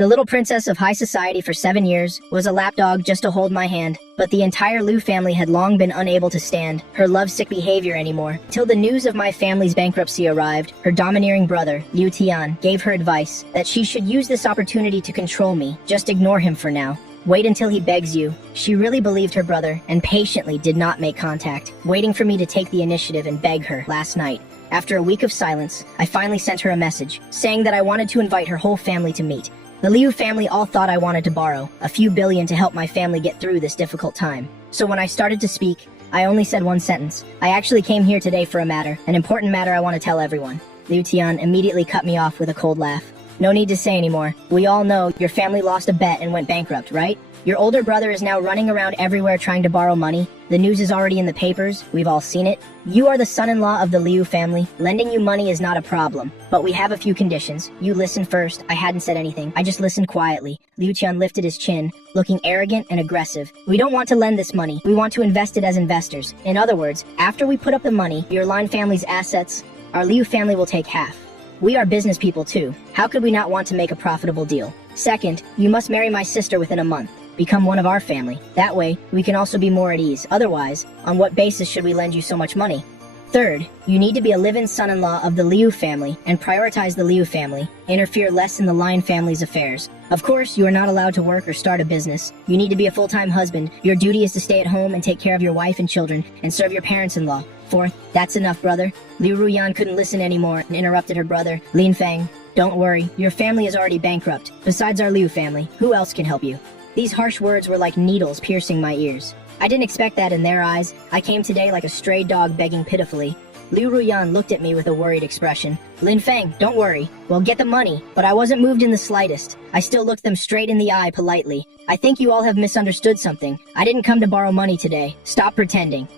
The little princess of high society for 7 years was a lapdog just to hold my hand, but the entire Liu family had long been unable to stand her lovesick behavior anymore. Till the news of my family's bankruptcy arrived, her domineering brother, Liu Tian, gave her advice that she should use this opportunity to control me. Just ignore him for now. Wait until he begs you. She really believed her brother and patiently did not make contact, waiting for me to take the initiative and beg her last night. After a week of silence, I finally sent her a message, saying that I wanted to invite her whole family to meet. The Liu family all thought I wanted to borrow a few billion to help my family get through this difficult time. So when I started to speak, I only said one sentence. I actually came here today for a matter, an important matter I want to tell everyone. Liu Tian immediately cut me off with a cold laugh. No need to say anymore. We all know your family lost a bet and went bankrupt, right? Your older brother is now running around everywhere trying to borrow money. The news is already in the papers. We've all seen it. You are the son-in-law of the Liu family. Lending you money is not a problem, but we have a few conditions. You listen first. I hadn't said anything. I just listened quietly. Liu Tian lifted his chin, looking arrogant and aggressive. We don't want to lend this money. We want to invest it as investors. In other words, after we put up the money, your Lin family's assets, our Liu family will take half. We are business people too. How could we not want to make a profitable deal? Second, you must marry my sister within a month. Become one of our family. That way, we can also be more at ease. Otherwise, on what basis should we lend you so much money? Third, you need to be a live-in son-in-law of the Liu family and prioritize the Liu family. Interfere less in the Lin family's affairs. Of course, you are not allowed to work or start a business. You need to be a full-time husband. Your duty is to stay at home and take care of your wife and children and serve your parents-in-law. Fourth, that's enough, brother. Liu Ruyan couldn't listen anymore and interrupted her brother, Lin Feng. Don't worry, your family is already bankrupt. Besides our Liu family, who else can help you? These harsh words were like needles piercing my ears. I didn't expect that in their eyes. I came today like a stray dog begging pitifully. Liu Ruyan looked at me with a worried expression. Lin Feng, don't worry. We'll get the money. But I wasn't moved in the slightest. I still looked them straight in the eye politely. I think you all have misunderstood something. I didn't come to borrow money today. Stop pretending.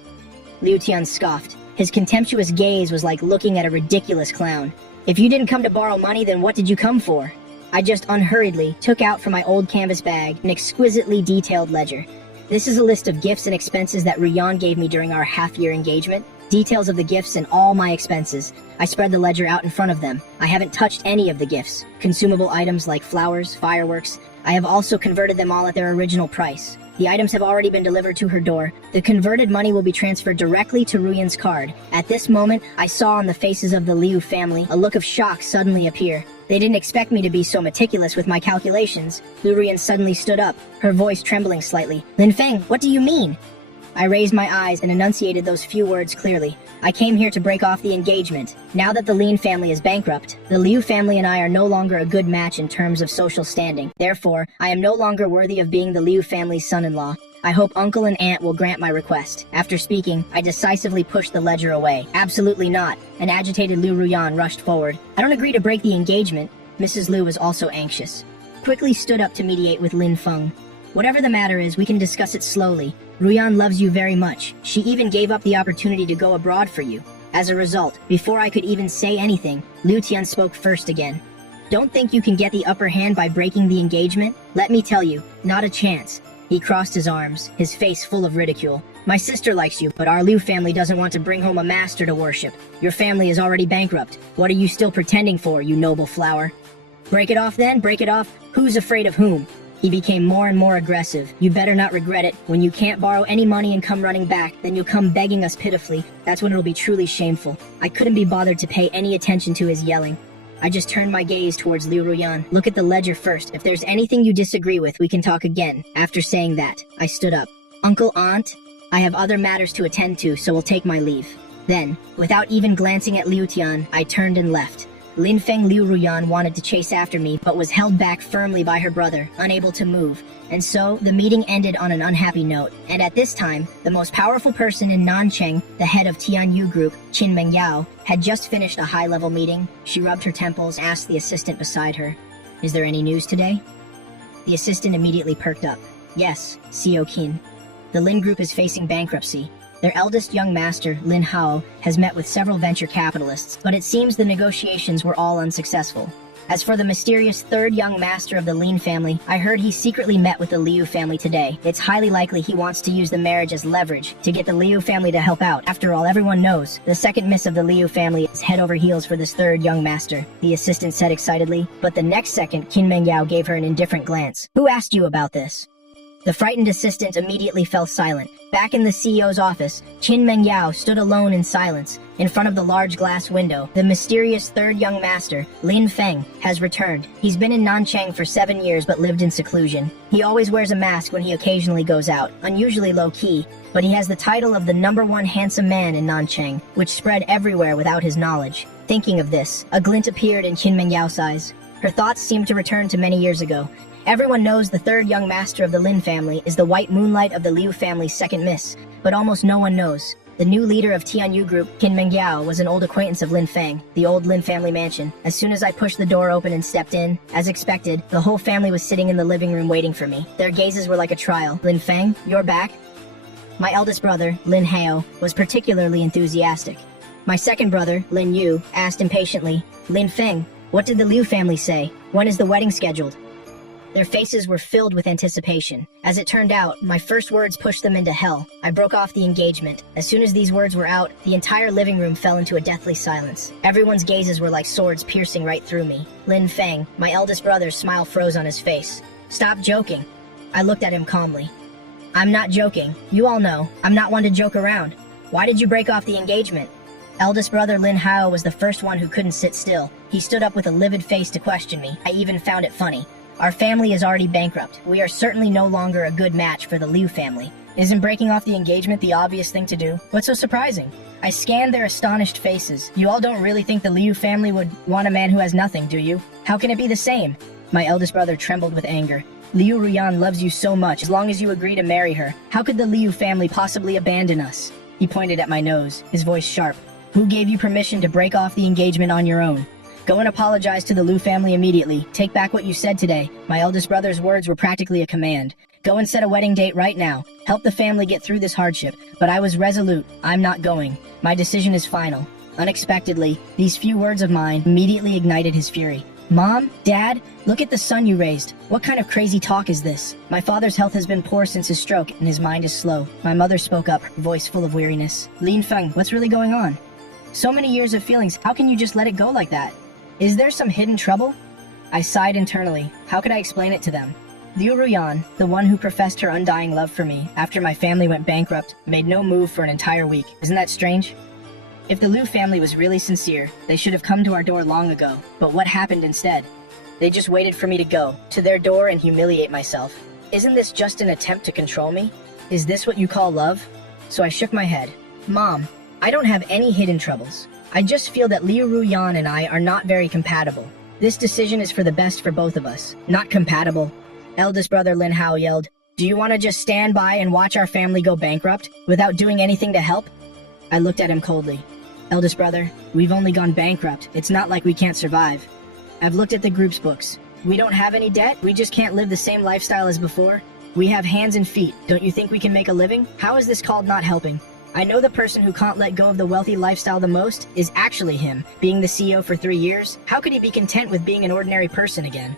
Liu Tian scoffed. His contemptuous gaze was like looking at a ridiculous clown. If you didn't come to borrow money, then what did you come for? I just unhurriedly took out from my old canvas bag an exquisitely detailed ledger. This is a list of gifts and expenses that Ruyan gave me during our half-year engagement. Details of the gifts and all my expenses. I spread the ledger out in front of them. I haven't touched any of the gifts. Consumable items like flowers, fireworks. I have also converted them all at their original price. The items have already been delivered to her door. The converted money will be transferred directly to Ruyan's card. At this moment, I saw on the faces of the Liu family a look of shock suddenly appear. They didn't expect me to be so meticulous with my calculations. Liu Ruyan suddenly stood up, her voice trembling slightly. Lin Feng, what do you mean? I raised my eyes and enunciated those few words clearly. I came here to break off the engagement. Now that the Lin family is bankrupt, the Liu family and I are no longer a good match in terms of social standing. Therefore, I am no longer worthy of being the Liu family's son-in-law. I hope uncle and aunt will grant my request. After speaking, I decisively pushed the ledger away. Absolutely not. An agitated Liu Ruyan rushed forward. I don't agree to break the engagement. Mrs. Liu was also anxious. Quickly stood up to mediate with Lin Feng. Whatever the matter is, we can discuss it slowly. Ruyan loves you very much. She even gave up the opportunity to go abroad for you. As a result, before I could even say anything, Liu Tian spoke first again. Don't think you can get the upper hand by breaking the engagement? Let me tell you, not a chance. He crossed his arms, his face full of ridicule. My sister likes you, but our Liu family doesn't want to bring home a master to worship. Your family is already bankrupt. What are you still pretending for, you noble flower? Break it off then, break it off. Who's afraid of whom? He became more and more aggressive. You better not regret it. When you can't borrow any money and come running back, then you'll come begging us pitifully. That's when it'll be truly shameful. I couldn't be bothered to pay any attention to his yelling. I just turned my gaze towards Liu Ruyan. Look at the ledger first. If there's anything you disagree with, we can talk again. After saying that, I stood up. Uncle, aunt, I have other matters to attend to, so will take my leave. Then, without even glancing at Liu Tian, I turned and left. Lin Feng Liu Ruyan wanted to chase after me, but was held back firmly by her brother, unable to move. And so, the meeting ended on an unhappy note. And at this time, the most powerful person in Nancheng, the head of Tianyu Group, Qin Mengyao, had just finished a high-level meeting. She rubbed her temples, asked the assistant beside her, "Is there any news today?" The assistant immediately perked up. "Yes, Xiao Qin. The Lin Group is facing bankruptcy. Their eldest young master, Lin Hao, has met with several venture capitalists, but it seems the negotiations were all unsuccessful. As for the mysterious third young master of the Lin family, I heard he secretly met with the Liu family today. It's highly likely he wants to use the marriage as leverage to get the Liu family to help out. After all, everyone knows the second miss of the Liu family is head over heels for this third young master, the assistant said excitedly, but the next second Qin Mengyao gave her an indifferent glance. Who asked you about this? The frightened assistant immediately fell silent. Back in the CEO's office, Qin Mengyao stood alone in silence. In front of the large glass window, the mysterious third young master, Lin Feng, has returned. He's been in Nanchang for 7 years but lived in seclusion. He always wears a mask when he occasionally goes out, unusually low-key, but he has the title of the #1 handsome man in Nanchang, which spread everywhere without his knowledge. Thinking of this, a glint appeared in Qin Mengyao's eyes. Her thoughts seemed to return to many years ago. Everyone knows the third young master of the Lin family is the white moonlight of the Liu family's second miss, but almost no one knows. The new leader of Tianyu Group, Qin Mengyao, was an old acquaintance of Lin Feng, the old Lin family mansion. As soon as I pushed the door open and stepped in, as expected, the whole family was sitting in the living room waiting for me. Their gazes were like a trial. Lin Feng, you're back? My eldest brother, Lin Hao, was particularly enthusiastic. My second brother, Lin Yu, asked impatiently, Lin Feng, what did the Liu family say? When is the wedding scheduled? Their faces were filled with anticipation. As it turned out, my first words pushed them into hell. I broke off the engagement. As soon as these words were out, the entire living room fell into a deathly silence. Everyone's gazes were like swords piercing right through me. Lin Feng, my eldest brother's smile froze on his face. Stop joking. I looked at him calmly. I'm not joking. You all know, I'm not one to joke around. Why did you break off the engagement? Eldest brother Lin Hao was the first one who couldn't sit still. He stood up with a livid face to question me. I even found it funny. Our family is already bankrupt. We are certainly no longer a good match for the Liu family. Isn't breaking off the engagement the obvious thing to do? What's so surprising? I scanned their astonished faces. You all don't really think the Liu family would want a man who has nothing, do you? How can it be the same? My eldest brother trembled with anger. Liu Ruyan loves you so much. As long as you agree to marry her, how could the Liu family possibly abandon us? He pointed at my nose, his voice sharp. Who gave you permission to break off the engagement on your own? Go and apologize to the Liu family immediately. Take back what you said today. My eldest brother's words were practically a command. Go and set a wedding date right now. Help the family get through this hardship. But I was resolute. I'm not going. My decision is final. Unexpectedly, these few words of mine immediately ignited his fury. Mom, Dad, look at the son you raised. What kind of crazy talk is this? My father's health has been poor since his stroke, and his mind is slow. My mother spoke up, her voice full of weariness. Lin Feng, what's really going on? So many years of feelings, how can you just let it go like that? Is there some hidden trouble? I sighed internally. How could I explain it to them? Liu Ruyan, the one who professed her undying love for me after my family went bankrupt, made no move for an entire week. Isn't that strange? If the Liu family was really sincere, they should have come to our door long ago. But what happened instead? They just waited for me to go to their door and humiliate myself. Isn't this just an attempt to control me? Is this what you call love? So I shook my head. Mom, I don't have any hidden troubles. I just feel that Liu Ruyan and I are not very compatible. This decision is for the best for both of us. Not compatible. Eldest brother Lin Hao yelled, do you want to just stand by and watch our family go bankrupt without doing anything to help? I looked at him coldly. Eldest brother, we've only gone bankrupt. It's not like we can't survive. I've looked at the group's books. We don't have any debt. We just can't live the same lifestyle as before. We have hands and feet. Don't you think we can make a living? How is this called not helping? I know the person who can't let go of the wealthy lifestyle the most is actually him. Being the CEO for 3 years, how could he be content with being an ordinary person again?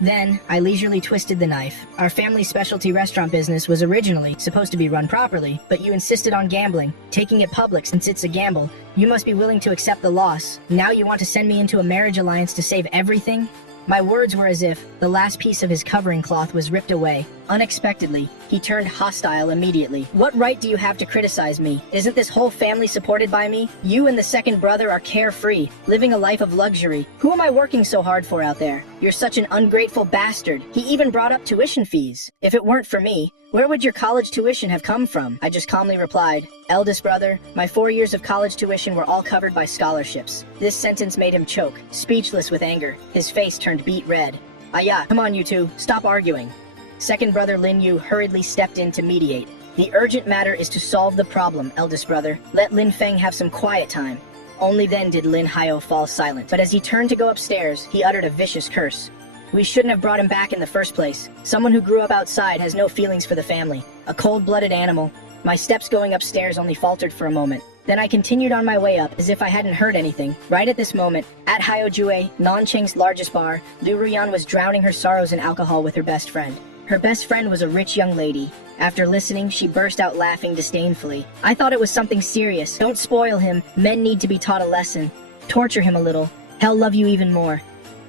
Then, I leisurely twisted the knife. Our family's specialty restaurant business was originally supposed to be run properly, but you insisted on gambling, taking it public since it's a gamble. You must be willing to accept the loss. Now you want to send me into a marriage alliance to save everything? My words were as if the last piece of his covering cloth was ripped away. Unexpectedly, he turned hostile immediately. What right do you have to criticize me? Isn't this whole family supported by me? You and the second brother are carefree, living a life of luxury. Who am I working so hard for out there? You're such an ungrateful bastard. He even brought up tuition fees. If it weren't for me, where would your college tuition have come from? I just calmly replied, eldest brother, my 4 years of college tuition were all covered by scholarships. This sentence made him choke, speechless with anger. His face turned beet red. Yeah, come on you two, stop arguing. Second brother Lin Yu hurriedly stepped in to mediate. The urgent matter is to solve the problem, eldest brother. Let Lin Feng have some quiet time. Only then did Lin Hao fall silent. But as he turned to go upstairs, he uttered a vicious curse. We shouldn't have brought him back in the first place. Someone who grew up outside has no feelings for the family. A cold-blooded animal. My steps going upstairs only faltered for a moment. Then I continued on my way up as if I hadn't heard anything. Right at this moment, at Hyojue, Nancheng's largest bar, Liu Ruyan was drowning her sorrows in alcohol with her best friend. Her best friend was a rich young lady. After listening, she burst out laughing disdainfully. I thought it was something serious. Don't spoil him. Men need to be taught a lesson. Torture him a little. He'll love you even more.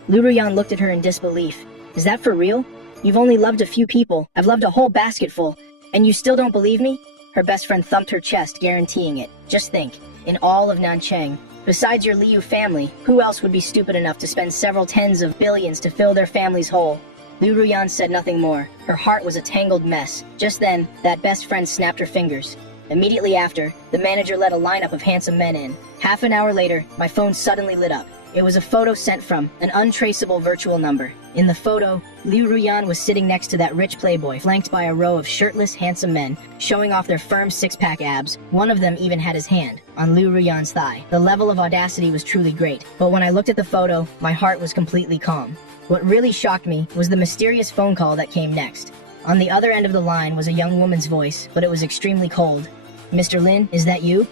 Liu Ruyan looked at her in disbelief. Is that for real? You've only loved a few people. I've loved a whole basketful. And you still don't believe me? Her best friend thumped her chest, guaranteeing it. Just think, in all of Nancheng, besides your Liu family, who else would be stupid enough to spend several tens of billions to fill their family's hole? Liu Ruyan said nothing more. Her heart was a tangled mess. Just then, that best friend snapped her fingers. Immediately after, the manager let a lineup of handsome men in. Half an hour later, my phone suddenly lit up. It was a photo sent from an untraceable virtual number. In the photo, Liu Ruyan was sitting next to that rich playboy, flanked by a row of shirtless, handsome men, showing off their firm six-pack abs. One of them even had his hand on Liu Ruyan's thigh. The level of audacity was truly great, but when I looked at the photo, my heart was completely calm. What really shocked me was the mysterious phone call that came next. On the other end of the line was a young woman's voice, but it was extremely cold. "Mr. Lin, is that you?"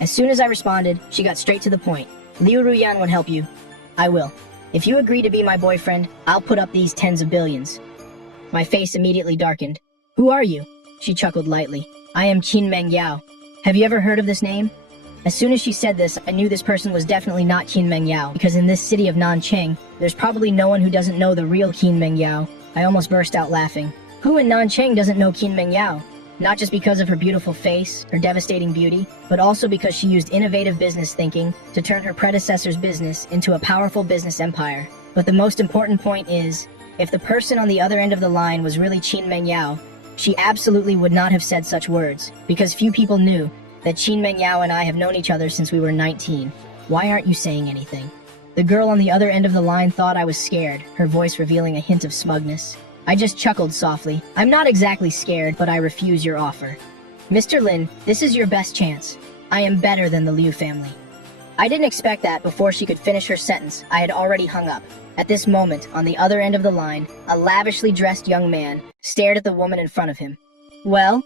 As soon as I responded, she got straight to the point. "Liu Ruyan would help you." "I will. If you agree to be my boyfriend, I'll put up these tens of billions." My face immediately darkened. "Who are you?" She chuckled lightly. "I am Qin Meng Yao. Have you ever heard of this name?" As soon as she said this, I knew this person was definitely not Qin Meng Yao, because in this city of Nancheng, there's probably no one who doesn't know the real Qin Meng Yao. I almost burst out laughing. Who in Nancheng doesn't know Qin Meng Yao? Not just because of her beautiful face, her devastating beauty, but also because she used innovative business thinking to turn her predecessor's business into a powerful business empire. But the most important point is, if the person on the other end of the line was really Qin Meng Yao, she absolutely would not have said such words, because few people knew that Qin Meng Yao and I have known each other since we were 19. Why aren't you saying anything? The girl on the other end of the line thought I was scared, her voice revealing a hint of smugness. I just chuckled softly. "I'm not exactly scared, but I refuse your offer. Mr. Lin, this is your best chance. I am better than the Liu family." I didn't expect that before she could finish her sentence. I had already hung up. At this moment, on the other end of the line, a lavishly dressed young man stared at the woman in front of him. "Well,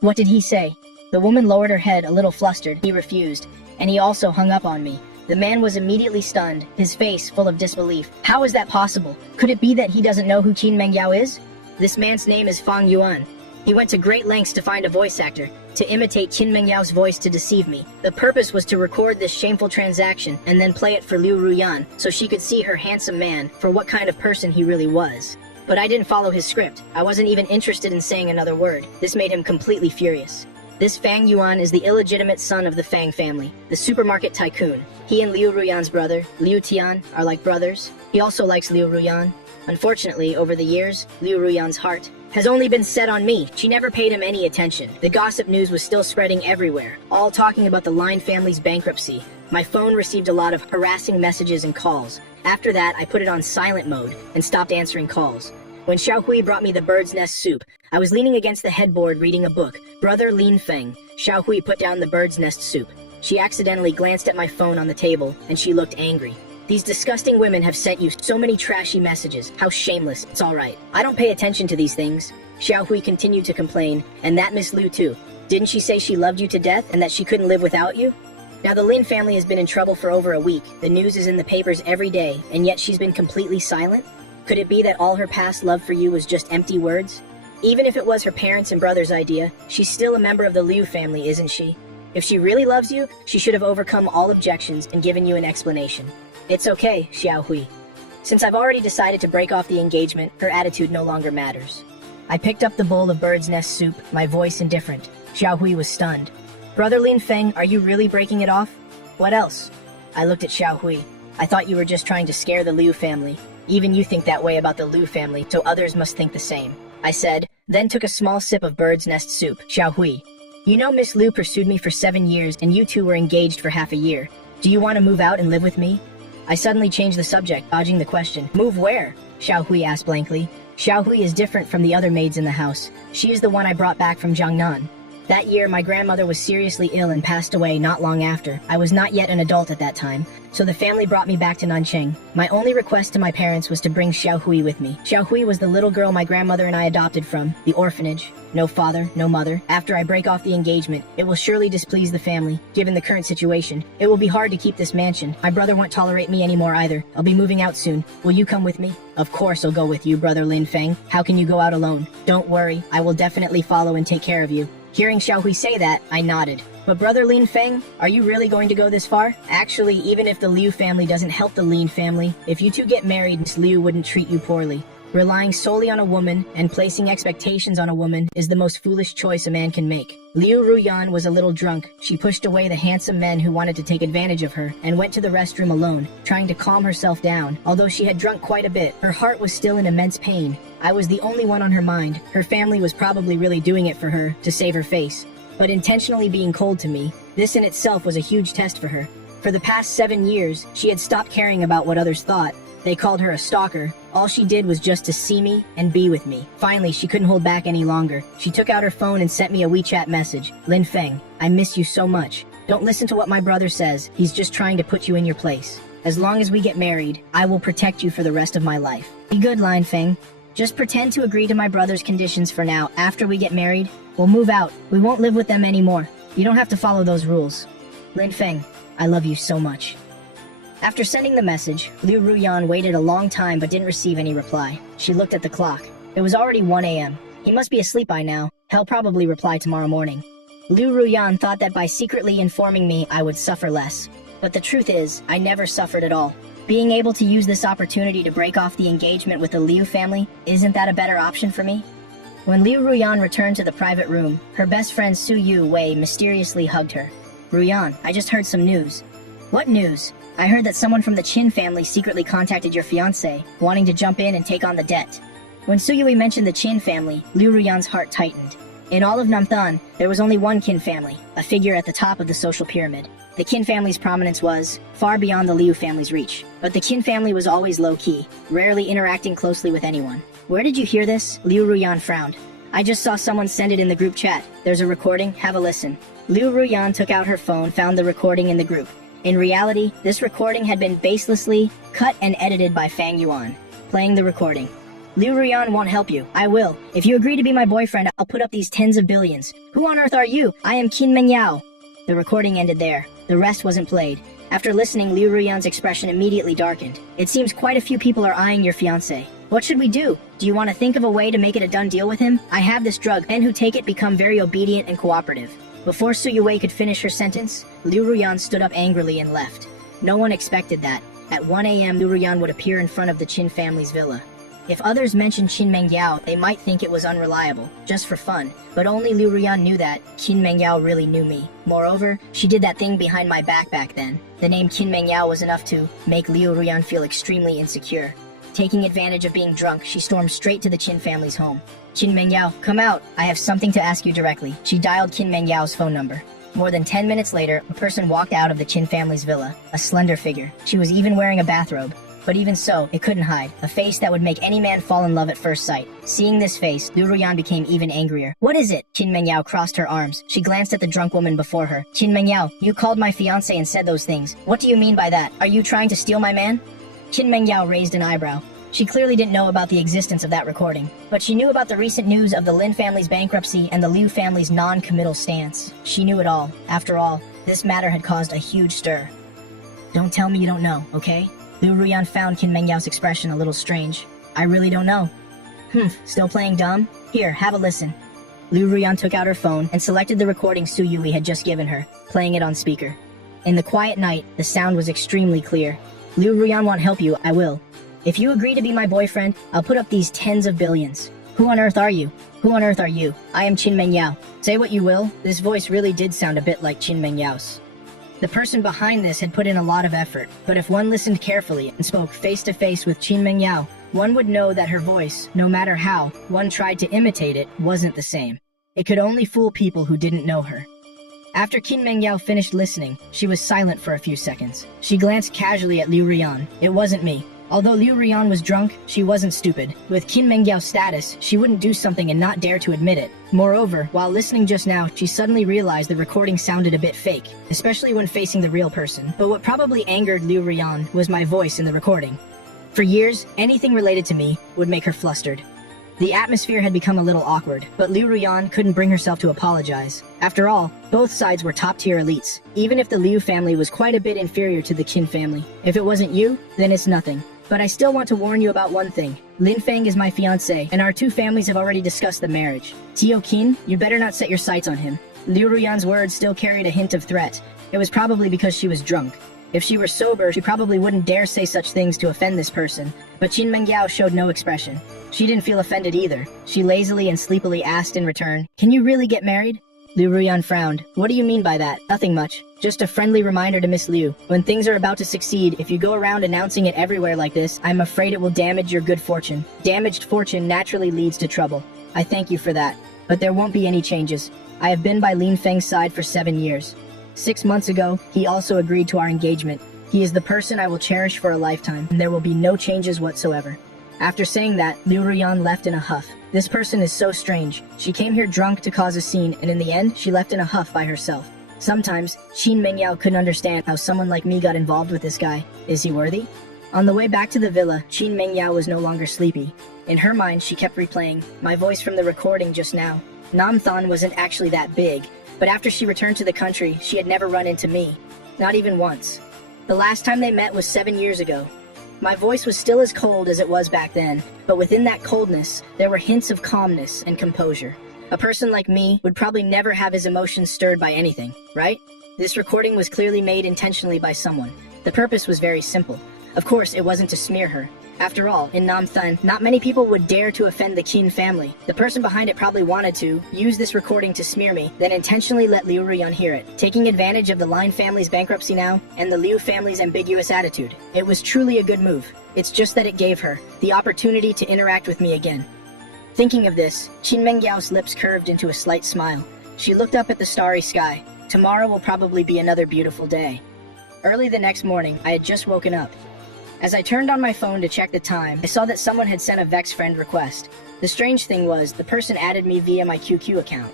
what did he say?" The woman lowered her head, a little flustered. He refused, and he also hung up on me. The man was immediately stunned, his face full of disbelief. How is that possible? Could it be that he doesn't know who Qin Meng Yao is? This man's name is Fang Yuan. He went to great lengths to find a voice actor, to imitate Qin Meng Yao's voice to deceive me. The purpose was to record this shameful transaction and then play it for Liu Ruyan so she could see her handsome man for what kind of person he really was. But I didn't follow his script. I wasn't even interested in saying another word. This made him completely furious. This Fang Yuan is the illegitimate son of the Fang family, the supermarket tycoon. He and Liu Ruyan's brother, Liu Tian, are like brothers. He also likes Liu Ruyan. Unfortunately, over the years, Liu Ruyan's heart has only been set on me. She never paid him any attention. The gossip news was still spreading everywhere, all talking about the Lin family's bankruptcy. My phone received a lot of harassing messages and calls. After that, I put it on silent mode and stopped answering calls. When Xiaohui brought me the bird's nest soup, I was leaning against the headboard reading a book, Brother Lin Feng. Xiaohui put down the bird's nest soup. She accidentally glanced at my phone on the table, and she looked angry. "These disgusting women have sent you so many trashy messages. How shameless. It's all right. I don't pay attention to these things." Xiaohui continued to complain, "And that Miss Liu too. Didn't she say she loved you to death and that she couldn't live without you?" Now the Lin family has been in trouble for over a week. The news is in the papers every day, and yet she's been completely silent? Could it be that all her past love for you was just empty words? Even if it was her parents' and brother's idea, she's still a member of the Liu family, isn't she? If she really loves you, she should have overcome all objections and given you an explanation. It's okay, Xiaohui. Since I've already decided to break off the engagement, her attitude no longer matters. I picked up the bowl of bird's nest soup, my voice indifferent. Xiaohui was stunned. "Brother Lin Feng, are you really breaking it off? What else?" I looked at Xiaohui. "I thought you were just trying to scare the Liu family. Even you think that way about the Liu family, so others must think the same," I said, then took a small sip of bird's nest soup. "Xiaohui, you know Miss Liu pursued me for 7 years and you two were engaged for half a year. Do you want to move out and live with me?" I suddenly changed the subject, dodging the question. "Move where?" Xiaohui asked blankly. "Xiaohui is different from the other maids in the house. She is the one I brought back from Jiangnan." That year, my grandmother was seriously ill and passed away not long after. I was not yet an adult at that time, so the family brought me back to Nancheng. My only request to my parents was to bring Xiaohui with me. Xiaohui was the little girl my grandmother and I adopted from the orphanage. No father, no mother. After I break off the engagement, it will surely displease the family. Given the current situation, it will be hard to keep this mansion. My brother won't tolerate me anymore either. I'll be moving out soon. Will you come with me? Of course I'll go with you, brother Lin Feng. How can you go out alone? Don't worry, I will definitely follow and take care of you. Hearing Xiaohui say that, I nodded. But brother Lin Feng, are you really going to go this far? Actually, even if the Liu family doesn't help the Lin family, if you two get married, Miss Liu wouldn't treat you poorly. Relying solely on a woman and placing expectations on a woman is the most foolish choice a man can make. Liu Ruyan was a little drunk. She pushed away the handsome men who wanted to take advantage of her and went to the restroom alone, trying to calm herself down. Although she had drunk quite a bit, her heart was still in immense pain. I was the only one on her mind. Her family was probably really doing it for her, to save her face. But intentionally being cold to me, this in itself was a huge test for her. For the past 7 years, she had stopped caring about what others thought. They called her a stalker. All she did was just to see me and be with me. Finally, she couldn't hold back any longer. She took out her phone and sent me a WeChat message. Lin Feng, I miss you so much. Don't listen to what my brother says. He's just trying to put you in your place. As long as we get married, I will protect you for the rest of my life. Be good, Lin Feng. Just pretend to agree to my brother's conditions for now. After we get married, we'll move out. We won't live with them anymore. You don't have to follow those rules. Lin Feng, I love you so much. After sending the message, Liu Ruyan waited a long time but didn't receive any reply. She looked at the clock. It was already 1 a.m. He must be asleep by now. He'll probably reply tomorrow morning. Liu Ruyan thought that by secretly informing me, I would suffer less. But the truth is, I never suffered at all. Being able to use this opportunity to break off the engagement with the Liu family, isn't that a better option for me? When Liu Ruyan returned to the private room, her best friend Su Yu Wei mysteriously hugged her. Ruyan, I just heard some news. What news? I heard that someone from the Qin family secretly contacted your fiancé, wanting to jump in and take on the debt. When Su Yui mentioned the Qin family, Liu Ruyan's heart tightened. In all of Namthan, there was only one Qin family, a figure at the top of the social pyramid. The Qin family's prominence was far beyond the Liu family's reach. But the Qin family was always low-key, rarely interacting closely with anyone. Where did you hear this? Liu Ruyan frowned. I just saw someone send it in the group chat. There's a recording, have a listen. Liu Ruyan took out her phone, found the recording in the group. In reality, this recording had been baselessly cut and edited by Fang Yuan. Playing the recording. Liu Ruyan won't help you. I will. If you agree to be my boyfriend, I'll put up these tens of billions. Who on earth are you? I am Qin Mengyao. The recording ended there. The rest wasn't played. After listening, Liu Ruyan's expression immediately darkened. It seems quite a few people are eyeing your fiancé. What should we do? Do you want to think of a way to make it a done deal with him? I have this drug. Men who take it become very obedient and cooperative. Before Su Yue could finish her sentence, Liu Ruyan stood up angrily and left. No one expected that. At 1 a.m. Liu Ruyan would appear in front of the Qin family's villa. If others mentioned Qin Mengyao, they might think it was unreliable, just for fun, but only Liu Ruyan knew that Qin Mengyao really knew me. Moreover, she did that thing behind my back then. The name Qin Mengyao was enough to make Liu Ruyan feel extremely insecure. Taking advantage of being drunk, she stormed straight to the Qin family's home. Qin Mengyao, come out. I have something to ask you directly. She dialed Qin Mengyao's phone number. More than 10 minutes later, a person walked out of the Qin family's villa, a slender figure. She was even wearing a bathrobe. But even so, it couldn't hide. A face that would make any man fall in love at first sight. Seeing this face, Liu Ruyan became even angrier. What is it? Qin Mengyao crossed her arms. She glanced at the drunk woman before her. Qin Mengyao, you called my fiancé and said those things. What do you mean by that? Are you trying to steal my man? Qin Mengyao raised an eyebrow. She clearly didn't know about the existence of that recording, but she knew about the recent news of the Lin family's bankruptcy and the Liu family's non-committal stance. She knew it all. After all, this matter had caused a huge stir. Don't tell me you don't know, okay? Liu Ruyan found Qin Mengyao's expression a little strange. I really don't know. Still playing dumb? Here, have a listen. Liu Ruyan took out her phone and selected the recording Su Yui had just given her, playing it on speaker. In the quiet night, the sound was extremely clear. Liu Ruyan won't help you, I will. If you agree to be my boyfriend, I'll put up these tens of billions. Who on earth are you? Who on earth are you? I am Qin Mengyao. Say what you will, this voice really did sound a bit like Qin Mengyao's. The person behind this had put in a lot of effort, but if one listened carefully and spoke face-to-face with Qin Mengyao, one would know that her voice, no matter how one tried to imitate it, wasn't the same. It could only fool people who didn't know her. After Qin Mengyao finished listening, she was silent for a few seconds. She glanced casually at Liu Ruyan. It wasn't me. Although Liu Ruyan was drunk, she wasn't stupid. With Qin Mengyao's status, she wouldn't do something and not dare to admit it. Moreover, while listening just now, she suddenly realized the recording sounded a bit fake, especially when facing the real person. But what probably angered Liu Ruyan was my voice in the recording. For years, anything related to me would make her flustered. The atmosphere had become a little awkward, but Liu Ruyan couldn't bring herself to apologize. After all, both sides were top-tier elites, even if the Liu family was quite a bit inferior to the Qin family. If it wasn't you, then it's nothing. But I still want to warn you about one thing. Lin Feng is my fiancé, and our two families have already discussed the marriage. Tio Qin, you better not set your sights on him. Liu Ruyan's words still carried a hint of threat. It was probably because she was drunk. If she were sober, she probably wouldn't dare say such things to offend this person. But Qin Mengyao showed no expression. She didn't feel offended either. She lazily and sleepily asked in return, "Can you really get married?" Liu Ruyan frowned. "What do you mean by that?" "Nothing much. Just a friendly reminder to Miss Liu. When things are about to succeed, if you go around announcing it everywhere like this, I'm afraid it will damage your good fortune. Damaged fortune naturally leads to trouble. I thank you for that. But there won't be any changes. I have been by Lin Feng's side for 7 years. 6 months ago, he also agreed to our engagement. He is the person I will cherish for a lifetime, and there will be no changes whatsoever." After saying that, Liu Ruyan left in a huff. This person is so strange. She came here drunk to cause a scene, and in the end, she left in a huff by herself. Sometimes, Qin Mengyao couldn't understand how someone like me got involved with this guy. Is he worthy? On the way back to the villa, Qin Mengyao was no longer sleepy. In her mind, she kept replaying my voice from the recording just now. Namthan wasn't actually that big, but after she returned to the country, she had never run into me. Not even once. The last time they met was 7 years ago. My voice was still as cold as it was back then, but within that coldness, there were hints of calmness and composure. A person like me would probably never have his emotions stirred by anything, right? This recording was clearly made intentionally by someone. The purpose was very simple. Of course, it wasn't to smear her. After all, in Namthan, not many people would dare to offend the Qin family. The person behind it probably wanted to use this recording to smear me, then intentionally let Liu Ruyan hear it, taking advantage of the Lin family's bankruptcy now and the Liu family's ambiguous attitude. It was truly a good move. It's just that it gave her the opportunity to interact with me again. Thinking of this, Qin Mengyao's lips curved into a slight smile. She looked up at the starry sky. Tomorrow will probably be another beautiful day. Early the next morning, I had just woken up. As I turned on my phone to check the time, I saw that someone had sent a Vex friend request. The strange thing was, the person added me via my QQ account.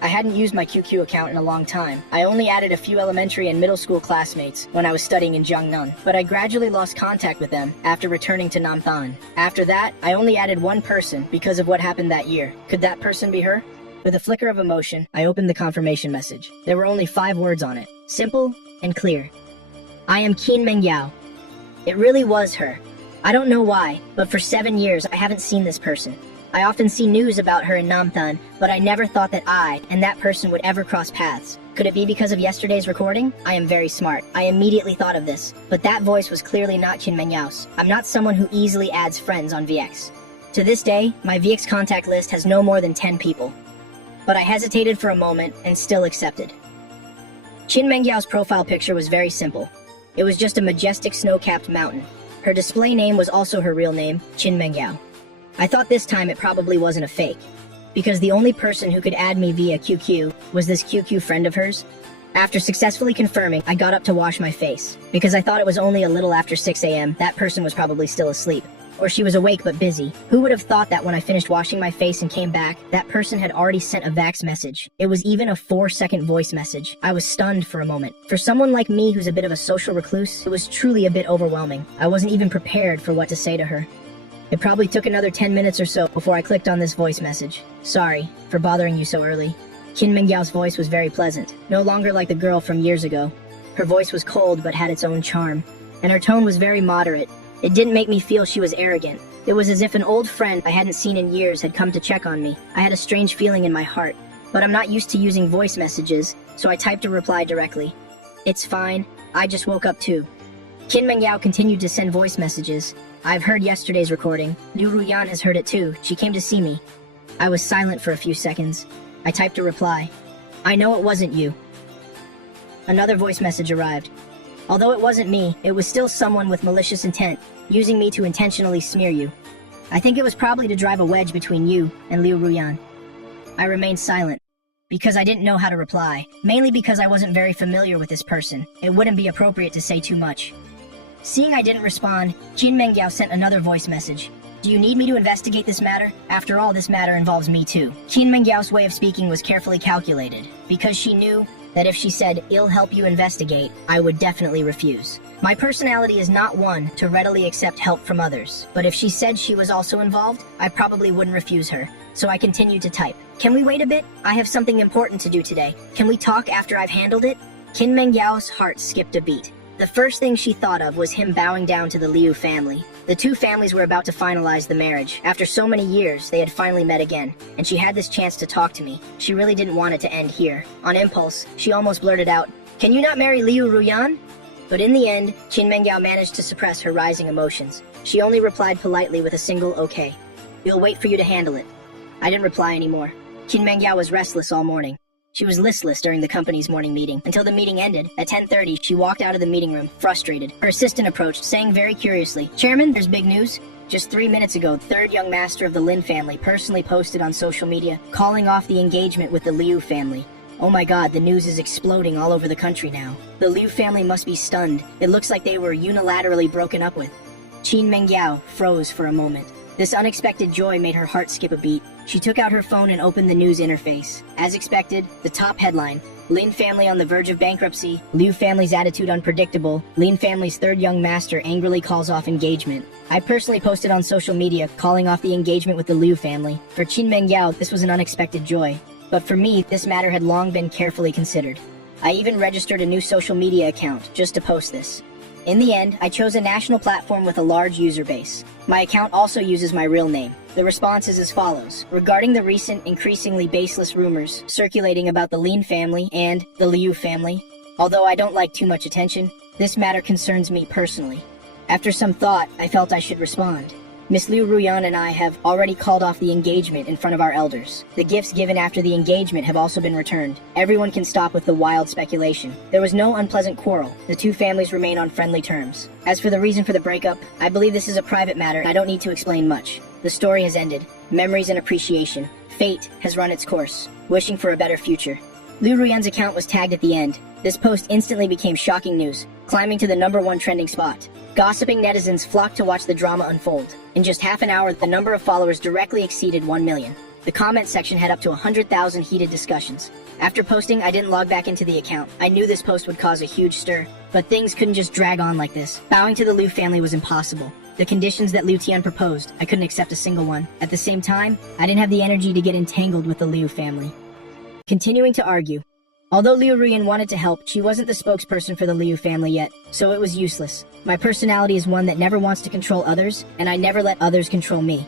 I hadn't used my QQ account in a long time. I only added a few elementary and middle school classmates when I was studying in Jiangnan, but I gradually lost contact with them after returning to Namthan. After that, I only added one person because of what happened that year. Could that person be her? With a flicker of emotion, I opened the confirmation message. There were only 5 words on it. Simple and clear. I am Qin Mengyao. It really was her. I don't know why, but for 7 years I haven't seen this person. I often see news about her in Namthan, but I never thought that I and that person would ever cross paths. Could it be because of yesterday's recording? I am very smart. I immediately thought of this. But that voice was clearly not Qin Mengyao's. I'm not someone who easily adds friends on VX. To this day, my VX contact list has no more than 10 people. But I hesitated for a moment and still accepted. Qin Mengyao's profile picture was very simple. It was just a majestic snow-capped mountain. Her display name was also her real name, Qin Mengyao. I thought this time it probably wasn't a fake, because the only person who could add me via QQ was this QQ friend of hers. After successfully confirming, I got up to wash my face. Because I thought it was only a little after 6 a.m., that person was probably still asleep. Or she was awake but busy. Who would have thought that when I finished washing my face and came back, that person had already sent a Vax message? It was even a 4-second voice message. I was stunned for a moment. For someone like me who's a bit of a social recluse, it was truly a bit overwhelming. I wasn't even prepared for what to say to her. It probably took another 10 minutes or so before I clicked on this voice message. Sorry for bothering you so early. Qin Mengyao's voice was very pleasant, no longer like the girl from years ago. Her voice was cold but had its own charm, and her tone was very moderate. It didn't make me feel she was arrogant. It was as if an old friend I hadn't seen in years had come to check on me. I had a strange feeling in my heart, but I'm not used to using voice messages, so I typed a reply directly. It's fine, I just woke up too. Qin Mengyao continued to send voice messages. I've heard yesterday's recording. Liu Ruyan has heard it too. She came to see me. I was silent for a few seconds. I typed a reply. I know it wasn't you. Another voice message arrived. Although it wasn't me, it was still someone with malicious intent, using me to intentionally smear you. I think it was probably to drive a wedge between you and Liu Ruyan. I remained silent, because I didn't know how to reply, mainly because I wasn't very familiar with this person. It wouldn't be appropriate to say too much. Seeing I didn't respond, Qin Mengyao sent another voice message. Do you need me to investigate this matter? After all, this matter involves me too. Qin Mengyao's way of speaking was carefully calculated, because she knew that if she said, "I'll help you investigate," I would definitely refuse. My personality is not one to readily accept help from others, but if she said she was also involved, I probably wouldn't refuse her. So I continued to type. Can we wait a bit? I have something important to do today. Can we talk after I've handled it? Qin Mengyao's heart skipped a beat. The first thing she thought of was him bowing down to the Liu family. The two families were about to finalize the marriage. After so many years, they had finally met again, and she had this chance to talk to me. She really didn't want it to end here. On impulse, she almost blurted out, "Can you not marry Liu Ruyan?" But in the end, Qin Mengyao managed to suppress her rising emotions. She only replied politely with a single okay. "We'll wait for you to handle it." I didn't reply anymore. Qin Mengyao was restless all morning. She was listless during the company's morning meeting. Until the meeting ended, at 10:30, she walked out of the meeting room, frustrated. Her assistant approached, saying very curiously, "Chairman, there's big news." Just 3 minutes ago, the third young master of the Lin family personally posted on social media, calling off the engagement with the Liu family. Oh my god, the news is exploding all over the country now. The Liu family must be stunned. It looks like they were unilaterally broken up with. Qin Mengyao froze for a moment. This unexpected joy made her heart skip a beat. She took out her phone and opened the news interface. As expected, the top headline, Lin family on the verge of bankruptcy, Liu family's attitude unpredictable, Lin family's third young master angrily calls off engagement. I personally posted on social media calling off the engagement with the Liu family. For Qin Mengyao, this was an unexpected joy. But for me, this matter had long been carefully considered. I even registered a new social media account just to post this. In the end, I chose a national platform with a large user base. My account also uses my real name. The response is as follows. Regarding the recent, increasingly baseless rumors circulating about the Lin family and the Liu family, although I don't like too much attention, this matter concerns me personally. After some thought, I felt I should respond. Miss Liu Ruyan and I have already called off the engagement in front of our elders. The gifts given after the engagement have also been returned. Everyone can stop with the wild speculation. There was no unpleasant quarrel. The two families remain on friendly terms. As for the reason for the breakup, I believe this is a private matter and I don't need to explain much. The story has ended. Memories and appreciation. Fate has run its course. Wishing for a better future. Liu Ruyan's account was tagged at the end. This post instantly became shocking news, climbing to the #1 trending spot. Gossiping netizens flocked to watch the drama unfold. In just half an hour, the number of followers directly exceeded 1 million. The comment section had up to 100,000 heated discussions. After posting, I didn't log back into the account. I knew this post would cause a huge stir, but things couldn't just drag on like this. Bowing to the Liu family was impossible. The conditions that Liu Tian proposed, I couldn't accept a single one. At the same time, I didn't have the energy to get entangled with the Liu family. Continuing to argue. Although Liu Ruyan wanted to help, she wasn't the spokesperson for the Liu family yet, so it was useless. My personality is one that never wants to control others, and I never let others control me.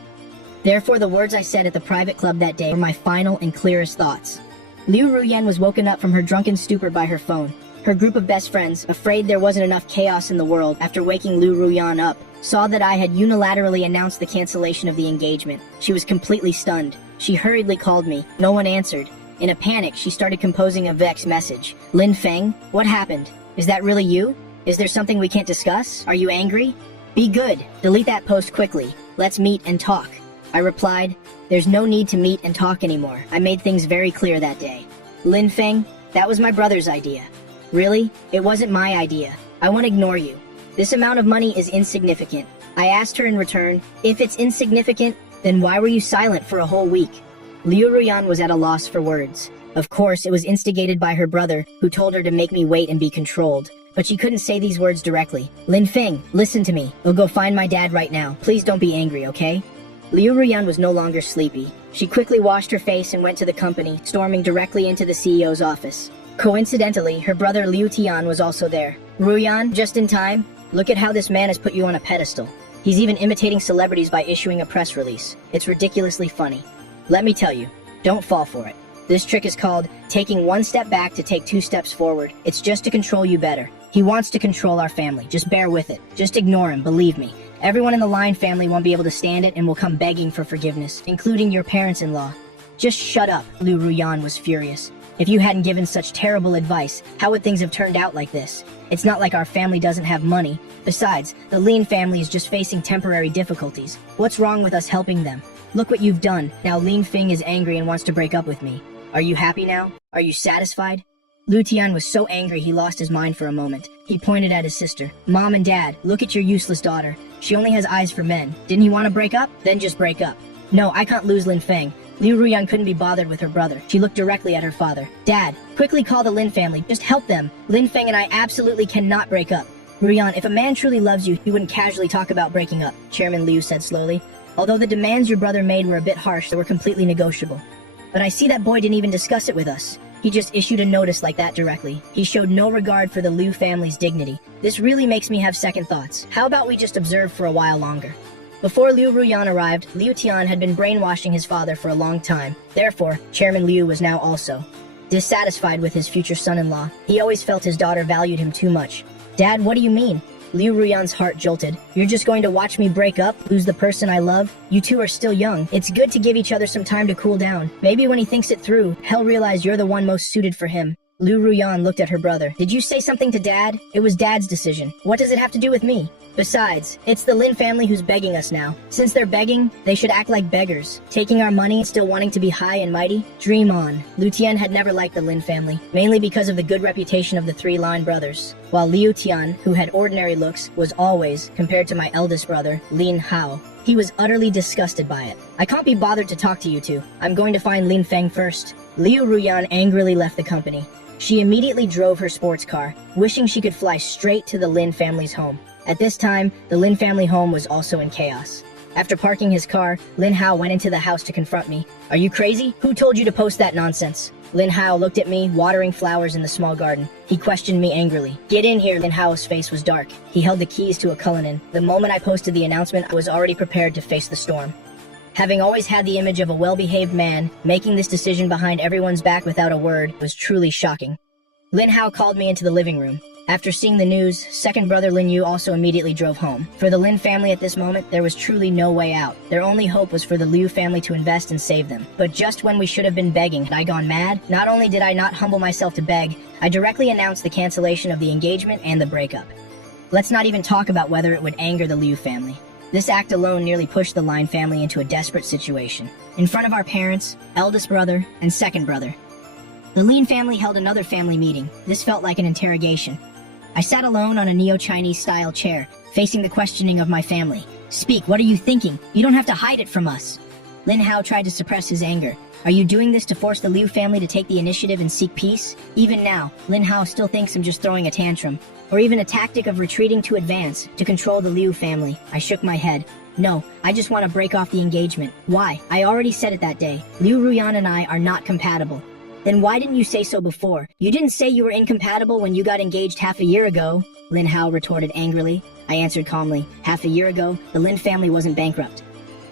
Therefore, the words I said at the private club that day were my final and clearest thoughts. Liu Ruyan was woken up from her drunken stupor by her phone. Her group of best friends, afraid there wasn't enough chaos in the world after waking Liu Ruyan up, saw that I had unilaterally announced the cancellation of the engagement. She was completely stunned. She hurriedly called me. No one answered. In a panic, she started composing a vex message. "Lin Feng, what happened? Is that really you? Is there something we can't discuss? Are you angry? Be good. Delete that post quickly. Let's meet and talk." I replied, "There's no need to meet and talk anymore. I made things very clear that day." "Lin Feng, that was my brother's idea." "Really? It wasn't my idea. I won't ignore you. This amount of money is insignificant." I asked her in return, "If it's insignificant, then why were you silent for a whole week?" Liu Ruyan was at a loss for words. Of course, it was instigated by her brother, who told her to make me wait and be controlled. But she couldn't say these words directly. "Lin Feng, listen to me. We'll go find my dad right now. Please don't be angry, okay?" Liu Ruyan was no longer sleepy. She quickly washed her face and went to the company, storming directly into the CEO's office. Coincidentally, her brother Liu Tian was also there. "Ruyan, just in time. Look at how this man has put you on a pedestal. He's even imitating celebrities by issuing a press release. It's ridiculously funny. Let me tell you, don't fall for it. This trick is called taking 1 step back to take 2 steps forward. It's just to control you better. He wants to control our family. Just bear with it. Just ignore him, believe me. Everyone in the Lion family won't be able to stand it and will come begging for forgiveness, including your parents-in-law." "Just shut up," Liu Ruyan was furious. "If you hadn't given such terrible advice, how would things have turned out like this? It's not like our family doesn't have money. Besides, the Lin family is just facing temporary difficulties. What's wrong with us helping them? Look what you've done. Now Lin Feng is angry and wants to break up with me. Are you happy now? Are you satisfied?" Liu Tian was so angry he lost his mind for a moment. He pointed at his sister. Mom and Dad, look at your useless daughter. She only has eyes for men. Didn't he want to break up? Then just break up. No, I can't lose Lin Feng. Liu Ruyan couldn't be bothered with her brother. She looked directly at her father. Dad, quickly call the Lin family. Just help them. Lin Feng and I absolutely cannot break up. Ruyan, if a man truly loves you, he wouldn't casually talk about breaking up, Chairman Liu said slowly. Although the demands your brother made were a bit harsh, they were completely negotiable. But I see that boy didn't even discuss it with us. He just issued a notice like that directly. He showed no regard for the Liu family's dignity. This really makes me have second thoughts. How about we just observe for a while longer? Before Liu Ruyan arrived, Liu Tian had been brainwashing his father for a long time. Therefore, Chairman Liu was now also dissatisfied with his future son-in-law. He always felt his daughter valued him too much. Dad, what do you mean? Liu Ruyan's heart jolted. You're just going to watch me break up, lose the person I love? You two are still young. It's good to give each other some time to cool down. Maybe when he thinks it through, he'll realize you're the one most suited for him. Liu Ruyan looked at her brother. Did you say something to Dad? It was Dad's decision. What does it have to do with me? Besides, it's the Lin family who's begging us now. Since they're begging, they should act like beggars. Taking our money and still wanting to be high and mighty? Dream on. Liu Tian had never liked the Lin family, mainly because of the good reputation of the three Lin brothers. While Liu Tian, who had ordinary looks, was always, compared to my eldest brother, Lin Hao, he was utterly disgusted by it. I can't be bothered to talk to you two. I'm going to find Lin Feng first. Liu Ruyan angrily left the company. She immediately drove her sports car, wishing she could fly straight to the Lin family's home. At this time, the Lin family home was also in chaos. After parking his car, Lin Hao went into the house to confront me. Are you crazy? Who told you to post that nonsense? Lin Hao looked at me, watering flowers in the small garden. He questioned me angrily. Get in here. Lin Hao's face was dark. He held the keys to a Cullinan. The moment I posted the announcement, I was already prepared to face the storm. Having always had the image of a well-behaved man, making this decision behind everyone's back without a word was truly shocking. Lin Hao called me into the living room. After seeing the news, second brother Lin Yu also immediately drove home. For the Lin family at this moment, there was truly no way out. Their only hope was for the Liu family to invest and save them. But just when we should have been begging, had I gone mad? Not only did I not humble myself to beg, I directly announced the cancellation of the engagement and the breakup. Let's not even talk about whether it would anger the Liu family. This act alone nearly pushed the Lin family into a desperate situation. In front of our parents, eldest brother, and second brother, the Lin family held another family meeting. This felt like an interrogation. I sat alone on a Neo-Chinese style chair, facing the questioning of my family. Speak, what are you thinking? You don't have to hide it from us. Lin Hao tried to suppress his anger. Are you doing this to force the Liu family to take the initiative and seek peace? Even now, Lin Hao still thinks I'm just throwing a tantrum, or even a tactic of retreating to advance, to control the Liu family. I shook my head. No, I just want to break off the engagement. Why? I already said it that day. Liu Ruyan and I are not compatible. Then why didn't you say so before? You didn't say you were incompatible when you got engaged half a year ago, Lin Hao retorted angrily. I answered calmly. Half a year ago, the Lin family wasn't bankrupt.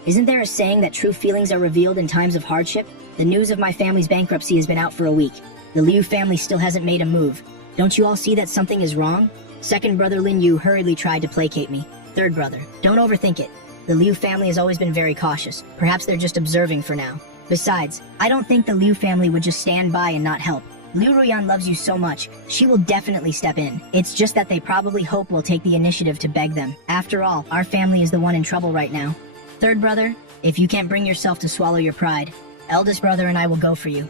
Isn't there a saying that true feelings are revealed in times of hardship? The news of my family's bankruptcy has been out for a week. The Liu family still hasn't made a move. Don't you all see that something is wrong? Second brother Lin Yu hurriedly tried to placate me. Third brother, don't overthink it. The Liu family has always been very cautious. Perhaps they're just observing for now. Besides, I don't think the Liu family would just stand by and not help. Liu Ruyan loves you so much, she will definitely step in. It's just that they probably hope we'll take the initiative to beg them. After all, our family is the one in trouble right now. Third brother, if you can't bring yourself to swallow your pride, eldest brother and I will go for you.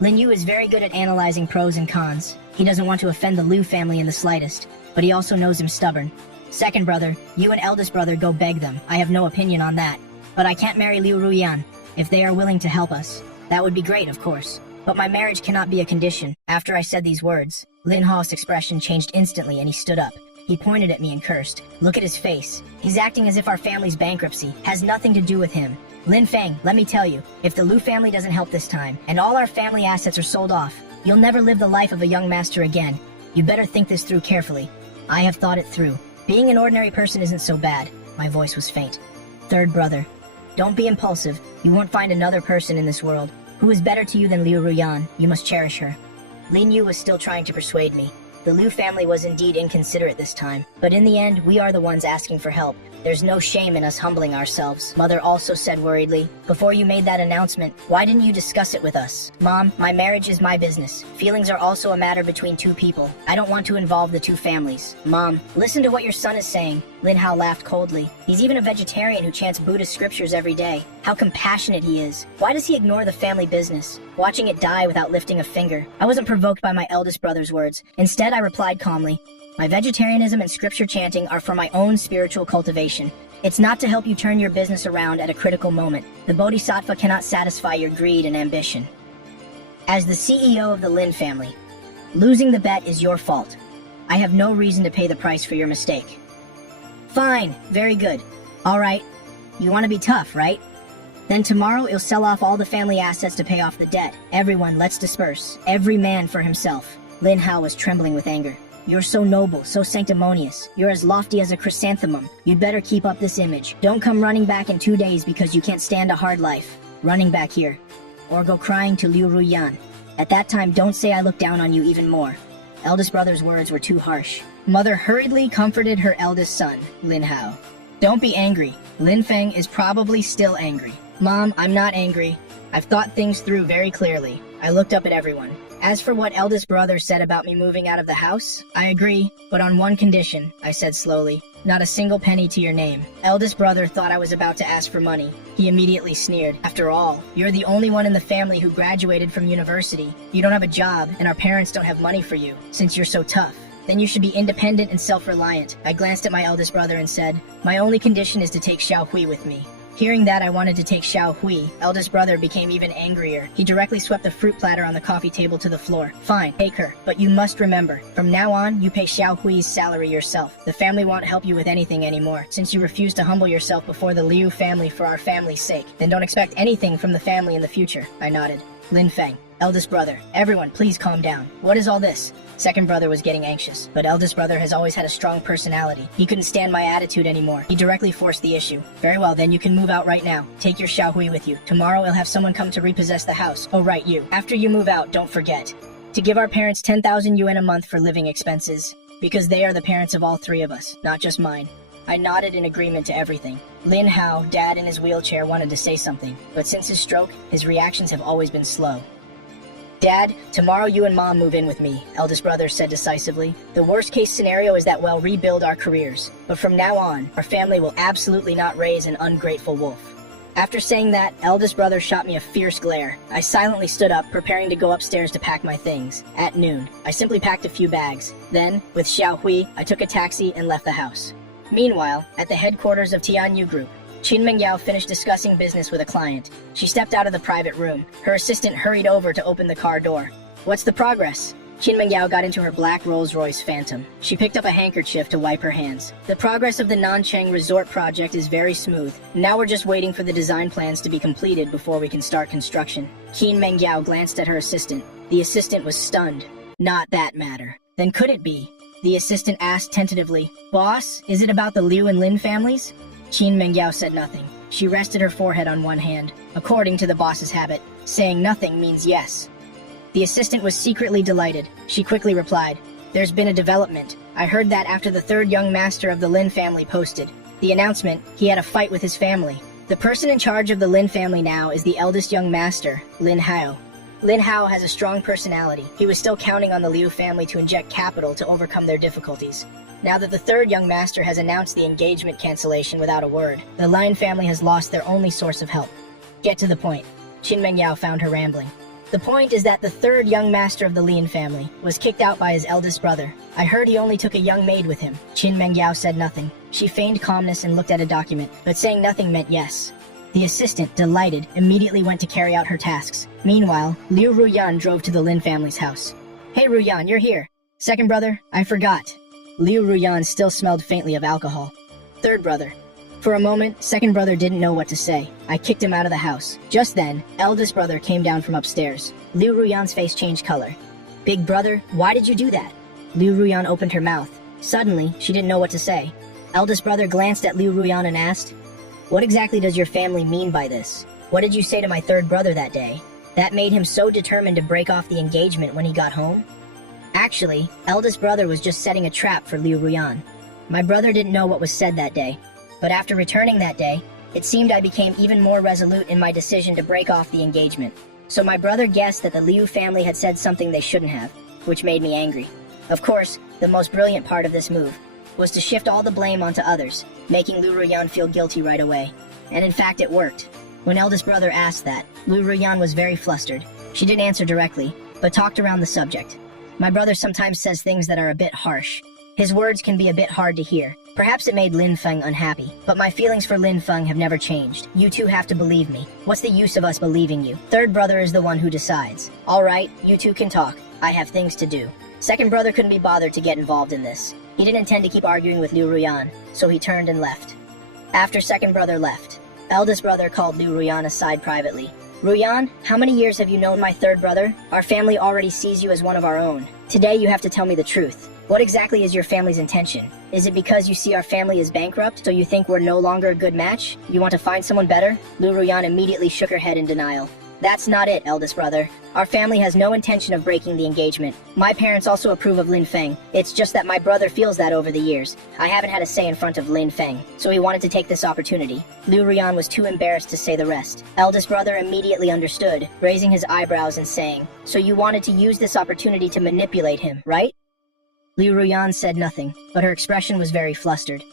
Lin Yu is very good at analyzing pros and cons. He doesn't want to offend the Liu family in the slightest, but he also knows I'm stubborn. Second brother, you and eldest brother go beg them. I have no opinion on that. But I can't marry Liu Ruyan. If they are willing to help us, that would be great, of course. But my marriage cannot be a condition. After I said these words, Lin Hao's expression changed instantly and he stood up. He pointed at me and cursed. Look at his face. He's acting as if our family's bankruptcy has nothing to do with him. Lin Feng, let me tell you, if the Liu family doesn't help this time, and all our family assets are sold off, you'll never live the life of a young master again. You better think this through carefully. I have thought it through. Being an ordinary person isn't so bad. My voice was faint. Third brother, don't be impulsive. You won't find another person in this world who is better to you than Liu Ruyan. You must cherish her. Lin Yu was still trying to persuade me. The Liu family was indeed inconsiderate this time, but in the end, we are the ones asking for help. There's no shame in us humbling ourselves, Mother also said worriedly. Before you made that announcement, why didn't you discuss it with us? Mom, my marriage is my business. Feelings are also a matter between two people. I don't want to involve the two families. Mom, listen to what your son is saying. Lin Hao laughed coldly. He's even a vegetarian who chants Buddhist scriptures every day. How compassionate he is. Why does he ignore the family business, watching it die without lifting a finger? I wasn't provoked by my eldest brother's words. Instead, I replied calmly, My vegetarianism and scripture chanting are for my own spiritual cultivation. It's not to help you turn your business around at a critical moment. The Bodhisattva cannot satisfy your greed and ambition. As the CEO of the Lin family, losing the bet is your fault. I have no reason to pay the price for your mistake. Fine, very good. All right, you want to be tough, right? Then tomorrow you'll sell off all the family assets to pay off the debt. Everyone, let's disperse. Every man for himself. Lin Hao was trembling with anger. You're so noble, so sanctimonious. You're as lofty as a chrysanthemum. You'd better keep up this image. Don't come running back in 2 days because you can't stand a hard life. Running back here. Or go crying to Liu Ruyan. At that time, don't say I look down on you even more. Eldest brother's words were too harsh. Mother hurriedly comforted her eldest son, Lin Hao. Don't be angry. Lin Feng is probably still angry. Mom, I'm not angry. I've thought things through very clearly. I looked up at everyone. As for what eldest brother said about me moving out of the house, I agree, but on one condition, I said slowly. Not a single penny to your name. Eldest brother thought I was about to ask for money. He immediately sneered. After all, you're the only one in the family who graduated from university. You don't have a job, and our parents don't have money for you, since you're so tough. Then you should be independent and self-reliant. I glanced at my eldest brother and said, my only condition is to take Xiao Hui with me. Hearing that I wanted to take Xiao Hui, eldest brother became even angrier. He directly swept the fruit platter on the coffee table to the floor. Fine, take her. But you must remember, from now on, you pay Xiao Hui's salary yourself. The family won't help you with anything anymore, since you refuse to humble yourself before the Liu family for our family's sake. Then don't expect anything from the family in the future. I nodded. Lin Feng, eldest brother, everyone please calm down. What is all this? Second brother was getting anxious, but eldest brother has always had a strong personality. He couldn't stand my attitude anymore. He directly forced the issue. Very well, then you can move out right now. Take your Xiao Hui with you. Tomorrow I'll have someone come to repossess the house. Oh right, you. After you move out, don't forget to give our parents 10,000 yuan a month for living expenses, because they are the parents of all 3 of us, not just mine. I nodded in agreement to everything. Lin Hao, dad in his wheelchair, wanted to say something, but since his stroke, his reactions have always been slow. Dad, tomorrow you and Mom move in with me, eldest brother said decisively. The worst case scenario is that we'll rebuild our careers. But from now on, our family will absolutely not raise an ungrateful wolf. After saying that, eldest brother shot me a fierce glare. I silently stood up, preparing to go upstairs to pack my things. At noon, I simply packed a few bags. Then, with Xiao Hui, I took a taxi and left the house. Meanwhile, at the headquarters of Tianyu Group, Qin Mengyao finished discussing business with a client. She stepped out of the private room. Her assistant hurried over to open the car door. What's the progress? Qin Mengyao got into her black Rolls-Royce Phantom. She picked up a handkerchief to wipe her hands. The progress of the Nancheng Resort project is very smooth. Now we're just waiting for the design plans to be completed before we can start construction. Qin Mengyao glanced at her assistant. The assistant was stunned. Not that matter. Then could it be? The assistant asked tentatively. Boss, is it about the Liu and Lin families? Qin Mengyao said nothing. She rested her forehead on one hand, according to the boss's habit. Saying nothing means yes. The assistant was secretly delighted. She quickly replied, There's been a development. I heard that after the 3rd young master of the Lin family posted the announcement, he had a fight with his family. The person in charge of the Lin family now is the eldest young master, Lin Hao. Lin Hao has a strong personality. He was still counting on the Liu family to inject capital to overcome their difficulties. Now that the 3rd young master has announced the engagement cancellation without a word, the Lin family has lost their only source of help. Get to the point. Qin Mengyao found her rambling. The point is that the 3rd young master of the Lin family was kicked out by his eldest brother. I heard he only took a young maid with him. Qin Mengyao said nothing. She feigned calmness and looked at a document, but saying nothing meant yes. The assistant, delighted, immediately went to carry out her tasks. Meanwhile, Liu Ruyan drove to the Lin family's house. Hey Ruyan, you're here. Second brother, I forgot. Liu Ruyan still smelled faintly of alcohol. Third brother. For a moment, second brother didn't know what to say. I kicked him out of the house. Just then, eldest brother came down from upstairs. Liu Ruyan's face changed color. Big brother, why did you do that? Liu Ruyan opened her mouth. Suddenly, she didn't know what to say. Eldest brother glanced at Liu Ruyan and asked, What exactly does your family mean by this? What did you say to my third brother that day? That made him so determined to break off the engagement when he got home? Actually, eldest brother was just setting a trap for Liu Ruyan. My brother didn't know what was said that day, but after returning that day, it seemed I became even more resolute in my decision to break off the engagement. So my brother guessed that the Liu family had said something they shouldn't have, which made me angry. Of course, the most brilliant part of this move was to shift all the blame onto others, making Liu Ruyan feel guilty right away. And in fact, it worked. When eldest brother asked that, Liu Ruyan was very flustered. She didn't answer directly, but talked around the subject. My brother sometimes says things that are a bit harsh. His words can be a bit hard to hear. Perhaps it made Lin Feng unhappy, but my feelings for Lin Feng have never changed. You two have to believe me. What's the use of us believing you? Third brother is the one who decides. All right, you two can talk. I have things to do. Second brother couldn't be bothered to get involved in this. He didn't intend to keep arguing with Liu Ruyan, so he turned and left. After second brother left, eldest brother called Liu Ruyan aside privately. Ruyan, how many years have you known my third brother? Our family already sees you as one of our own. Today you have to tell me the truth. What exactly is your family's intention? Is it because you see our family is bankrupt, so you think we're no longer a good match? You want to find someone better? Liu Ruyan immediately shook her head in denial. That's not it, eldest brother. Our family has no intention of breaking the engagement. My parents also approve of Lin Feng. It's just that my brother feels that over the years. I haven't had a say in front of Lin Feng, so he wanted to take this opportunity. Liu Ruyan was too embarrassed to say the rest. Eldest brother immediately understood, raising his eyebrows and saying, "So you wanted to use this opportunity to manipulate him, right?" Liu Ruyan said nothing, but her expression was very flustered.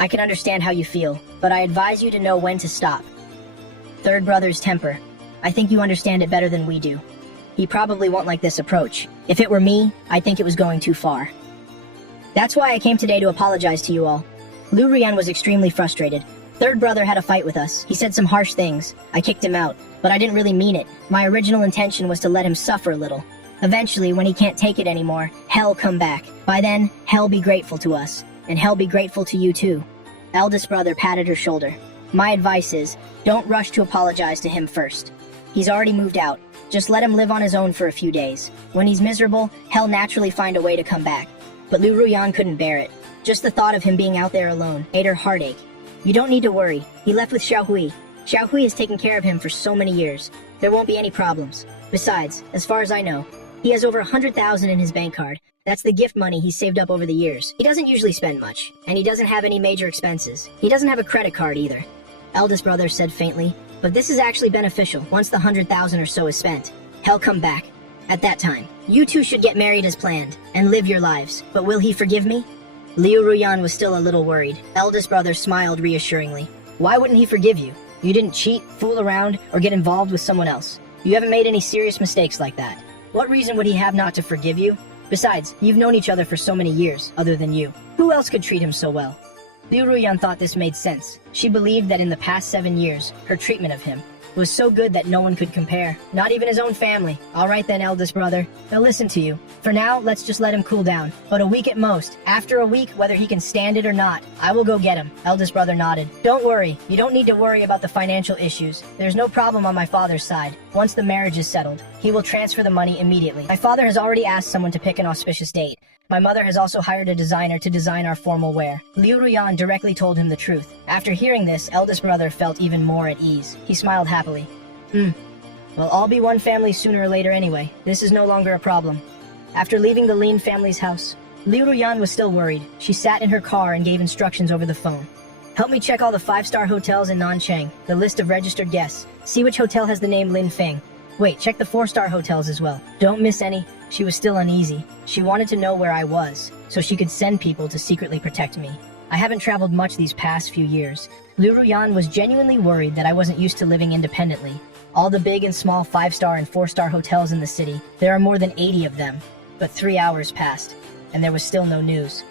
"I can understand how you feel, but I advise you to know when to stop." Third brother's temper. I think you understand it better than we do. He probably won't like this approach. If it were me, I think it was going too far. That's why I came today to apologize to you all. Liu Ruyan was extremely frustrated. Third brother had a fight with us. He said some harsh things. I kicked him out, but I didn't really mean it. My original intention was to let him suffer a little. Eventually, when he can't take it anymore, hell come back. By then, hell be grateful to us, and hell be grateful to you too. Eldest brother patted her shoulder. My advice is, don't rush to apologize to him first. He's already moved out. Just let him live on his own for a few days. When he's miserable, he'll naturally find a way to come back. But Liu Ruyan couldn't bear it. Just the thought of him being out there alone made her heartache. You don't need to worry. He left with Xiaohui. Xiaohui has taken care of him for so many years. There won't be any problems. Besides, as far as I know, he has over 100,000 in his bank card. That's the gift money he's saved up over the years. He doesn't usually spend much, and he doesn't have any major expenses. He doesn't have a credit card either. Eldest brother said faintly. But this is actually beneficial. Once the 100,000 or so is spent, he'll come back. At that time, you two should get married as planned, and live your lives. But will he forgive me? Liu Ruyan was still a little worried. Eldest brother smiled reassuringly. Why wouldn't he forgive you? You didn't cheat, fool around, or get involved with someone else. You haven't made any serious mistakes like that. What reason would he have not to forgive you? Besides, you've known each other for so many years, other than you. Who else could treat him so well? Liu Ruyan thought this made sense. She believed that in the past 7 years, her treatment of him was so good that no one could compare. Not even his own family. All right then, eldest brother. They'll listen to you. For now, let's just let him cool down. But a week at most. After a week, whether he can stand it or not, I will go get him. Eldest brother nodded. Don't worry. You don't need to worry about the financial issues. There's no problem on my father's side. Once the marriage is settled, he will transfer the money immediately. My father has already asked someone to pick an auspicious date. My mother has also hired a designer to design our formal wear. Liu Ruyan directly told him the truth. After hearing this, eldest brother felt even more at ease. He smiled happily. We'll all be one family sooner or later anyway. This is no longer a problem. After leaving the Lin family's house, Liu Ruyan was still worried. She sat in her car and gave instructions over the phone. Help me check all the 5-star hotels in Nanchang, the list of registered guests. See which hotel has the name Lin Feng. Wait, check the 4-star hotels as well. Don't miss any. She was still uneasy. She wanted to know where I was, so she could send people to secretly protect me. I haven't traveled much these past few years. Liu Ruyan was genuinely worried that I wasn't used to living independently. All the big and small 5-star and 4-star hotels in the city, there are more than 80 of them. But 3 hours passed, and there was still no news.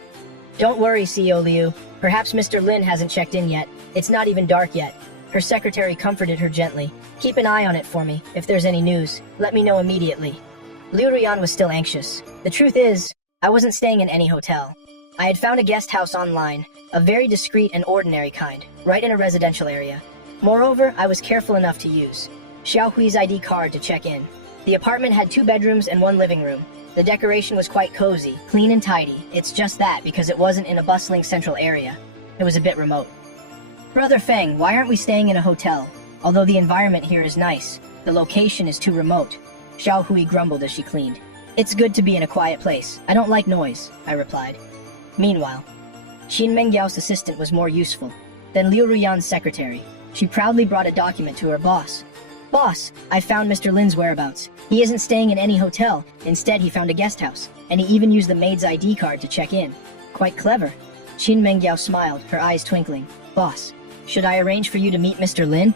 Don't worry, CEO Liu. Perhaps Mr. Lin hasn't checked in yet. It's not even dark yet. Her secretary comforted her gently. Keep an eye on it for me. If there's any news, let me know immediately. Liu Ruyan was still anxious. The truth is, I wasn't staying in any hotel. I had found a guest house online, a very discreet and ordinary kind, right in a residential area. Moreover, I was careful enough to use Xiaohui's ID card to check in. The apartment had 2 bedrooms and 1 living room. The decoration was quite cozy, clean and tidy. It's just that because it wasn't in a bustling central area. It was a bit remote. Brother Feng, why aren't we staying in a hotel? Although the environment here is nice, the location is too remote. Xiaohui grumbled as she cleaned. It's good to be in a quiet place. I don't like noise, I replied. Meanwhile, Qin Mengyao's assistant was more useful than Liu Ruyan's secretary. She proudly brought a document to her boss. Boss, I found Mr. Lin's whereabouts. He isn't staying in any hotel. Instead, he found a guest house, and he even used the maid's ID card to check in. Quite clever. Qin Mengyao smiled, her eyes twinkling. Boss, should I arrange for you to meet Mr. Lin?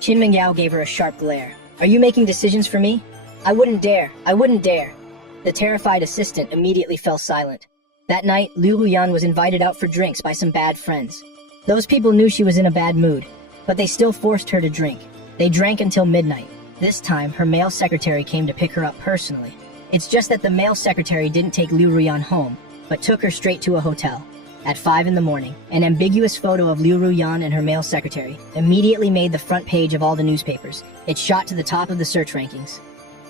Qin Mengyao gave her a sharp glare. Are you making decisions for me? I wouldn't dare. I wouldn't dare. The terrified assistant immediately fell silent. That night, Liu Ruyan was invited out for drinks by some bad friends. Those people knew she was in a bad mood, but they still forced her to drink. They drank until midnight. This time, her male secretary came to pick her up personally. It's just that the male secretary didn't take Liu Ruyan home, but took her straight to a hotel. At 5 in the morning, an ambiguous photo of Liu Ruyan and her male secretary immediately made the front page of all the newspapers. It shot to the top of the search rankings.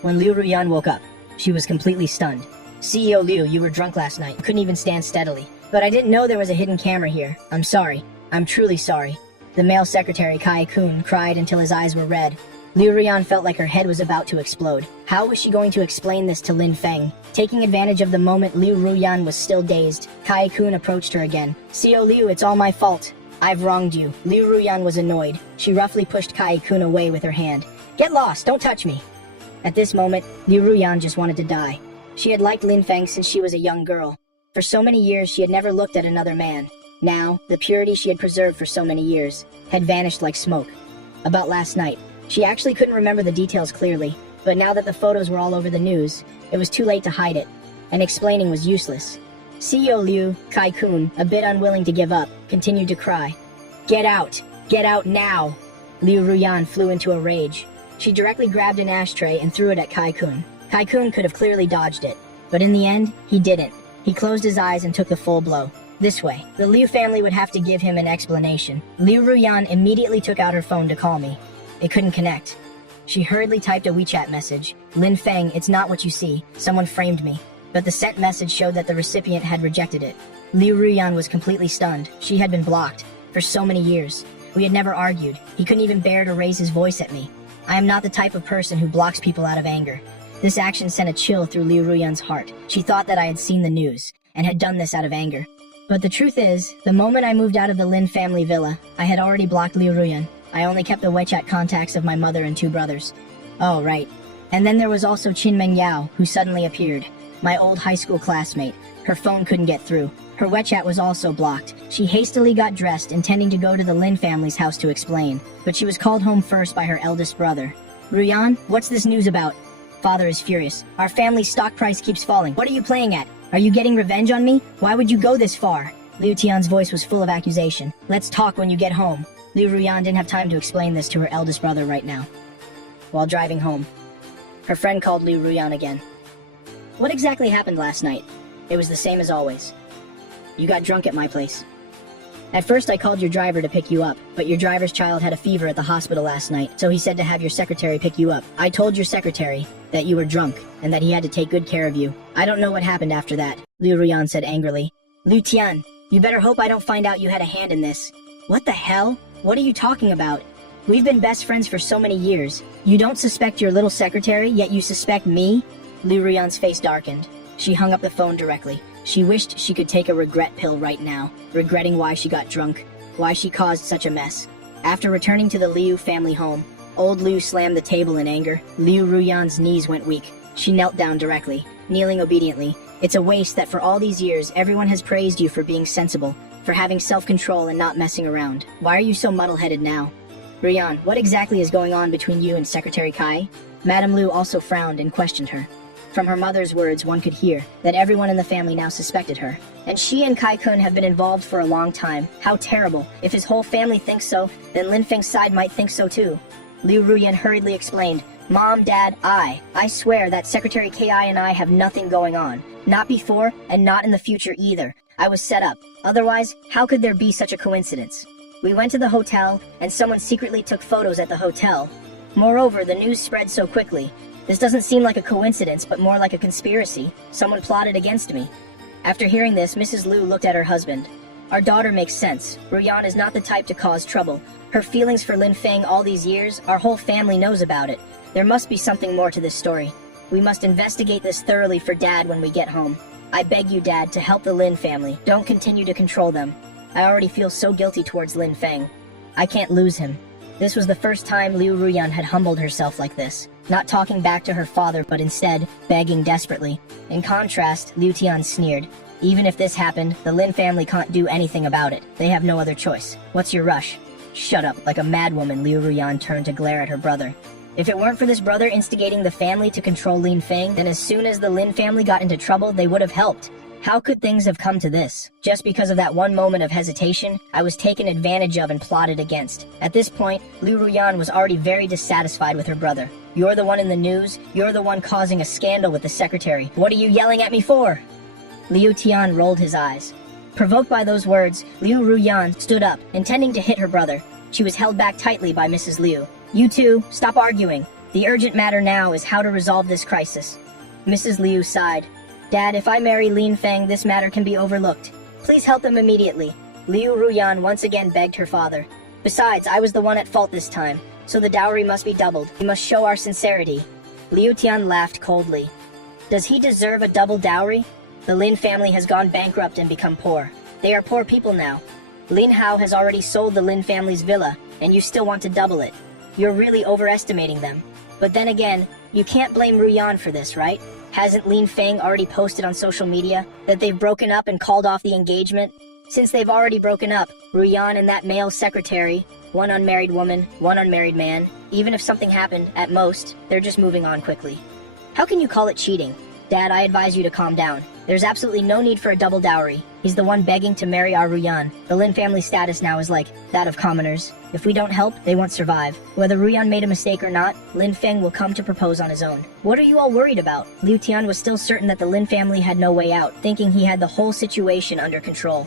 When Liu Ruyan woke up, she was completely stunned. CEO Liu, you were drunk last night. You couldn't even stand steadily. But I didn't know there was a hidden camera here. I'm sorry. I'm truly sorry. The male secretary, Kai Kun, cried until his eyes were red. Liu Ruyan felt like her head was about to explode. How was she going to explain this to Lin Feng? Taking advantage of the moment Liu Ruyan was still dazed, Kai Kun approached her again. CEO Liu, it's all my fault. I've wronged you. Liu Ruyan was annoyed. She roughly pushed Kai Kun away with her hand. Get lost, don't touch me. At this moment, Liu Ruyan just wanted to die. She had liked Lin Feng since she was a young girl. For so many years, she had never looked at another man. Now, the purity she had preserved for so many years had vanished like smoke. About last night, she actually couldn't remember the details clearly, but now that the photos were all over the news, it was too late to hide it, and explaining was useless. CEO Liu, Kai Kun, a bit unwilling to give up, continued to cry. Get out! Get out now! Liu Ruyan flew into a rage. She directly grabbed an ashtray and threw it at Kai Kun. Kai Kun could have clearly dodged it, but in the end, he didn't. He closed his eyes and took the full blow. This way, the Liu family would have to give him an explanation. Liu Ruyan immediately took out her phone to call me. It couldn't connect. She hurriedly typed a WeChat message. Lin Feng, it's not what you see. Someone framed me. But the sent message showed that the recipient had rejected it. Liu Ruyan was completely stunned. She had been blocked. For so many years. We had never argued. He couldn't even bear to raise his voice at me. I am not the type of person who blocks people out of anger. This action sent a chill through Liu Ruyan's heart. She thought that I had seen the news, and had done this out of anger. But the truth is, the moment I moved out of the Lin family villa, I had already blocked Liu Ruyan. I only kept the WeChat contacts of my mother and 2 brothers. Oh, right. And then there was also Qin Meng Yao, who suddenly appeared. My old high school classmate. Her phone couldn't get through. Her WeChat was also blocked. She hastily got dressed, intending to go to the Lin family's house to explain. But she was called home first by her eldest brother. Ruyan, what's this news about? Father is furious. Our family's stock price keeps falling. What are you playing at? Are you getting revenge on me? Why would you go this far? Liu Tian's voice was full of accusation. Let's talk when you get home. Liu Ruyan didn't have time to explain this to her eldest brother right now. While driving home, her friend called Liu Ruyan again. What exactly happened last night? It was the same as always. You got drunk at my place. At first I called your driver to pick you up, but your driver's child had a fever at the hospital last night, so he said to have your secretary pick you up. I told your secretary that you were drunk, and that he had to take good care of you. I don't know what happened after that, Liu Ruyan said angrily. Liu Tian, you better hope I don't find out you had a hand in this. What the hell? What are you talking about? We've been best friends for so many years. You don't suspect your little secretary, yet you suspect me? Liu Ruyan's face darkened. She hung up the phone directly. She wished she could take a regret pill right now, regretting why she got drunk, why she caused such a mess. After returning to the Liu family home, old Liu slammed the table in anger. Liu Ruyan's knees went weak. She knelt down directly, kneeling obediently. It's a waste that for all these years everyone has praised you for being sensible, for having self-control and not messing around. Why are you so muddle-headed now? Ruyan, what exactly is going on between you and Secretary Kai? Madame Liu also frowned and questioned her. From her mother's words, one could hear that everyone in the family now suspected her. And she and Kai Kun have been involved for a long time. How terrible. If his whole family thinks so, then Lin Feng's side might think so too. Liu Ruyan hurriedly explained, Mom, Dad, I swear that Secretary Ki and I have nothing going on. Not before, and not in the future either. I was set up. Otherwise, how could there be such a coincidence? We went to the hotel, and someone secretly took photos at the hotel. Moreover, the news spread so quickly. This doesn't seem like a coincidence, but more like a conspiracy. Someone plotted against me. After hearing this, Mrs. Liu looked at her husband. Our daughter makes sense. Ruyan is not the type to cause trouble. Her feelings for Lin Feng all these years, our whole family knows about it. There must be something more to this story. We must investigate this thoroughly for Dad when we get home. I beg you, Dad, to help the Lin family. Don't continue to control them. I already feel so guilty towards Lin Feng. I can't lose him. This was the first time Liu Ruyan had humbled herself like this, not talking back to her father but instead begging desperately. In contrast, Liu Tian sneered. Even if this happened, the Lin family can't do anything about it. They have no other choice. What's your rush? Shut up. Like a madwoman, Liu Ruyan turned to glare at her brother. If it weren't for this brother instigating the family to control Lin Feng, then as soon as the Lin family got into trouble, they would have helped. How could things have come to this? Just because of that one moment of hesitation, I was taken advantage of and plotted against. At this point, Liu Ruyan was already very dissatisfied with her brother. You're the one in the news. You're the one causing a scandal with the secretary. What are you yelling at me for? Liu Tian rolled his eyes. Provoked by those words, Liu Ruyan stood up, intending to hit her brother. She was held back tightly by Mrs. Liu. You two, stop arguing. The urgent matter now is how to resolve this crisis. Mrs. Liu sighed. Dad, if I marry Lin Feng, this matter can be overlooked. Please help him immediately. Liu Ruyan once again begged her father. Besides, I was the one at fault this time, so the dowry must be doubled. We must show our sincerity. Liu Tian laughed coldly. Does he deserve a double dowry? The Lin family has gone bankrupt and become poor. They are poor people now. Lin Hao has already sold the Lin family's villa, and you still want to double it. You're really overestimating them. But then again, you can't blame Ruyan for this, right? Hasn't Lin Feng already posted on social media that they've broken up and called off the engagement? Since they've already broken up, Ruyan and that male secretary, one unmarried woman, one unmarried man, even if something happened, at most, they're just moving on quickly. How can you call it cheating? Dad, I advise you to calm down. There's absolutely no need for a double dowry. He's the one begging to marry our Ruyan. The Lin family status now is like that of commoners. If we don't help, they won't survive. Whether Ruyan made a mistake or not, Lin Feng will come to propose on his own. What are you all worried about? Liu Tian was still certain that the Lin family had no way out, thinking he had the whole situation under control.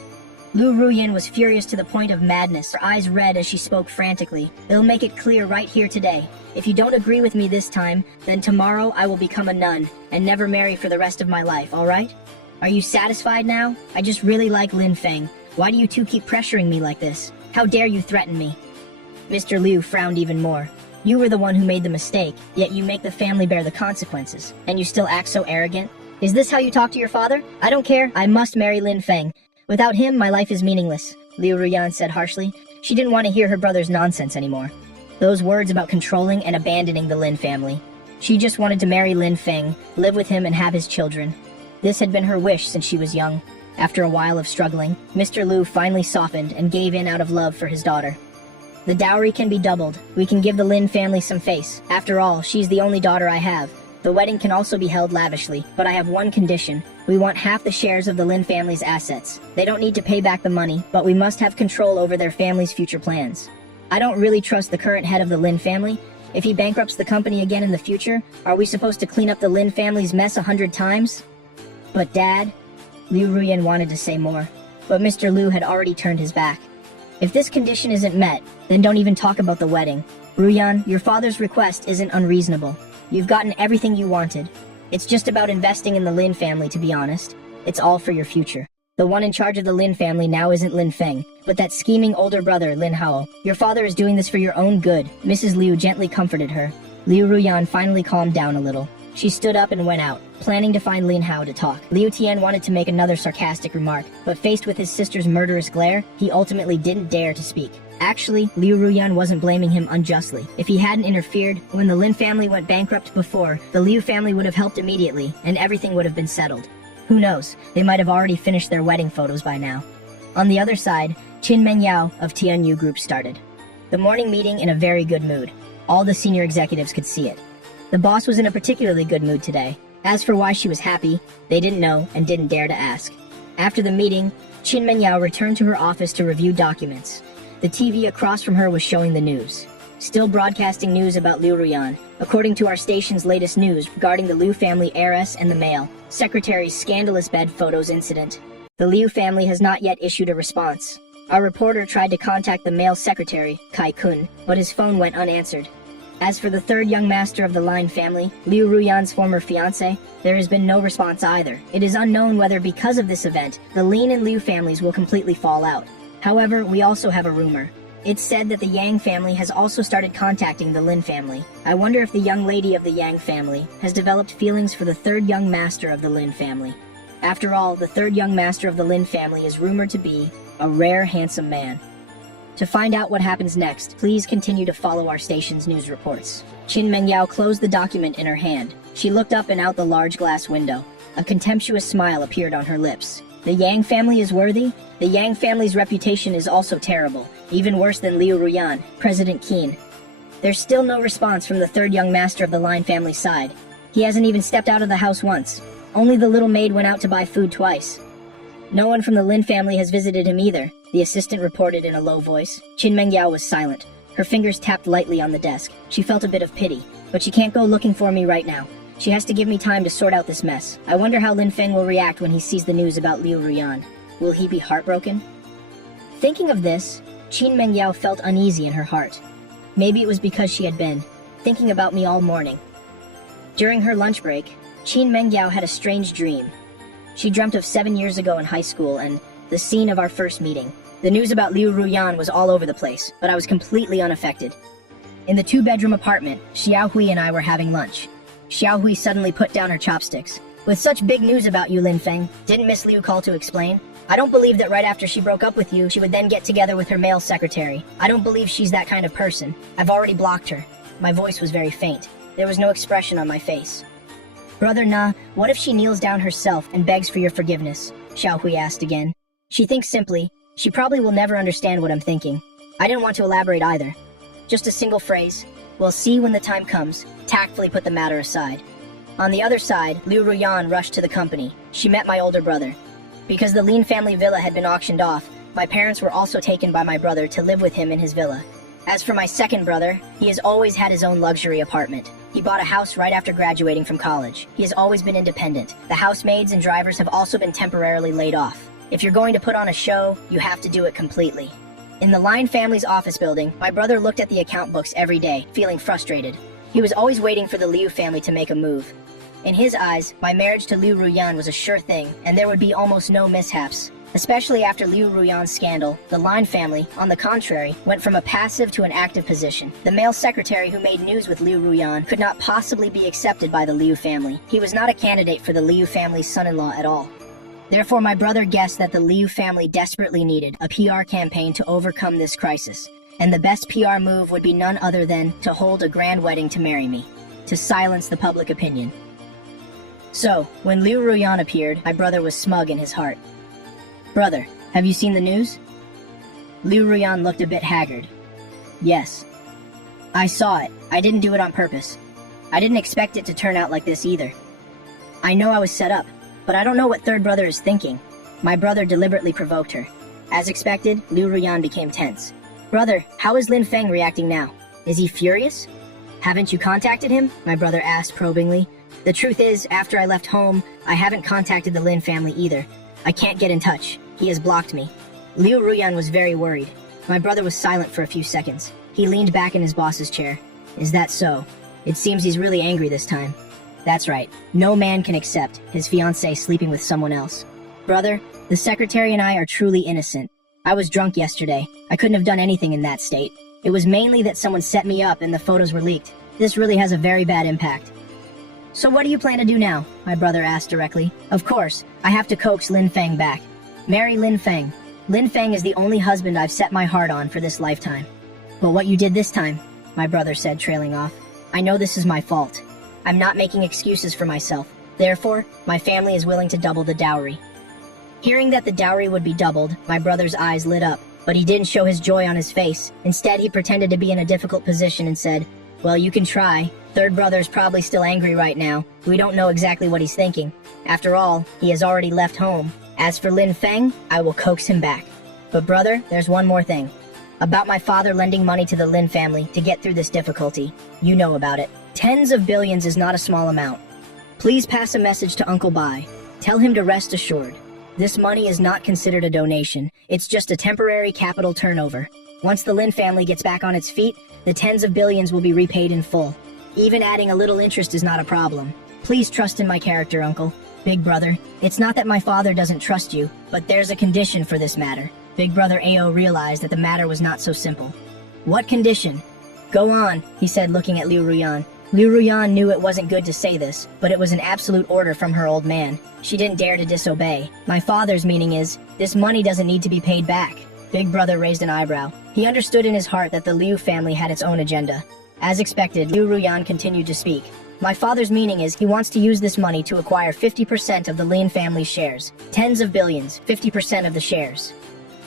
Liu Ruyan was furious to the point of madness, her eyes red as she spoke frantically. They'll make it clear right here today. If you don't agree with me this time, then tomorrow I will become a nun and never marry for the rest of my life, alright? Are you satisfied now? I just really like Lin Feng. Why do you two keep pressuring me like this? How dare you threaten me? Mr. Liu frowned even more. You were the one who made the mistake, yet you make the family bear the consequences, and you still act so arrogant? Is this how you talk to your father? I don't care, I must marry Lin Feng. Without him, my life is meaningless, Liu Ruyan said harshly. She didn't want to hear her brother's nonsense anymore. Those words about controlling and abandoning the Lin family. She just wanted to marry Lin Feng, live with him and have his children. This had been her wish since she was young. After a while of struggling, Mr. Liu finally softened and gave in out of love for his daughter. The dowry can be doubled. We can give the Lin family some face. After all, she's the only daughter I have. The wedding can also be held lavishly, but I have one condition. We want half the shares of the Lin family's assets. They don't need to pay back the money, but we must have control over their family's future plans. I don't really trust the current head of the Lin family. If he bankrupts the company again in the future, are we supposed to clean up the Lin family's mess 100 times? But Dad, Liu Ruyan wanted to say more, but Mr. Liu had already turned his back. If this condition isn't met, then don't even talk about the wedding. Ruyan, your father's request isn't unreasonable. You've gotten everything you wanted. It's just about investing in the Lin family, to be honest. It's all for your future. The one in charge of the Lin family now isn't Lin Feng, but that scheming older brother, Lin Hao. Your father is doing this for your own good. Mrs. Liu gently comforted her. Liu Ruyan finally calmed down a little. She stood up and went out, planning to find Lin Hao to talk. Liu Tian wanted to make another sarcastic remark, but faced with his sister's murderous glare, he ultimately didn't dare to speak. Actually, Liu Ruyan wasn't blaming him unjustly. If he hadn't interfered, when the Lin family went bankrupt before, the Liu family would have helped immediately, and everything would have been settled. Who knows, they might have already finished their wedding photos by now. On the other side, Qin Mengyao of Tianyu Group started the morning meeting in a very good mood. All the senior executives could see it. The boss was in a particularly good mood today. As for why she was happy, they didn't know and didn't dare to ask. After the meeting, Qin Mengyao returned to her office to review documents. The TV across from her was showing the news. Still broadcasting news about Liu Ruyan. According to our station's latest news regarding the Liu family heiress and the male secretary's scandalous bed photos incident, the Liu family has not yet issued a response. Our reporter tried to contact the male secretary, Kai Kun, but his phone went unanswered. As for the third young master of the Lin family, Liu Ruyan's former fiancé, there has been no response either. It is unknown whether because of this event, the Lin and Liu families will completely fall out. However, we also have a rumor. It's said that the Yang family has also started contacting the Lin family. I wonder if the young lady of the Yang family has developed feelings for the third young master of the Lin family. After all, the third young master of the Lin family is rumored to be a rare, handsome man. To find out what happens next, please continue to follow our station's news reports. Qin Mengyao closed the document in her hand. She looked up and out the large glass window. A contemptuous smile appeared on her lips. The Yang family is worthy? The Yang family's reputation is also terrible, even worse than Liu Ruyan, President Qin. There's still no response from the third young master of the Lin family side. He hasn't even stepped out of the house once. Only the little maid went out to buy food twice. No one from the Lin family has visited him either, the assistant reported in a low voice. Qin Mengyao was silent. Her fingers tapped lightly on the desk. She felt a bit of pity, but she can't go looking for me right now. She has to give me time to sort out this mess. I wonder how Lin Feng will react when he sees the news about Liu Ruyan. Will he be heartbroken? Thinking of this, Qin Mengyao felt uneasy in her heart. Maybe it was because she had been thinking about me all morning. During her lunch break, Qin Mengyao had a strange dream. She dreamt of 7 years ago in high school and the scene of our first meeting. The news about Liu Ruyan was all over the place, but I was completely unaffected. In the 2-bedroom apartment, Xiao Hui and I were having lunch. Xiao Hui suddenly put down her chopsticks. With such big news about you, Lin Feng, didn't Miss Liu call to explain? I don't believe that right after she broke up with you, she would then get together with her male secretary. I don't believe she's that kind of person. I've already blocked her. My voice was very faint. There was no expression on my face. Brother Na, what if she kneels down herself and begs for your forgiveness? Xiao Hui asked again. She thinks simply. She probably will never understand what I'm thinking. I didn't want to elaborate either. Just a single phrase. We'll see when the time comes. Tactfully put the matter aside. On the other side, Liu Ruyan rushed to the company. She met my older brother. Because the Lin family villa had been auctioned off, my parents were also taken by my brother to live with him in his villa. As for my second brother, he has always had his own luxury apartment. He bought a house right after graduating from college. He has always been independent. The housemaids and drivers have also been temporarily laid off. If you're going to put on a show, you have to do it completely. In the Lin family's office building, my brother looked at the account books every day, feeling frustrated. He was always waiting for the Liu family to make a move. In his eyes, my marriage to Liu Ruyan was a sure thing, and there would be almost no mishaps. Especially after Liu Ruyan's scandal, the Lin family, on the contrary, went from a passive to an active position. The male secretary who made news with Liu Ruyan could not possibly be accepted by the Liu family. He was not a candidate for the Liu family's son-in-law at all. Therefore, my brother guessed that the Liu family desperately needed a PR campaign to overcome this crisis, and the best PR move would be none other than to hold a grand wedding to marry me, to silence the public opinion. So, when Liu Ruyan appeared, my brother was smug in his heart. Brother, have you seen the news? Liu Ruyan looked a bit haggard. Yes. I saw it. I didn't do it on purpose. I didn't expect it to turn out like this either. I know I was set up, but I don't know what third brother is thinking. My brother deliberately provoked her. As expected, Liu Ruyan became tense. Brother, how is Lin Feng reacting now? Is he furious? Haven't you contacted him? My brother asked probingly. The truth is, after I left home, I haven't contacted the Lin family either. I can't get in touch. He has blocked me. Liu Ruyan was very worried. My brother was silent for a few seconds. He leaned back in his boss's chair. Is that so? It seems he's really angry this time. That's right. No man can accept his fiancée sleeping with someone else. Brother, the secretary and I are truly innocent. I was drunk yesterday. I couldn't have done anything in that state. It was mainly that someone set me up and the photos were leaked. This really has a very bad impact. So what do you plan to do now? My brother asked directly. Of course, I have to coax Lin Feng back. Marry Lin Feng. Lin Feng is the only husband I've set my heart on for this lifetime. But what you did this time, my brother said, trailing off. I know this is my fault. I'm not making excuses for myself. Therefore, my family is willing to double the dowry. Hearing that the dowry would be doubled, my brother's eyes lit up, but he didn't show his joy on his face. Instead, he pretended to be in a difficult position and said, well, you can try. Third brother's probably still angry right now. We don't know exactly what he's thinking. After all, he has already left home. As for Lin Feng, I will coax him back. But brother, there's one more thing. About my father lending money to the Lin family to get through this difficulty. You know about it. Tens of billions is not a small amount. Please pass a message to Uncle Bai. Tell him to rest assured. This money is not considered a donation. It's just a temporary capital turnover. Once the Lin family gets back on its feet, the tens of billions will be repaid in full. Even adding a little interest is not a problem. Please trust in my character, Uncle. Big brother, it's not that my father doesn't trust you, but there's a condition for this matter. Big brother Ao realized that the matter was not so simple. What condition? Go on, he said, looking at Liu Ruyan. Liu Ruyan knew it wasn't good to say this, but it was an absolute order from her old man. She didn't dare to disobey. My father's meaning is, this money doesn't need to be paid back. Big brother raised an eyebrow. He understood in his heart that the Liu family had its own agenda. As expected, Liu Ruyan continued to speak. My father's meaning is he wants to use this money to acquire 50% of the Lin family's shares. Tens of billions, 50% of the shares.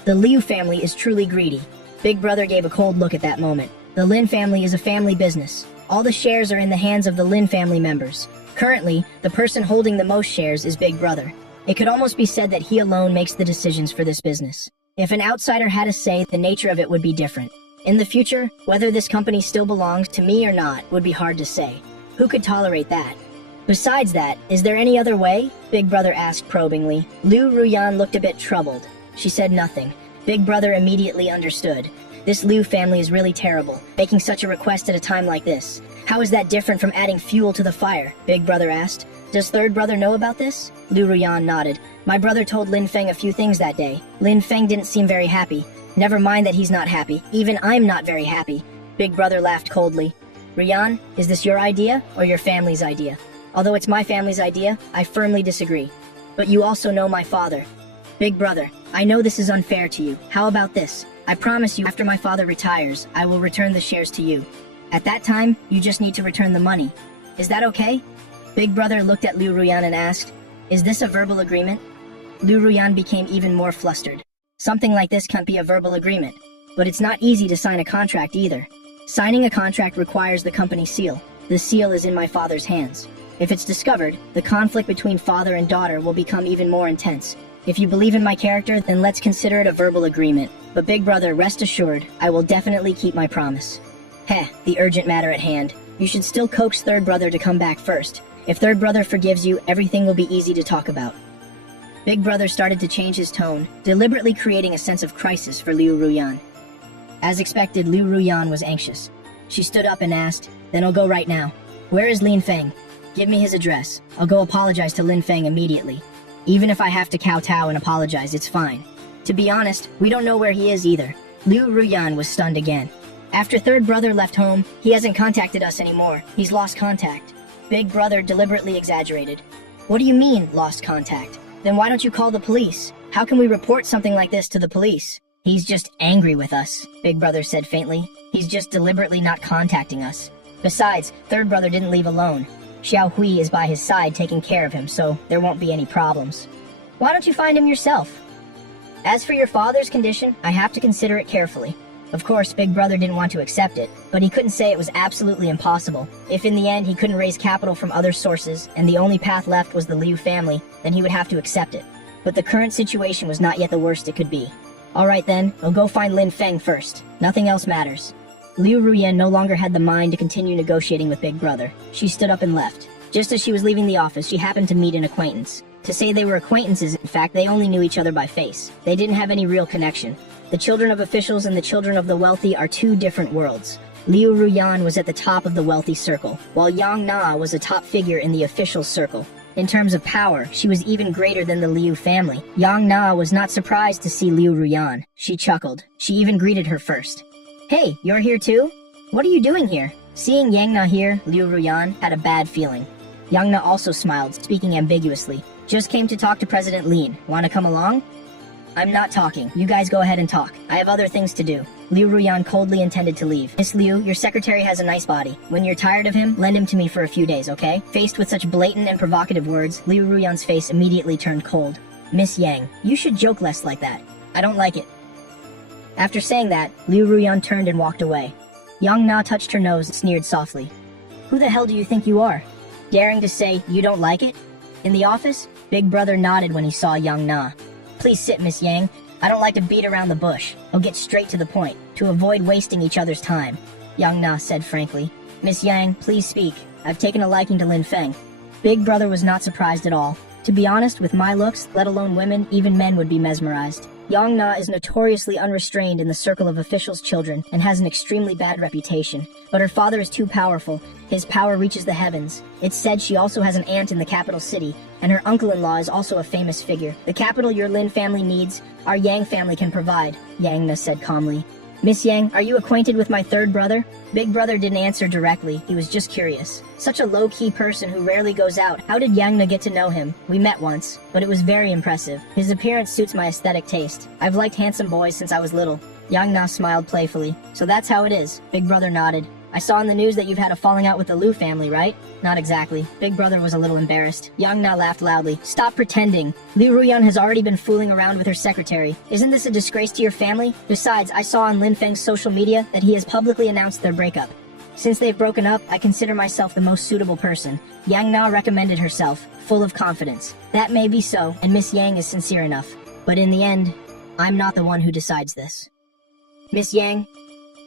The Liu family is truly greedy. Big brother gave a cold look at that moment. The Lin family is a family business. All the shares are in the hands of the Lin family members. Currently, the person holding the most shares is Big brother. It could almost be said that he alone makes the decisions for this business. If an outsider had a say, the nature of it would be different. In the future, whether this company still belongs to me or not would be hard to say. Who could tolerate that? Besides that, is there any other way? Big Brother asked probingly. Liu Ruyan looked a bit troubled. She said nothing. Big Brother immediately understood. This Liu family is really terrible, making such a request at a time like this. How is that different from adding fuel to the fire? Big Brother asked. Does third brother know about this? Liu Ruyan nodded. My brother told Lin Feng a few things that day. Lin Feng didn't seem very happy. Never mind that he's not happy. Even I'm not very happy. Big Brother laughed coldly. Ruyan, is this your idea or your family's idea? Although it's my family's idea, I firmly disagree. But you also know my father. Big Brother, I know this is unfair to you. How about this? I promise you after my father retires, I will return the shares to you. At that time, you just need to return the money. Is that okay? Big Brother looked at Liu Ruyan and asked, is this a verbal agreement? Liu Ruyan became even more flustered. Something like this can't be a verbal agreement. But it's not easy to sign a contract either. Signing a contract requires the company seal. The seal is in my father's hands. If it's discovered, the conflict between father and daughter will become even more intense. If you believe in my character, then let's consider it a verbal agreement. But Big Brother, rest assured, I will definitely keep my promise. Heh, the urgent matter at hand. You should still coax third brother to come back first. If third brother forgives you, everything will be easy to talk about. Big Brother started to change his tone, deliberately creating a sense of crisis for Liu Ruyan. As expected, Liu Ruyan was anxious. She stood up and asked, then I'll go right now. Where is Lin Feng? Give me his address. I'll go apologize to Lin Feng immediately. Even if I have to kowtow and apologize, it's fine. To be honest, we don't know where he is either. Liu Ruyan was stunned again. After third brother left home, he hasn't contacted us anymore. He's lost contact. Big Brother deliberately exaggerated. What do you mean, lost contact? Then why don't you call the police? How can we report something like this to the police? He's just angry with us, Big Brother said faintly. He's just deliberately not contacting us. Besides, third brother didn't leave alone. Xiao Hui is by his side taking care of him, so there won't be any problems. Why don't you find him yourself? As for your father's condition, I have to consider it carefully. Of course, Big Brother didn't want to accept it, but he couldn't say it was absolutely impossible. If in the end he couldn't raise capital from other sources, and the only path left was the Liu family, then he would have to accept it. But the current situation was not yet the worst it could be. Alright then, we'll go find Lin Feng first. Nothing else matters. Liu Ruyan no longer had the mind to continue negotiating with Big Brother. She stood up and left. Just as she was leaving the office, she happened to meet an acquaintance. To say they were acquaintances, in fact, they only knew each other by face. They didn't have any real connection. The children of officials and the children of the wealthy are two different worlds. Liu Ruyan was at the top of the wealthy circle, while Yang Na was a top figure in the official circle. In terms of power, she was even greater than the Liu family. Yang Na was not surprised to see Liu Ruyan. She chuckled. She even greeted her first. Hey, you're here too? What are you doing here? Seeing Yang Na here, Liu Ruyan had a bad feeling. Yang Na also smiled, speaking ambiguously. Just came to talk to President Lin. Wanna come along? I'm not talking. You guys go ahead and talk. I have other things to do. Liu Ruyan coldly intended to leave. Miss Liu, your secretary has a nice body. When you're tired of him, lend him to me for a few days, okay? Faced with such blatant and provocative words, Liu Ruyan's face immediately turned cold. Miss Yang, you should joke less like that. I don't like it. After saying that, Liu Ruyan turned and walked away. Yang Na touched her nose and sneered softly. Who the hell do you think you are? Daring to say you don't like it? In the office, Big Brother nodded when he saw Yang Na. Please sit, Miss Yang. I don't like to beat around the bush. I'll get straight to the point, to avoid wasting each other's time. Yang Na said frankly. Miss Yang, please speak. I've taken a liking to Lin Feng. Big Brother was not surprised at all. To be honest, with my looks, let alone women, even men would be mesmerized. Yang Na is notoriously unrestrained in the circle of officials' children and has an extremely bad reputation. But her father is too powerful. His power reaches the heavens. It's said she also has an aunt in the capital city, and her uncle-in-law is also a famous figure. The capital your Lin family needs, our Yang family can provide, Yang Na said calmly. Miss Yang, are you acquainted with my third brother? Big Brother didn't answer directly, he was just curious. Such a low-key person who rarely goes out. How did Yang Na get to know him? We met once, but it was very impressive. His appearance suits my aesthetic taste. I've liked handsome boys since I was little. Yang Na smiled playfully. So that's how it is. Big Brother nodded. I saw in the news that you've had a falling out with the Liu family, right? Not exactly. Big Brother was a little embarrassed. Yang Na laughed loudly. Stop pretending. Liu Ruyan has already been fooling around with her secretary. Isn't this a disgrace to your family? Besides, I saw on Lin Feng's social media that he has publicly announced their breakup. Since they've broken up, I consider myself the most suitable person. Yang Na recommended herself, full of confidence. That may be so, and Miss Yang is sincere enough. But in the end, I'm not the one who decides this. Miss Yang,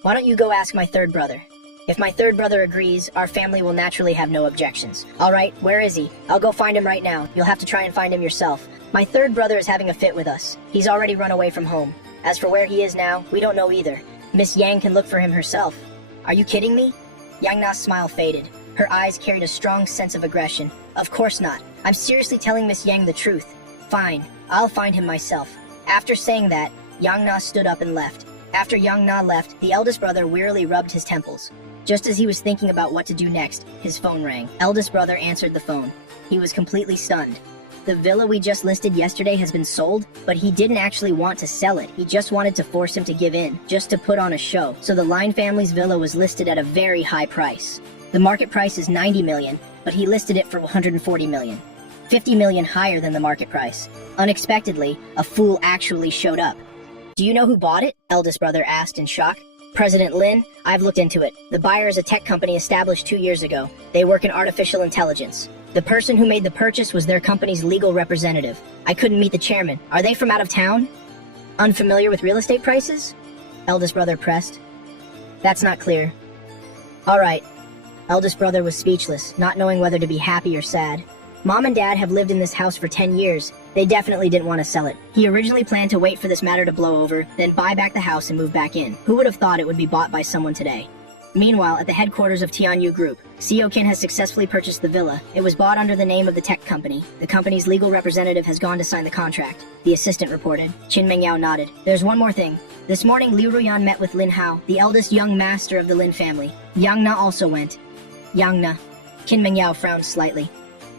why don't you go ask my third brother? If my third brother agrees, our family will naturally have no objections. Alright, where is he? I'll go find him right now. You'll have to try and find him yourself. My third brother is having a fit with us. He's already run away from home. As for where he is now, we don't know either. Miss Yang can look for him herself. Are you kidding me? Yang Na's smile faded. Her eyes carried a strong sense of aggression. Of course not. I'm seriously telling Miss Yang the truth. Fine, I'll find him myself. After saying that, Yang Na stood up and left. After Yang Na left, the eldest brother wearily rubbed his temples. Just as he was thinking about what to do next, his phone rang. Eldest brother answered the phone. He was completely stunned. The villa we just listed yesterday has been sold, but he didn't actually want to sell it. He just wanted to force him to give in, just to put on a show. So the Lin family's villa was listed at a very high price. The market price is 90 million, but he listed it for 140 million. 50 million higher than the market price. Unexpectedly, a fool actually showed up. Do you know who bought it? Eldest brother asked in shock. President Lin, I've looked into it. The buyer is a tech company established 2 years ago. They work in artificial intelligence. The person who made the purchase was their company's legal representative. I couldn't meet the chairman. Are they from out of town? Unfamiliar with real estate prices? Eldest brother pressed. That's not clear. Alright. Eldest brother was speechless, not knowing whether to be happy or sad. Mom and Dad have lived in this house for 10 years. They definitely didn't want to sell it. He originally planned to wait for this matter to blow over, then buy back the house and move back in. Who would have thought it would be bought by someone today? Meanwhile, at the headquarters of Tianyu Group, Seo Kin has successfully purchased the villa. It was bought under the name of the tech company. The company's legal representative has gone to sign the contract. The assistant reported. Qin Mengyao nodded. There's one more thing. This morning, Liu Ruyan met with Lin Hao, the eldest young master of the Lin family. Yang Na also went. Yang Na. Qin Mengyao frowned slightly.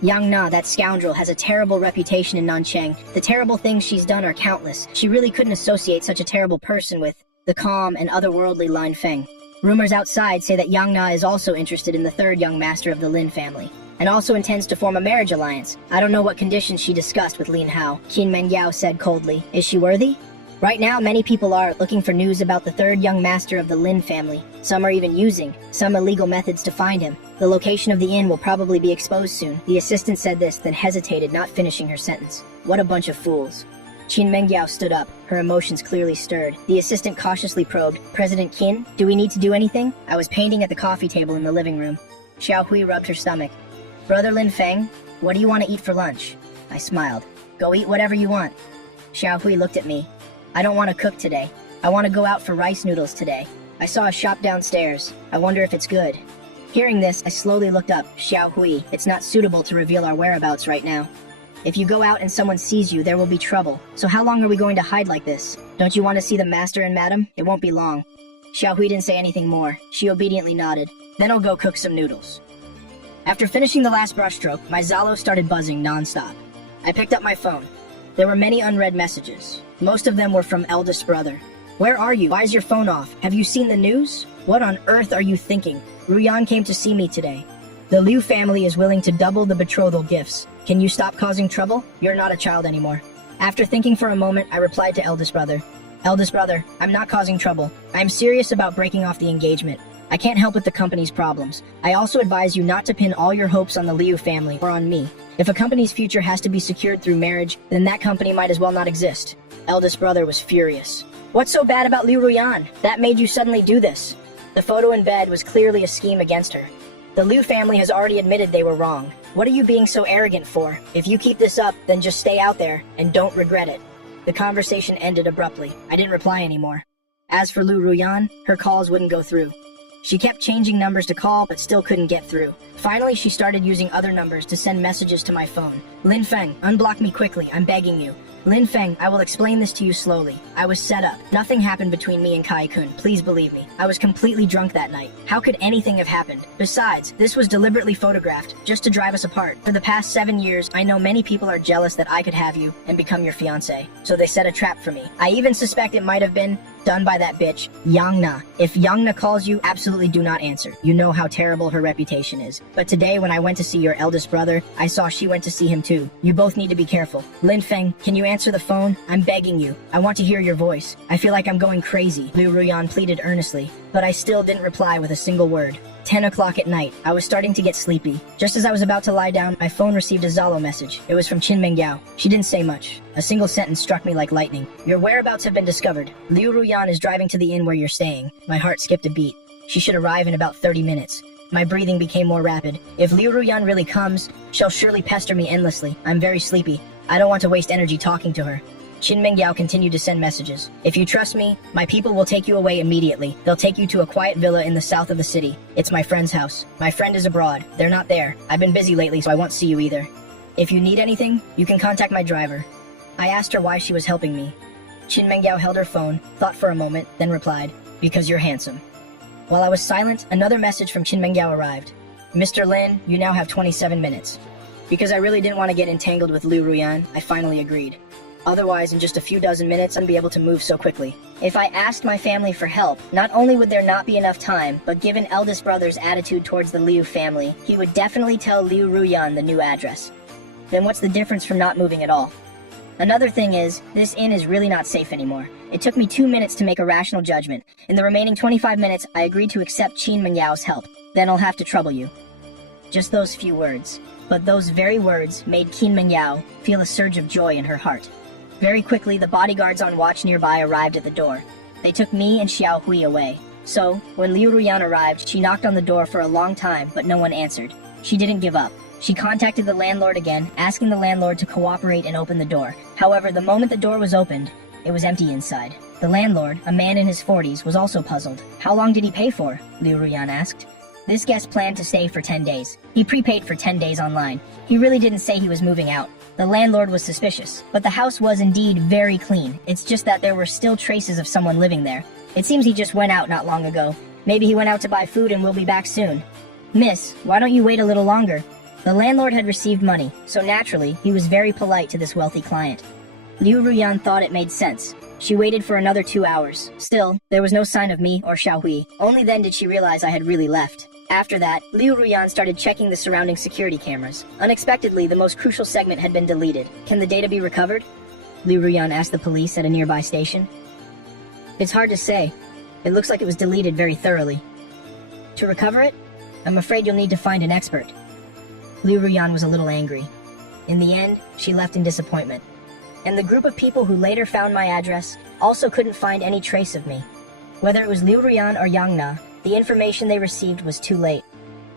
Yang Na, that scoundrel, has a terrible reputation in Nancheng. The terrible things she's done are countless. She really couldn't associate such a terrible person with the calm and otherworldly Lin Feng. Rumors outside say that Yang Na is also interested in the third young master of the Lin family, and also intends to form a marriage alliance. I don't know what conditions she discussed with Lin Hao, Qin Mengyao said coldly. Is she worthy? Right now, many people are looking for news about the third young master of the Lin family. Some are even using some illegal methods to find him. The location of the inn will probably be exposed soon. The assistant said this, then hesitated, not finishing her sentence. What a bunch of fools. Qin Mengyao stood up, her emotions clearly stirred. The assistant cautiously probed, President Qin, do we need to do anything? I was painting at the coffee table in the living room. Xiao Hui rubbed her stomach. Brother Lin Feng, what do you want to eat for lunch? I smiled. Go eat whatever you want. Xiao Hui looked at me. I don't want to cook today. I want to go out for rice noodles today. I saw a shop downstairs. I wonder if it's good. Hearing this, I slowly looked up. Xiao Hui, it's not suitable to reveal our whereabouts right now. If you go out and someone sees you, there will be trouble. So how long are we going to hide like this? Don't you want to see the master and madam? It won't be long. Xiao Hui didn't say anything more. She obediently nodded. Then I'll go cook some noodles. After finishing the last brushstroke, my Zalo started buzzing non-stop. I picked up my phone. There were many unread messages. Most of them were from eldest brother. Where are you? Why is your phone off? Have you seen the news? What on earth are you thinking? Ruyan came to see me today. The Liu family is willing to double the betrothal gifts. Can you stop causing trouble? You're not a child anymore. After thinking for a moment, I replied to eldest brother. Eldest brother, I'm not causing trouble. I'm serious about breaking off the engagement. I can't help with the company's problems. I also advise you not to pin all your hopes on the Liu family or on me. If a company's future has to be secured through marriage, then that company might as well not exist. Eldest brother was furious. What's so bad about Liu Ruyan? That made you suddenly do this? The photo in bed was clearly a scheme against her. The Liu family has already admitted they were wrong. What are you being so arrogant for? If you keep this up, then just stay out there and don't regret it. The conversation ended abruptly. I didn't reply anymore. As for Liu Ruyan, her calls wouldn't go through. She kept changing numbers to call, but still couldn't get through. Finally, she started using other numbers to send messages to my phone. Lin Feng, unblock me quickly, I'm begging you. Lin Feng, I will explain this to you slowly. I was set up. Nothing happened between me and Kai-kun, please believe me. I was completely drunk that night. How could anything have happened? Besides, this was deliberately photographed, just to drive us apart. For the past 7 years, I know many people are jealous that I could have you and become your fiancé. So they set a trap for me. I even suspect it might have been done by that bitch, Yang Na. If Yang Na calls you, absolutely do not answer. You know how terrible her reputation is. But today, when I went to see your eldest brother, I saw she went to see him too. You both need to be careful. Lin Feng, can you answer the phone? I'm begging you. I want to hear your voice. I feel like I'm going crazy. Liu Ruyan pleaded earnestly. but I still didn't reply with a single word. 10 o'clock at night. I was starting to get sleepy. Just as I was about to lie down, my phone received a Zalo message. It was from Qin Mengyao. She didn't say much. A single sentence struck me like lightning. Your whereabouts have been discovered. Liu Ruyan is driving to the inn where you're staying. My heart skipped a beat. She should arrive in about 30 minutes. My breathing became more rapid. If Liu Ruyan really comes, she'll surely pester me endlessly. I'm very sleepy. I don't want to waste energy talking to her. Qin Mengyao continued to send messages. If you trust me, my people will take you away immediately. They'll take you to a quiet villa in the south of the city. It's my friend's house. My friend is abroad. They're not there. I've been busy lately, so I won't see you either. If you need anything, you can contact my driver. I asked her why she was helping me. Qin Mengyao held her phone, thought for a moment, then replied, because you're handsome. While I was silent, another message from Qin Mengyao arrived. Mr. Lin, you now have 27 minutes. Because I really didn't want to get entangled with Liu Ruyan, I finally agreed. Otherwise, in just a few dozen minutes, I'd be able to move so quickly. If I asked my family for help, not only would there not be enough time, but given eldest brother's attitude towards the Liu family, he would definitely tell Liu Ruyan the new address. Then what's the difference from not moving at all? Another thing is, this inn is really not safe anymore. It took me 2 minutes to make a rational judgment. In the remaining 25 minutes, I agreed to accept Qin Mengyao's help. Then I'll have to trouble you. Just those few words. But those very words made Qin Mengyao feel a surge of joy in her heart. Very quickly, the bodyguards on watch nearby arrived at the door. They took me and Xiao Hui away. So, when Liu Ruyan arrived, she knocked on the door for a long time, but no one answered. She didn't give up. She contacted the landlord again, asking the landlord to cooperate and open the door. However, the moment the door was opened, it was empty inside. The landlord, a man in his 40s, was also puzzled. How long did he pay for? Liu Ruyan asked. This guest planned to stay for 10 days. He prepaid for 10 days online. He really didn't say he was moving out. The landlord was suspicious, but the house was indeed very clean. It's just that there were still traces of someone living there. It seems he just went out not long ago. Maybe he went out to buy food and will be back soon. Miss, why don't you wait a little longer? The landlord had received money, so naturally, he was very polite to this wealthy client. Liu Ruyan thought it made sense. She waited for another 2 hours. Still, there was no sign of me or Xiao Hui. Only then did she realize I had really left. After that, Liu Ruyan started checking the surrounding security cameras. Unexpectedly, the most crucial segment had been deleted. Can the data be recovered? Liu Ruyan asked the police at a nearby station. It's hard to say. It looks like it was deleted very thoroughly. To recover it? I'm afraid you'll need to find an expert. Liu Ruyan was a little angry. In the end, she left in disappointment. And the group of people who later found my address also couldn't find any trace of me. Whether it was Liu Ruyan or Yang Na, the information they received was too late.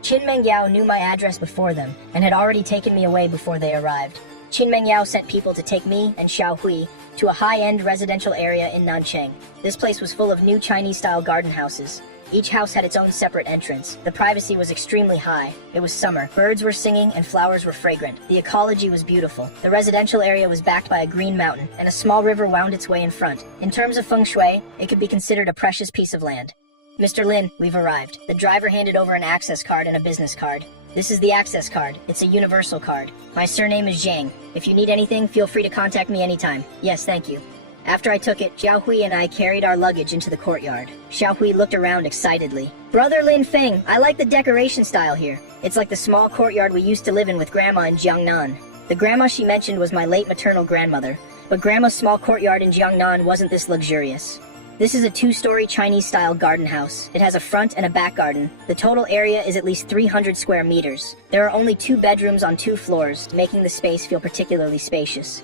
Qin Mengyao knew my address before them and had already taken me away before they arrived. Qin Mengyao sent people to take me and Xiao Hui to a high-end residential area in Nancheng. This place was full of new Chinese-style garden houses. Each house had its own separate entrance. The privacy was extremely high. It was summer. Birds were singing and flowers were fragrant. The ecology was beautiful. The residential area was backed by a green mountain, and a small river wound its way in front. In terms of feng shui, it could be considered a precious piece of land. Mr. Lin, we've arrived. The driver handed over an access card and a business card. This is the access card. It's a universal card. My surname is Zhang. If you need anything, feel free to contact me anytime. Yes, thank you. After I took it, Xiao Hui and I carried our luggage into the courtyard. Xiao Hui looked around excitedly. Brother Lin Feng, I like the decoration style here. It's like the small courtyard we used to live in with Grandma in Jiangnan. The grandma she mentioned was my late maternal grandmother, but Grandma's small courtyard in Jiangnan wasn't this luxurious. This is a 2-story Chinese-style garden house. It has a front and a back garden. The total area is at least 300 square meters. There are only 2 bedrooms on 2 floors, making the space feel particularly spacious.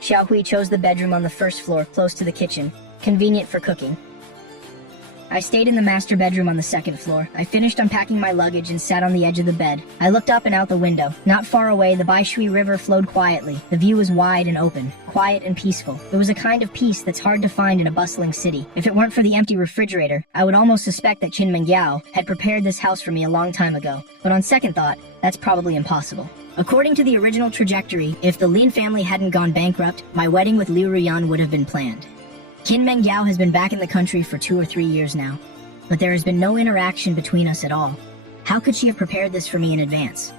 Xiao Hui chose the bedroom on the first floor, close to the kitchen, convenient for cooking. I stayed in the master bedroom on the second floor. I finished unpacking my luggage and sat on the edge of the bed. I looked up and out the window. Not far away, the Baishui River flowed quietly. The view was wide and open, quiet and peaceful. It was a kind of peace that's hard to find in a bustling city. If it weren't for the empty refrigerator, I would almost suspect that Qin Mengyao had prepared this house for me a long time ago. But on second thought, that's probably impossible. According to the original trajectory, if the Lin family hadn't gone bankrupt, my wedding with Liu Ruyan would have been planned. Qin Mengyao has been back in the country for 2 or 3 years now, but there has been no interaction between us at all. How could she have prepared this for me in advance?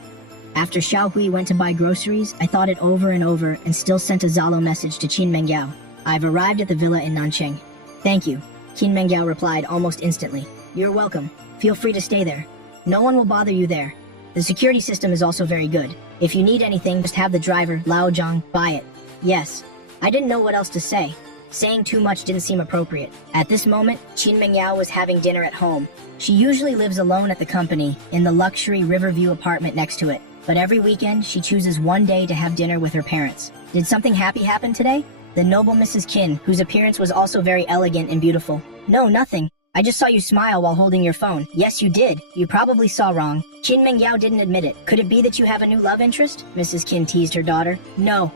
After Xiao Hui went to buy groceries, I thought it over and over and still sent a Zalo message to Qin Mengyao. I've arrived at the villa in Nancheng. Thank you. Qin Mengyao replied almost instantly. You're welcome. Feel free to stay there. No one will bother you there. The security system is also very good. If you need anything, just have the driver, Lao Zhang, buy it. Yes. I didn't know what else to say. Saying too much didn't seem appropriate. At this moment, Qin Mengyao was having dinner at home. She usually lives alone at the company, in the luxury Riverview apartment next to it. But every weekend, she chooses one day to have dinner with her parents. Did something happy happen today? The noble Mrs. Qin, whose appearance was also very elegant and beautiful. No, nothing. I just saw you smile while holding your phone. Yes, you did. You probably saw wrong. Qin Mengyao didn't admit it. Could it be that you have a new love interest? Mrs. Qin teased her daughter. No.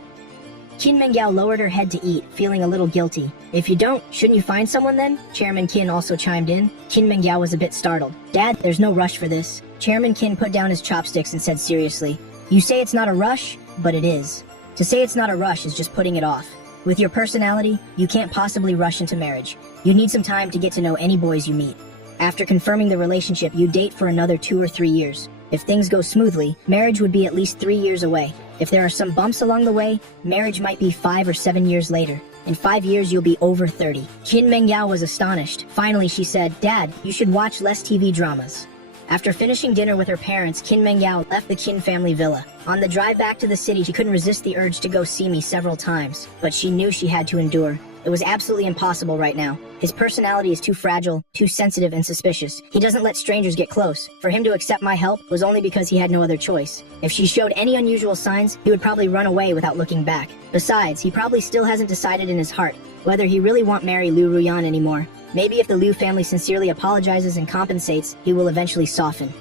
Qin Mengyao lowered her head to eat, feeling a little guilty. If you don't, shouldn't you find someone then? Chairman Qin also chimed in. Qin Mengyao was a bit startled. Dad, there's no rush for this. Chairman Qin put down his chopsticks and said seriously, You say it's not a rush, but it is. To say it's not a rush is just putting it off. With your personality, you can't possibly rush into marriage. You need some time to get to know any boys you meet. After confirming the relationship, you date for another 2 or 3 years. If things go smoothly, marriage would be at least 3 years away. If there are some bumps along the way, marriage might be 5 or 7 years later. In 5 years, you'll be over 30. Qin Mengyao was astonished. Finally, she said, Dad, you should watch less TV dramas. After finishing dinner with her parents, Qin Mengyao left the Qin family villa. On the drive back to the city, she couldn't resist the urge to go see me several times, but she knew she had to endure. It was absolutely impossible right now. His personality is too fragile, too sensitive and suspicious. He doesn't let strangers get close. For him to accept my help was only because he had no other choice. If she showed any unusual signs, he would probably run away without looking back. Besides, he probably still hasn't decided in his heart whether he really won't marry Liu Ruyan anymore. Maybe if the Liu family sincerely apologizes and compensates, he will eventually soften.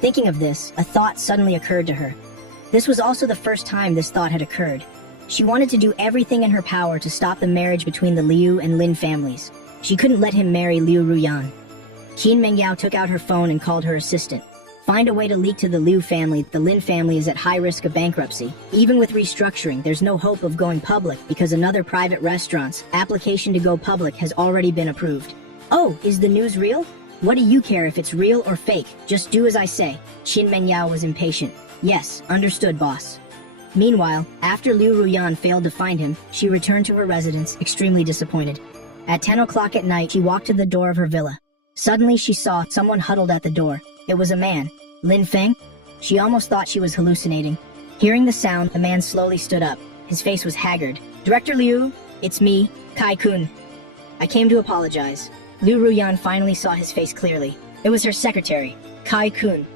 Thinking of this, a thought suddenly occurred to her. This was also the first time this thought had occurred. She wanted to do everything in her power to stop the marriage between the Liu and Lin families. She couldn't let him marry Liu Ruyan. Qin Mengyao took out her phone and called her assistant. Find a way to leak to the Liu family that the Lin family is at high risk of bankruptcy. Even with restructuring, there's no hope of going public because another private restaurant's application to go public has already been approved. Oh, is the news real? What do you care if it's real or fake? Just do as I say. Qin Mengyao was impatient. Yes, understood, boss. Meanwhile, after Liu Ruyan failed to find him, she returned to her residence, extremely disappointed. At 10 o'clock at night, she walked to the door of her villa. Suddenly, she saw someone huddled at the door. It was a man. Lin Feng? She almost thought she was hallucinating. Hearing the sound, the man slowly stood up. His face was haggard. Director Liu, it's me, Kai Kun. I came to apologize. Liu Ruyan finally saw his face clearly. It was her secretary, Kai Kun.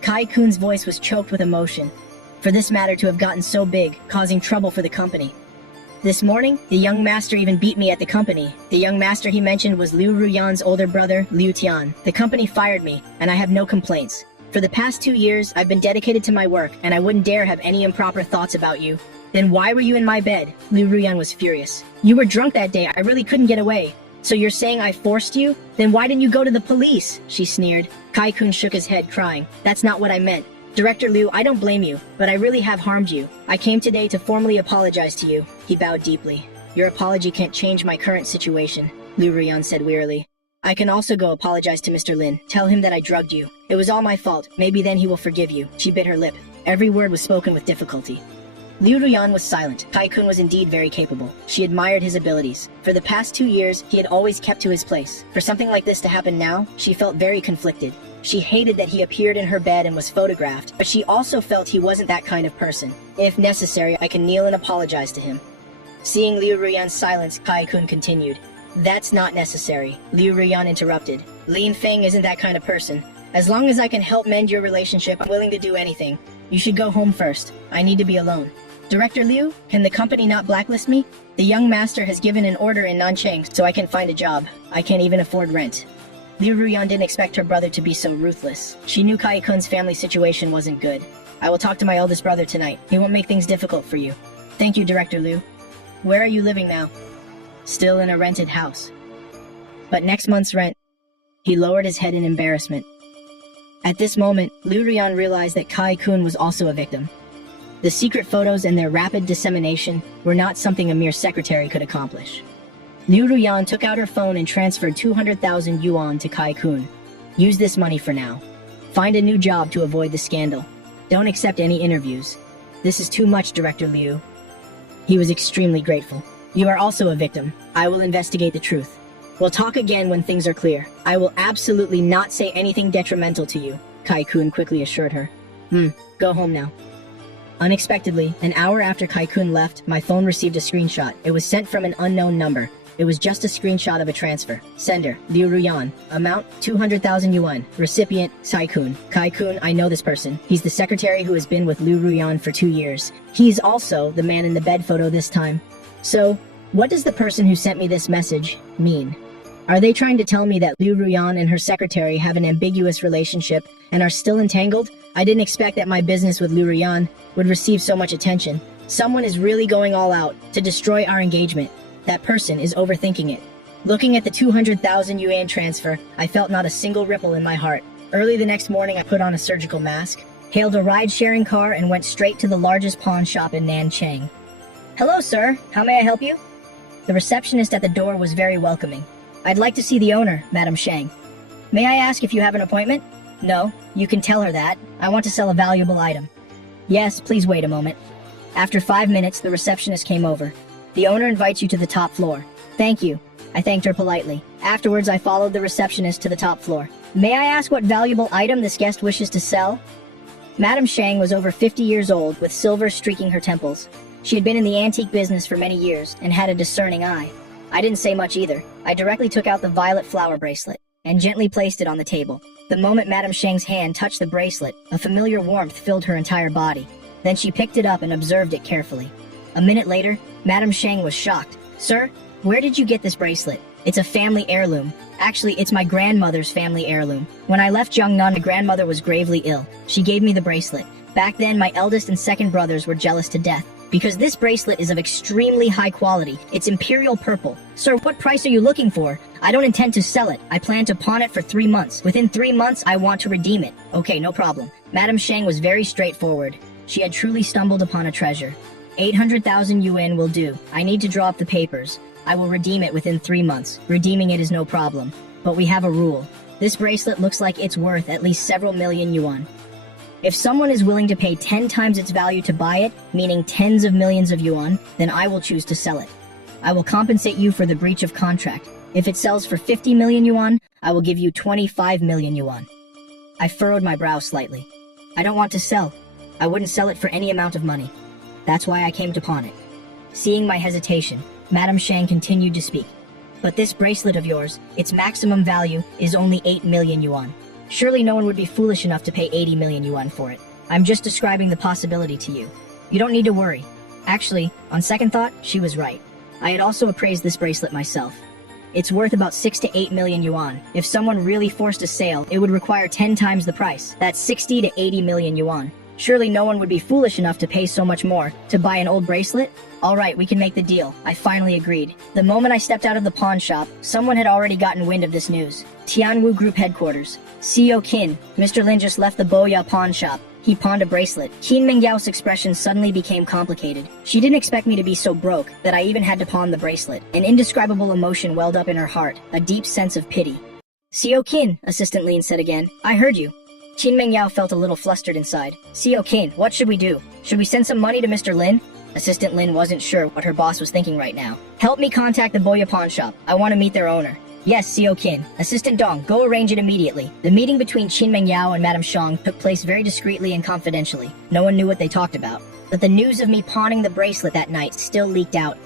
Kai Kun's voice was choked with emotion. For this matter to have gotten so big, causing trouble for the company. This morning, the young master even beat me at the company. The young master he mentioned was Liu Ruyan's older brother, Liu Tian. The company fired me, and I have no complaints. For the past 2 years, I've been dedicated to my work, and I wouldn't dare have any improper thoughts about you. Then why were you in my bed? Liu Ruyan was furious. You were drunk that day, I really couldn't get away. So you're saying I forced you? Then why didn't you go to the police? She sneered. Kai Kun shook his head, crying. That's not what I meant. Director Liu, I don't blame you, but I really have harmed you. I came today to formally apologize to you. He bowed deeply. Your apology can't change my current situation, Liu Ruyan said wearily. I can also go apologize to Mr. Lin. Tell him that I drugged you. It was all my fault. Maybe then he will forgive you. She bit her lip. Every word was spoken with difficulty. Liu Ruyan was silent. Kai Kun was indeed very capable. She admired his abilities. For the past 2 years, he had always kept to his place. For something like this to happen now, she felt very conflicted. She hated that he appeared in her bed and was photographed, but she also felt he wasn't that kind of person. If necessary, I can kneel and apologize to him. Seeing Liu Ruyan's silence, Kai Kun continued. That's not necessary, Liu Ruyan interrupted. Lin Feng isn't that kind of person. As long as I can help mend your relationship, I'm willing to do anything. You should go home first. I need to be alone. Director Liu, can the company not blacklist me? The young master has given an order in Nanchang, so I can find a job. I can't even afford rent. Liu Ruyan didn't expect her brother to be so ruthless. She knew Kai Kun's family situation wasn't good. I will talk to my eldest brother tonight. He won't make things difficult for you. Thank you, Director Liu. Where are you living now? Still in a rented house. But next month's rent... He lowered his head in embarrassment. At this moment, Liu Ruyan realized that Kai Kun was also a victim. The secret photos and their rapid dissemination were not something a mere secretary could accomplish. Liu Ruyan took out her phone and transferred 200,000 yuan to Kai Kun. Use this money for now. Find a new job to avoid the scandal. Don't accept any interviews. This is too much, Director Liu. He was extremely grateful. You are also a victim. I will investigate the truth. We'll talk again when things are clear. I will absolutely not say anything detrimental to you, Kai Kun quickly assured her. Go home now. Unexpectedly, an hour after Kai-kun left, my phone received a screenshot. It was sent from an unknown number. It was just a screenshot of a transfer. Sender, Liu Ruyan. Amount, 200,000 yuan. Recipient, Sai-kun. Kai-kun, I know this person. He's the secretary who has been with Liu Ruyan for 2 years. He's also the man in the bed photo this time. So, what does the person who sent me this message mean? Are they trying to tell me that Liu Ruyan and her secretary have an ambiguous relationship and are still entangled? I didn't expect that my business with Liu Ruyan would receive so much attention. Someone is really going all out to destroy our engagement. That person is overthinking it. Looking at the 200,000 yuan transfer, I felt not a single ripple in my heart. Early the next morning, I put on a surgical mask, hailed a ride-sharing car, and went straight to the largest pawn shop in Nanchang. Hello, sir. How may I help you? The receptionist at the door was very welcoming. I'd like to see the owner, Madam Shang. May I ask if you have an appointment? No, you can tell her that. I want to sell a valuable item. Yes, please wait a moment. After 5 minutes, the receptionist came over. The owner invites you to the top floor. Thank you. I thanked her politely. Afterwards, I followed the receptionist to the top floor. May I ask what valuable item this guest wishes to sell? Madam Shang was over 50 years old, with silver streaking her temples. She had been in the antique business for many years and had a discerning eye. I didn't say much either. I directly took out the violet flower bracelet and gently placed it on the table. The moment Madam Shang's hand touched the bracelet, a familiar warmth filled her entire body. Then she picked it up and observed it carefully. A minute later, Madam Shang was shocked. Sir, where did you get this bracelet? It's a family heirloom. Actually, it's my grandmother's family heirloom. When I left Jiangnan, my grandmother was gravely ill. She gave me the bracelet. Back then, my eldest and second brothers were jealous to death. Because this bracelet is of extremely high quality. It's imperial purple. Sir, what price are you looking for? I don't intend to sell it. I plan to pawn it for 3 months. Within 3 months, I want to redeem it. Okay, no problem. Madam Shang was very straightforward. She had truly stumbled upon a treasure. 800,000 yuan will do. I need to draw up the papers. I will redeem it within 3 months. Redeeming it is no problem. But we have a rule. This bracelet looks like it's worth at least several million yuan. If someone is willing to pay 10 times its value to buy it, meaning tens of millions of yuan, then I will choose to sell it. I will compensate you for the breach of contract. If it sells for 50 million yuan, I will give you 25 million yuan. I furrowed my brow slightly. I don't want to sell. I wouldn't sell it for any amount of money. That's why I came to pawn it. Seeing my hesitation, Madam Shang continued to speak. But this bracelet of yours, its maximum value is only 8 million yuan. Surely no one would be foolish enough to pay 80 million yuan for it. I'm just describing the possibility to you. You don't need to worry. Actually, on second thought, she was right. I had also appraised this bracelet myself. It's worth about 6 to 8 million yuan. If someone really forced a sale, it would require 10 times the price. That's 60 to 80 million yuan. Surely no one would be foolish enough to pay so much more to buy an old bracelet? Alright, we can make the deal. I finally agreed. The moment I stepped out of the pawn shop, someone had already gotten wind of this news. Tianwu Group headquarters. CEO Qin, Mr. Lin just left the Boya pawn shop. He pawned a bracelet. Qin Mengyao's expression suddenly became complicated. She didn't expect me to be so broke that I even had to pawn the bracelet. An indescribable emotion welled up in her heart, a deep sense of pity. CEO Qin, Assistant Lin said again. I heard you. Qin Mengyao felt a little flustered inside. CEO Qin, what should we do? Should we send some money to Mr. Lin? Assistant Lin wasn't sure what her boss was thinking right now. Help me contact the Boya pawn shop. I want to meet their owner. Yes, CEO Qin. Assistant Dong, go arrange it immediately. The meeting between Qin Mengyao and Madame Shang took place very discreetly and confidentially. No one knew what they talked about. But the news of me pawning the bracelet that night still leaked out.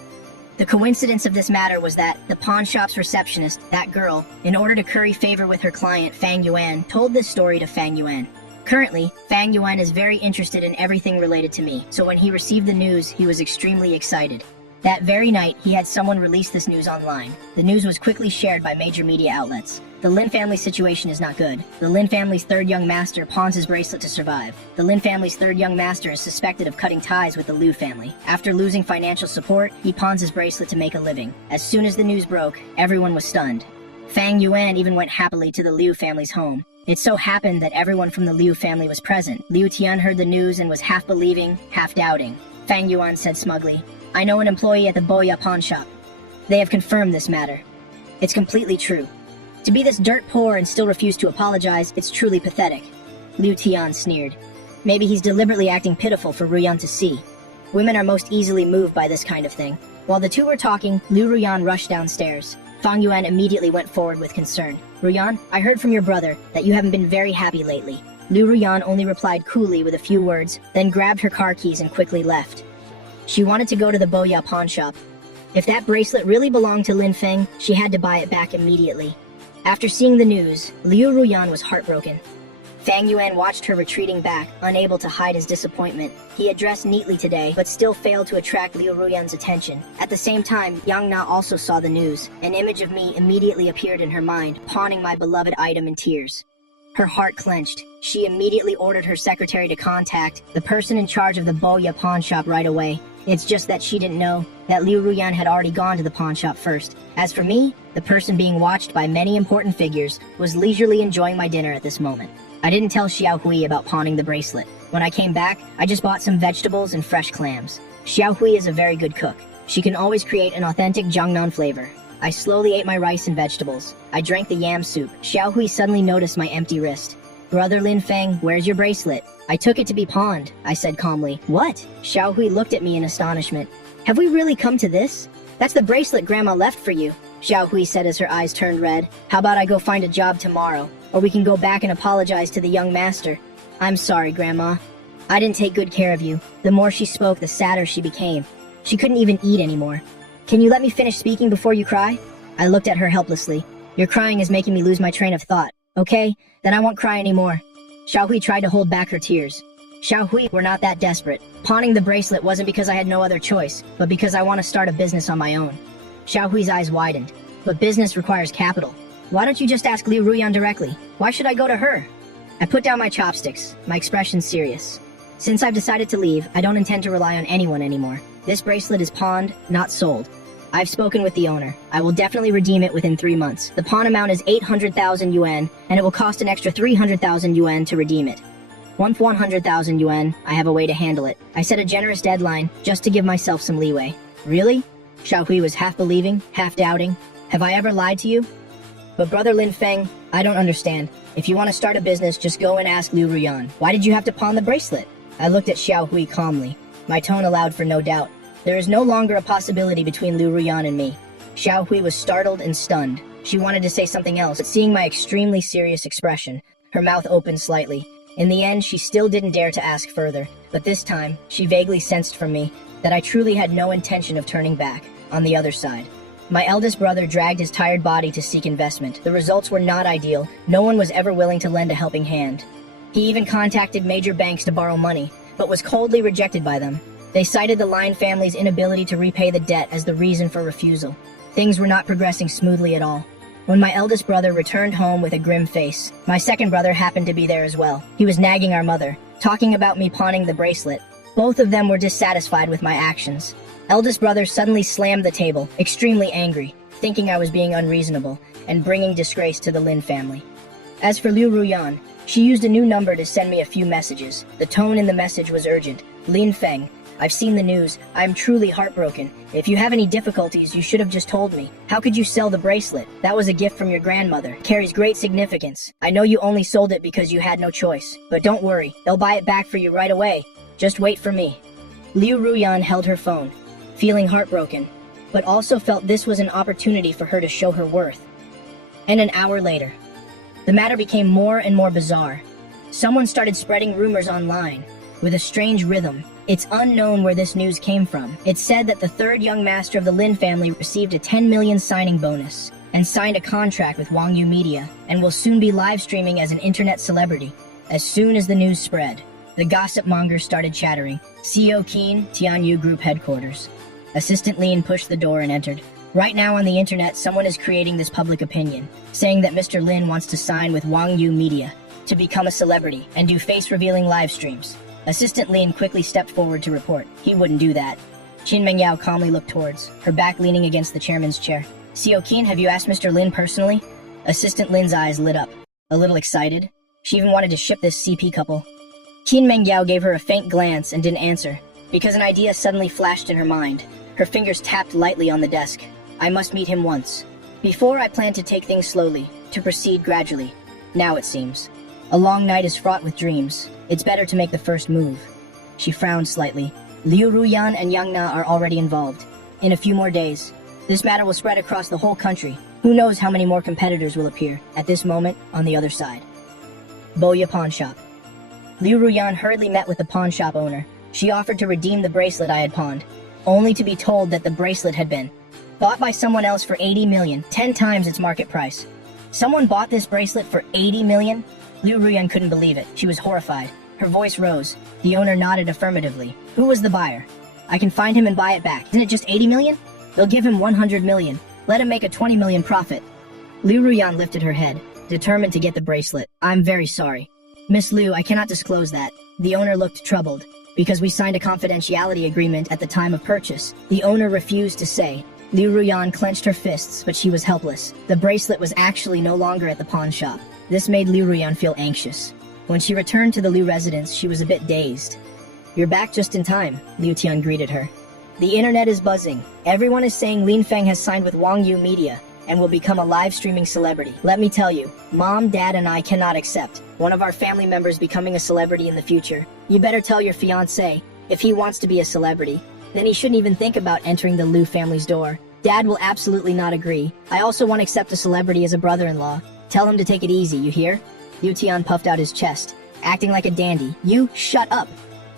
The coincidence of this matter was that the pawn shop's receptionist, that girl, in order to curry favor with her client Fang Yuan, told this story to Fang Yuan. Currently, Fang Yuan is very interested in everything related to me, so when he received the news, he was extremely excited. That very night, he had someone release this news online. The news was quickly shared by major media outlets. The Lin family situation is not good. The Lin family's third young master pawns his bracelet to survive. The Lin family's third young master is suspected of cutting ties with the Liu family. After losing financial support, he pawns his bracelet to make a living. As soon as the news broke, everyone was stunned. Fang Yuan even went happily to the Liu family's home. It so happened that everyone from the Liu family was present. Liu Tian heard the news and was half believing, half doubting. Fang Yuan said smugly, I know an employee at the Boya pawn shop. They have confirmed this matter. It's completely true. To be this dirt poor and still refuse to apologize, it's truly pathetic. Liu Tian sneered. Maybe he's deliberately acting pitiful for Ruyan to see. Women are most easily moved by this kind of thing. While the two were talking, Liu Ruyan rushed downstairs. Fang Yuan immediately went forward with concern. Ruyan, I heard from your brother that you haven't been very happy lately. Liu Ruyan only replied coolly with a few words, then grabbed her car keys and quickly left. She wanted to go to the Boya pawn shop. If that bracelet really belonged to Lin Feng, she had to buy it back immediately. After seeing the news, Liu Ruyan was heartbroken. Fang Yuan watched her retreating back, unable to hide his disappointment. He had dressed neatly today, but still failed to attract Liu Ruyan's attention. At the same time, Yang Na also saw the news. An image of me immediately appeared in her mind, pawning my beloved item in tears. Her heart clenched. She immediately ordered her secretary to contact the person in charge of the Boya pawn shop right away. It's just that she didn't know that Liu Ruyan had already gone to the pawn shop first. As for me, the person being watched by many important figures was leisurely enjoying my dinner at this moment. I didn't tell Xiao Hui about pawning the bracelet. When I came back, I just bought some vegetables and fresh clams. Xiao Hui is a very good cook. She can always create an authentic Jiangnan flavor. I slowly ate my rice and vegetables. I drank the yam soup. Xiao Hui suddenly noticed my empty wrist. "Brother Lin Feng, where's your bracelet?" "I took it to be pawned," I said calmly. "What?" Xiao Hui looked at me in astonishment. "Have we really come to this? That's the bracelet Grandma left for you," Xiao Hui said as her eyes turned red. "How about I go find a job tomorrow? Or we can go back and apologize to the young master." "I'm sorry, Grandma. I didn't take good care of you." The more she spoke, the sadder she became. She couldn't even eat anymore. "Can you let me finish speaking before you cry?" I looked at her helplessly. "Your crying is making me lose my train of thought. Okay, then I won't cry anymore." Xiao Hui tried to hold back her tears. "Xiao Hui, we're not that desperate. Pawning the bracelet wasn't because I had no other choice, but because I want to start a business on my own." Xiao Hui's eyes widened. "But business requires capital. Why don't you just ask Liu Ruyan directly? Why should I go to her?" I put down my chopsticks, my expression serious. "Since I've decided to leave, I don't intend to rely on anyone anymore. This bracelet is pawned, not sold. I've spoken with the owner. I will definitely redeem it within 3 months. The pawn amount is 800,000 yuan, and it will cost an extra 300,000 yuan to redeem it. Once 100,000 yuan, I have a way to handle it. I set a generous deadline, just to give myself some leeway." "Really?" Xiao Hui was half believing, half doubting. "Have I ever lied to you?" "But Brother Lin Feng, I don't understand. If you want to start a business, just go and ask Liu Ruyan. Why did you have to pawn the bracelet?" I looked at Xiao Hui calmly. My tone allowed for no doubt. There is no longer a possibility between Liu Ruyan and me. Xiao Hui was startled and stunned. She wanted to say something else, but seeing my extremely serious expression, her mouth opened slightly. In the end, she still didn't dare to ask further, but this time, she vaguely sensed from me that I truly had no intention of turning back. On the other side, my eldest brother dragged his tired body to seek investment. The results were not ideal. No one was ever willing to lend a helping hand. He even contacted major banks to borrow money, but was coldly rejected by them. They cited the Lin family's inability to repay the debt as the reason for refusal. Things were not progressing smoothly at all. When my eldest brother returned home with a grim face, my second brother happened to be there as well. He was nagging our mother, talking about me pawning the bracelet. Both of them were dissatisfied with my actions. Eldest brother suddenly slammed the table, extremely angry, thinking I was being unreasonable and bringing disgrace to the Lin family. As for Liu Ruyan, she used a new number to send me a few messages. The tone in the message was urgent. "Lin Feng, I've seen the news. I'm truly heartbroken. If you have any difficulties, you should have just told me. How could you sell the bracelet? That was a gift from your grandmother. It carries great significance. I know you only sold it because you had no choice. But don't worry, they'll buy it back for you right away. Just wait for me." Liu Ruyan held her phone, feeling heartbroken, but also felt this was an opportunity for her to show her worth. And an hour later, the matter became more and more bizarre. Someone started spreading rumors online, with a strange rhythm. It's unknown where this news came from. It said that the third young master of the Lin family received a 10 million signing bonus and signed a contract with Wang Yu Media and will soon be live streaming as an internet celebrity. As soon as the news spread, the gossip mongers started chattering. CEO Qin, Tianyu Group headquarters. Assistant Lin pushed the door and entered. Right now on the internet, someone is creating this public opinion, saying that Mr. Lin wants to sign with Wang Yu Media to become a celebrity and do face-revealing live streams. Assistant Lin quickly stepped forward to report. He wouldn't do that. Qin Mengyao calmly looked towards, her back leaning against the chairman's chair. "CEO Qin, have you asked Mr. Lin personally?" Assistant Lin's eyes lit up, a little excited. She even wanted to ship this CP couple. Qin Mengyao gave her a faint glance and didn't answer, because an idea suddenly flashed in her mind. Her fingers tapped lightly on the desk. "I must meet him once. Before, I planned to take things slowly, to proceed gradually. Now it seems. A long night is fraught with dreams. It's better to make the first move." She frowned slightly. Liu Ruyan and Yang Na are already involved. In a few more days, this matter will spread across the whole country. Who knows how many more competitors will appear at this moment on the other side. Boya Pawn Shop. Liu Ruyan hurriedly met with the pawn shop owner. She offered to redeem the bracelet I had pawned, only to be told that the bracelet had been bought by someone else for 80 million, 10 times its market price. Someone bought this bracelet for 80 million? Liu Ruyan couldn't believe it. She was horrified. Her voice rose. The owner nodded affirmatively. Who was the buyer? I can find him and buy it back. Isn't it just 80 million? They'll give him 100 million. Let him make a 20 million profit. Liu Ruyan lifted her head, determined to get the bracelet. I'm very sorry. Miss Liu, I cannot disclose that. The owner looked troubled. Because we signed a confidentiality agreement at the time of purchase, the owner refused to say. Liu Ruyan clenched her fists, but she was helpless. The bracelet was actually no longer at the pawn shop. This made Liu Ruyan feel anxious. When she returned to the Liu residence, she was a bit dazed. You're back just in time, Liu Tian greeted her. The internet is buzzing. Everyone is saying Lin Feng has signed with Wang Yu Media and will become a live streaming celebrity. Let me tell you, Mom, Dad, and I cannot accept one of our family members becoming a celebrity in the future. You better tell your fiancé, if he wants to be a celebrity, then he shouldn't even think about entering the Liu family's door. Dad will absolutely not agree. I also won't accept a celebrity as a brother-in-law. Tell him to take it easy, you hear? Liu Tian puffed out his chest, acting like a dandy. You, shut up!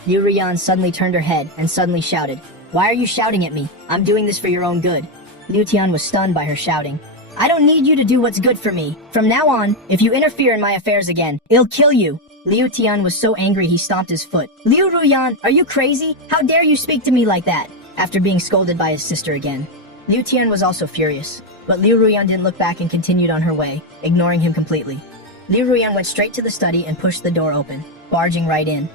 Liu Ruyan suddenly turned her head and suddenly shouted, Why are you shouting at me? I'm doing this for your own good. Liu Tian was stunned by her shouting. I don't need you to do what's good for me. From now on, if you interfere in my affairs again, I'll kill you. Liu Tian was so angry he stomped his foot. Liu Ruyan, are you crazy? How dare you speak to me like that? After being scolded by his sister again. Liu Tian was also furious, but Liu Ruyan didn't look back and continued on her way, ignoring him completely. Liu Ruyan went straight to the study and pushed the door open, barging right in.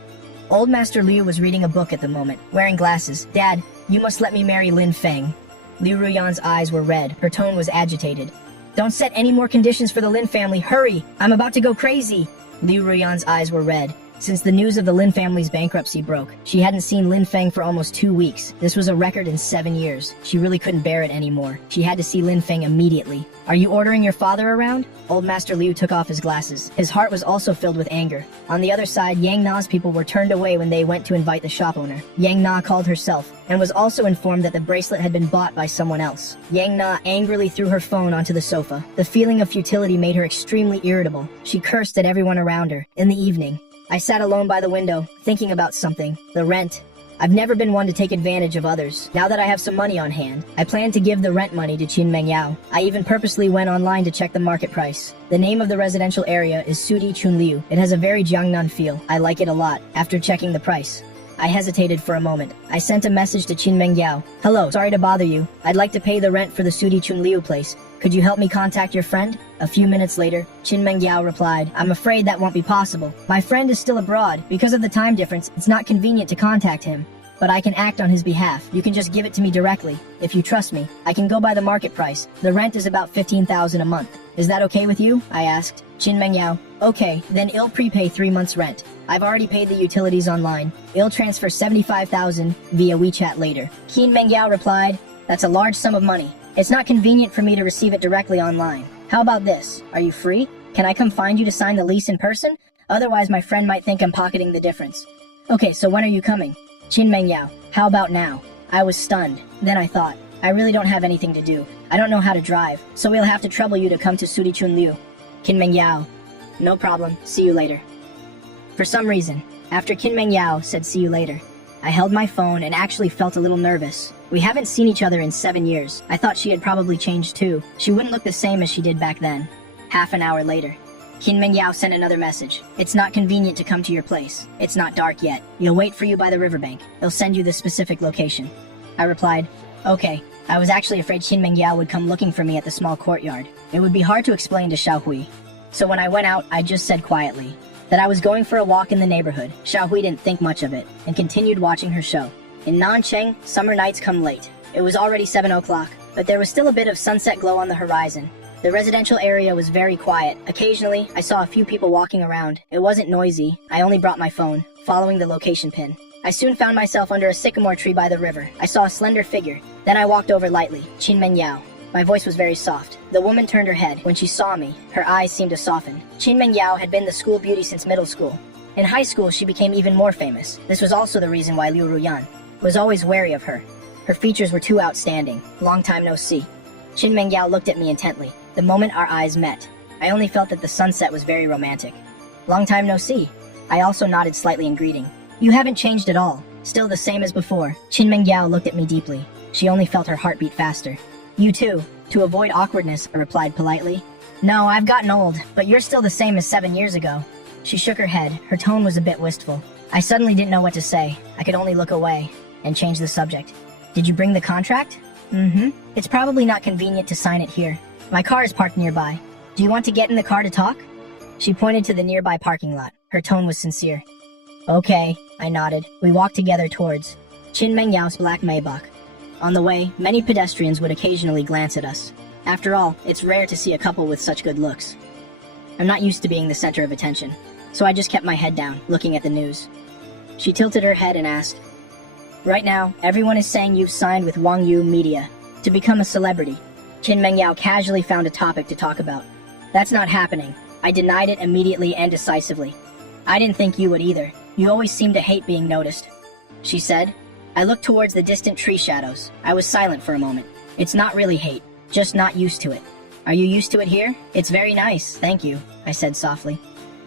Old Master Liu was reading a book at the moment, wearing glasses. Dad, you must let me marry Lin Feng. Liu Ruyan's eyes were red, her tone was agitated. Don't set any more conditions for the Lin family, hurry! I'm about to go crazy! Liu Ruyan's eyes were red. Since the news of the Lin family's bankruptcy broke, she hadn't seen Lin Feng for almost 2 weeks. This was a record in 7 years. She really couldn't bear it anymore. She had to see Lin Feng immediately. Are you ordering your father around? Old Master Liu took off his glasses. His heart was also filled with anger. On the other side, Yang Na's people were turned away when they went to invite the shop owner. Yang Na called herself, and was also informed that the bracelet had been bought by someone else. Yang Na angrily threw her phone onto the sofa. The feeling of futility made her extremely irritable. She cursed at everyone around her. In the evening, I sat alone by the window, thinking about something. The rent. I've never been one to take advantage of others. Now that I have some money on hand, I plan to give the rent money to Qin Mengyao. I even purposely went online to check the market price. The name of the residential area is Sudi Chunliu. It has a very Jiangnan feel. I like it a lot. After checking the price, I hesitated for a moment. I sent a message to Qin Mengyao. Hello, sorry to bother you. I'd like to pay the rent for the Sudi Chunliu place. Could you help me contact your friend? A few minutes later, Qin Mengyao replied, I'm afraid that won't be possible. My friend is still abroad. Because of the time difference, it's not convenient to contact him. But I can act on his behalf. You can just give it to me directly. If you trust me, I can go by the market price. The rent is about 15,000 a month. Is that okay with you? I asked. Qin Mengyao, okay, then I'll prepay 3 months rent. I've already paid the utilities online. I'll transfer 75,000 via WeChat later. Qin Mengyao replied, that's a large sum of money. It's not convenient for me to receive it directly online. How about this? Are you free? Can I come find you to sign the lease in person? Otherwise my friend might think I'm pocketing the difference. Okay, so when are you coming? Qin Mengyao, how about now? I was stunned. Then I thought, I really don't have anything to do. I don't know how to drive, so we'll have to trouble you to come to Sudi Chunliu. Qin Mengyao, no problem. See you later. For some reason, after Qin Mengyao said see you later, I held my phone and actually felt a little nervous. We haven't seen each other in 7 years. I thought she had probably changed too. She wouldn't look the same as she did back then. Half an hour later, Qin Mengyao sent another message. It's not convenient to come to your place. It's not dark yet. You'll wait for you by the riverbank. They'll send you the specific location. I replied, okay. I was actually afraid Qin Mengyao would come looking for me at the small courtyard. It would be hard to explain to Xiaohui. So when I went out, I just said quietly that I was going for a walk in the neighborhood. Xiaohui didn't think much of it and continued watching her show. In Nancheng, summer nights come late. It was already 7 o'clock, but there was still a bit of sunset glow on the horizon. The residential area was very quiet. Occasionally, I saw a few people walking around. It wasn't noisy. I only brought my phone, following the location pin. I soon found myself under a sycamore tree by the river. I saw a slender figure. Then I walked over lightly. Qin Mengyao. My voice was very soft. The woman turned her head. When she saw me, her eyes seemed to soften. Qin Mengyao had been the school beauty since middle school. In high school, she became even more famous. This was also the reason why Liu Ruyan was always wary of her. Her features were too outstanding. Long time no see. Qin Mengyao looked at me intently. The moment our eyes met, I only felt that the sunset was very romantic. Long time no see. I also nodded slightly in greeting. You haven't changed at all. Still the same as before. Qin Mengyao looked at me deeply. She only felt her heartbeat faster. You too. To avoid awkwardness, I replied politely. No, I've gotten old, but you're still the same as 7 years ago. She shook her head. Her tone was a bit wistful. I suddenly didn't know what to say. I could only look away and change the subject. Did you bring the contract? It's probably not convenient to sign it here. My car is parked nearby. Do you want to get in the car to talk? She pointed to the nearby parking lot. Her tone was sincere. Okay, I nodded. We walked together towards Qin Mengyao's black Maybach. On the way, many pedestrians would occasionally glance at us. After all, it's rare to see a couple with such good looks. I'm not used to being the center of attention, so I just kept my head down, looking at the news. She tilted her head and asked, Right now, everyone is saying you've signed with Wang Yu Media to become a celebrity. Qin Mengyao casually found a topic to talk about. That's not happening. I denied it immediately and decisively. I didn't think you would either. You always seem to hate being noticed, she said. I looked towards the distant tree shadows. I was silent for a moment. It's not really hate, just not used to it. Are you used to it here? It's very nice, thank you, I said softly.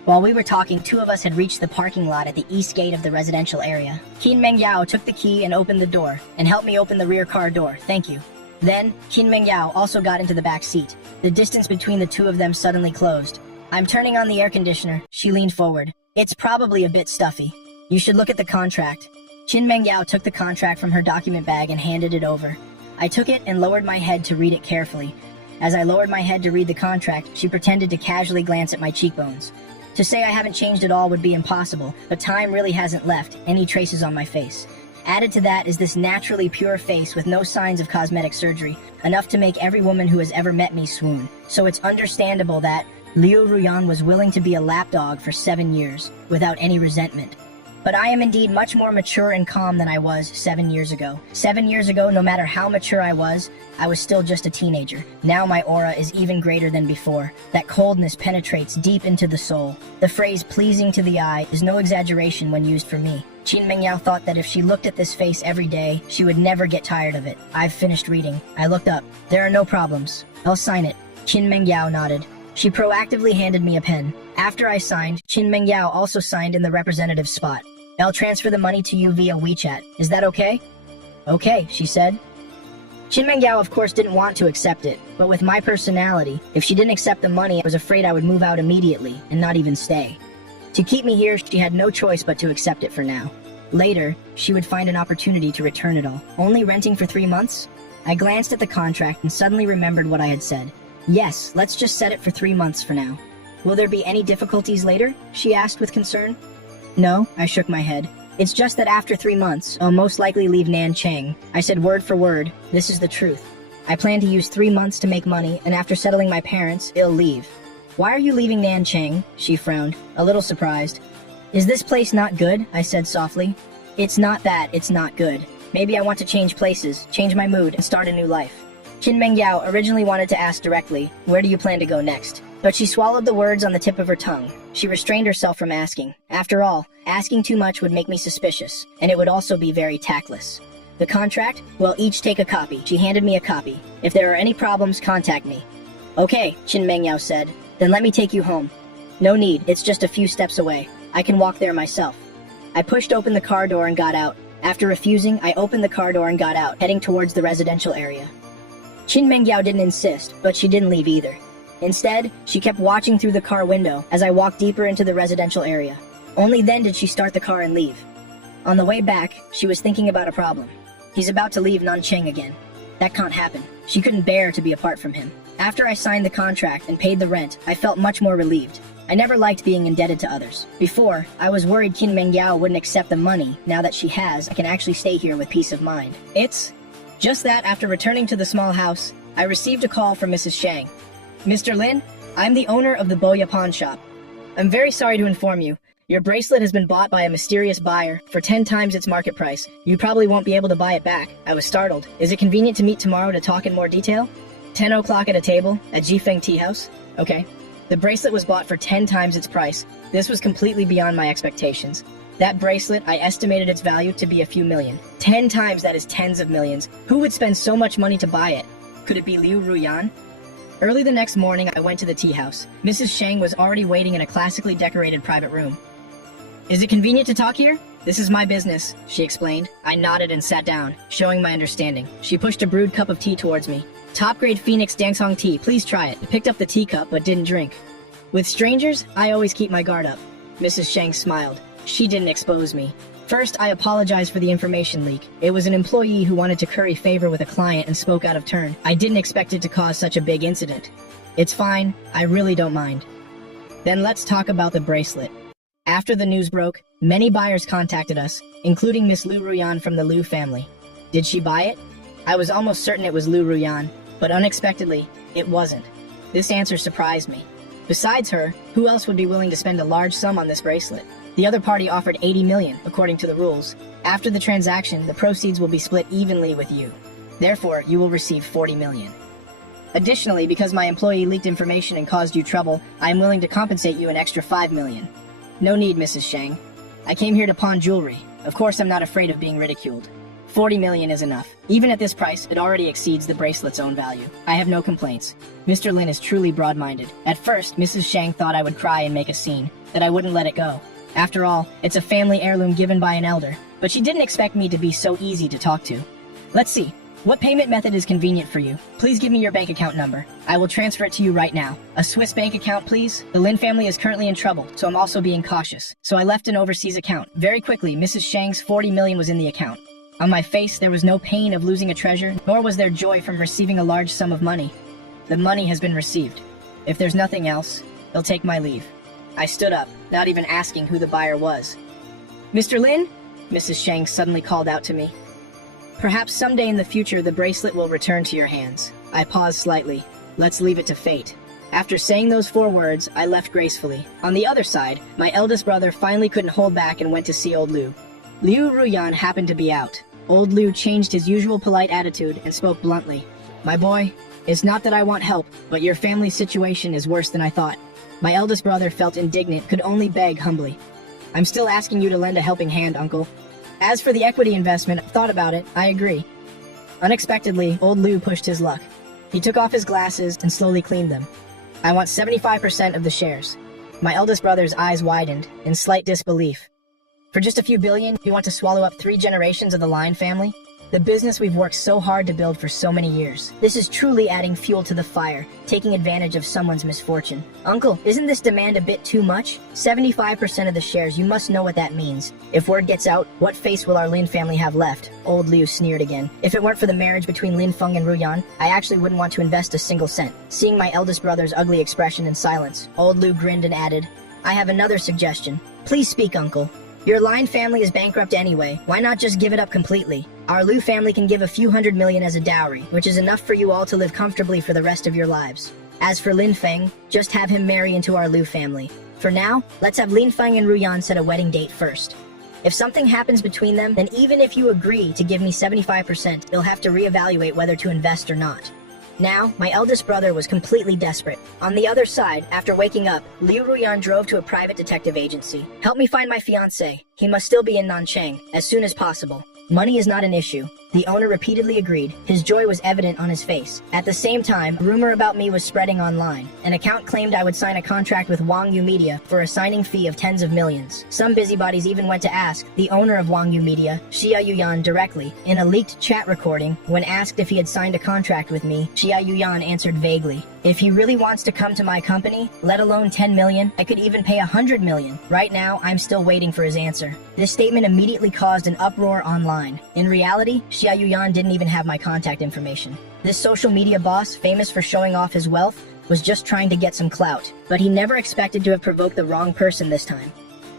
While we were talking, two of us had reached the parking lot at the east gate of the residential area. Qin Mengyao took the key and opened the door, and helped me open the rear car door, thank you. Then, Qin Mengyao also got into the back seat. The distance between the two of them suddenly closed. I'm turning on the air conditioner, she leaned forward. It's probably a bit stuffy. You should look at the contract. Qin Mengyao took the contract from her document bag and handed it over. I took it and lowered my head to read it carefully. As I lowered my head to read the contract, she pretended to casually glance at my cheekbones. To say I haven't changed at all would be impossible, but time really hasn't left any traces on my face. Added to that is this naturally pure face with no signs of cosmetic surgery, enough to make every woman who has ever met me swoon. So it's understandable that Liu Ruyan was willing to be a lapdog for 7 years, without any resentment. But I am indeed much more mature and calm than I was 7 years ago. 7 years ago, no matter how mature I was still just a teenager. Now my aura is even greater than before. That coldness penetrates deep into the soul. The phrase pleasing to the eye is no exaggeration when used for me. Qin Mengyao thought that if she looked at this face every day, she would never get tired of it. I've finished reading. I looked up. There are no problems. I'll sign it. Qin Mengyao nodded. She proactively handed me a pen. After I signed, Qin Mengyao also signed in the representative spot. I'll transfer the money to you via WeChat. Is that okay? Okay, she said. Qin Mengyao of course didn't want to accept it, but with my personality, if she didn't accept the money, I was afraid I would move out immediately and not even stay. To keep me here, she had no choice but to accept it for now. Later, she would find an opportunity to return it all. Only renting for 3 months? I glanced at the contract and suddenly remembered what I had said. Yes, let's just set it for 3 months for now. Will there be any difficulties later? She asked with concern. No, I shook my head. It's just that after 3 months, I'll most likely leave Nanchang. I said word for word, this is the truth. I plan to use 3 months to make money, and after settling my parents, I'll leave. Why are you leaving Nanchang? She frowned, a little surprised. Is this place not good? I said softly. It's not that, it's not good. Maybe I want to change places, change my mood, and start a new life. Qin Mengyao originally wanted to ask directly, where do you plan to go next? But she swallowed the words on the tip of her tongue. She restrained herself from asking. After all, asking too much would make me suspicious, and it would also be very tactless. The contract? Well, each take a copy. She handed me a copy. If there are any problems, contact me. Okay, Qin Mengyao said. Then let me take you home. No need, it's just a few steps away. I can walk there myself. I pushed open the car door and got out. After refusing, I opened the car door and got out, heading towards the residential area. Qin Mengyao didn't insist, but she didn't leave either. Instead, she kept watching through the car window as I walked deeper into the residential area. Only then did she start the car and leave. On the way back, she was thinking about a problem. He's about to leave Nanchang again. That can't happen. She couldn't bear to be apart from him. After I signed the contract and paid the rent, I felt much more relieved. I never liked being indebted to others. Before, I was worried Qin Mengyao wouldn't accept the money. Now that she has, I can actually stay here with peace of mind. It's just that after returning to the small house, I received a call from Mrs. Shang. Mr. Lin, I'm the owner of the Boya pawn shop. I'm very sorry to inform you. Your bracelet has been bought by a mysterious buyer for 10 times its market price. You probably won't be able to buy it back. I was startled. Is it convenient to meet tomorrow to talk in more detail? 10 o'clock at a table at Jifeng Tea House? Okay. The bracelet was bought for 10 times its price. This was completely beyond my expectations. That bracelet, I estimated its value to be a few million. 10 times that is tens of millions. Who would spend so much money to buy it? Could it be Liu Ruyan? Early the next morning, I went to the tea house. Mrs. Shang was already waiting in a classically decorated private room. Is it convenient to talk here? This is my business, she explained. I nodded and sat down, showing my understanding. She pushed a brewed cup of tea towards me. Top-grade Phoenix Dangsong tea, please try it. I picked up the teacup but didn't drink. With strangers, I always keep my guard up. Mrs. Shang smiled. She didn't expose me. First, I apologized for the information leak. It was an employee who wanted to curry favor with a client and spoke out of turn. I didn't expect it to cause such a big incident. It's fine, I really don't mind. Then let's talk about the bracelet. After the news broke, many buyers contacted us, including Miss Liu Ruyan from the Liu family. Did she buy it? I was almost certain it was Liu Ruyan, but unexpectedly, it wasn't. This answer surprised me. Besides her, who else would be willing to spend a large sum on this bracelet? The other party offered 80 million, according to the rules. After the transaction, the proceeds will be split evenly with you. Therefore, you will receive 40 million. Additionally, because my employee leaked information and caused you trouble, I am willing to compensate you an extra 5 million. No need, Mrs. Shang. I came here to pawn jewelry. Of course, I'm not afraid of being ridiculed. 40 million is enough. Even at this price, it already exceeds the bracelet's own value. I have no complaints. Mr. Lin is truly broad-minded. At first, Mrs. Shang thought I would cry and make a scene, that I wouldn't let it go. After all, it's a family heirloom given by an elder, but she didn't expect me to be so easy to talk to. Let's see. What payment method is convenient for you? Please give me your bank account number. I will transfer it to you right now. A Swiss bank account, please? The Lin family is currently in trouble, so I'm also being cautious. So I left an overseas account. Very quickly, Mrs. Shang's 40 million was in the account. On my face, there was no pain of losing a treasure, nor was there joy from receiving a large sum of money. The money has been received. If there's nothing else, they'll take my leave. I stood up, not even asking who the buyer was. Mr. Lin? Mrs. Shang suddenly called out to me. Perhaps someday in the future the bracelet will return to your hands. I paused slightly. Let's leave it to fate. After saying those 4 words, I left gracefully. On the other side, my eldest brother finally couldn't hold back and went to see old Liu. Liu Ruyan happened to be out. Old Liu changed his usual polite attitude and spoke bluntly. My boy, it's not that I want help, but your family's situation is worse than I thought. My eldest brother felt indignant, could only beg humbly. I'm still asking you to lend a helping hand, uncle. As for the equity investment, I've thought about it, I agree. Unexpectedly, old Liu pushed his luck. He took off his glasses and slowly cleaned them. I want 75% of the shares. My eldest brother's eyes widened, in slight disbelief. For just a few billion, you want to swallow up 3 generations of the Lion family? The business we've worked so hard to build for so many years. This is truly adding fuel to the fire, taking advantage of someone's misfortune. Uncle, isn't this demand a bit too much? 75% of the shares, you must know what that means. If word gets out, what face will our Lin family have left? Old Liu sneered again. If it weren't for the marriage between Lin Feng and Ruyan, I actually wouldn't want to invest a single cent. Seeing my eldest brother's ugly expression in silence, old Liu grinned and added, I have another suggestion. Please speak, uncle. Your Lion family is bankrupt anyway. Why not just give it up completely? Our Liu family can give a few 100 million as a dowry, which is enough for you all to live comfortably for the rest of your lives. As for Lin Feng, just have him marry into our Liu family. For now, let's have Lin Feng and Ruyan set a wedding date first. If something happens between them, then even if you agree to give me 75%, you'll have to reevaluate whether to invest or not. Now, my eldest brother was completely desperate. On the other side, after waking up, Liu Ruyan drove to a private detective agency. Help me find my fiancé. He must still be in Nanchang, as soon as possible. Money is not an issue. The owner repeatedly agreed. His joy was evident on his face. At the same time, a rumor about me was spreading online. An account claimed I would sign a contract with Wang Yu Media for a signing fee of tens of millions. Some busybodies even went to ask the owner of Wang Yu Media, Xia Yuyan, directly. In a leaked chat recording, when asked if he had signed a contract with me, Xia Yuyan answered vaguely, if he really wants to come to my company, let alone 10 million, I could even pay 100 million. Right now, I'm still waiting for his answer. This statement immediately caused an uproar online. In reality, Xia Yuyan didn't even have my contact information. This social media boss, famous for showing off his wealth, was just trying to get some clout. But he never expected to have provoked the wrong person this time.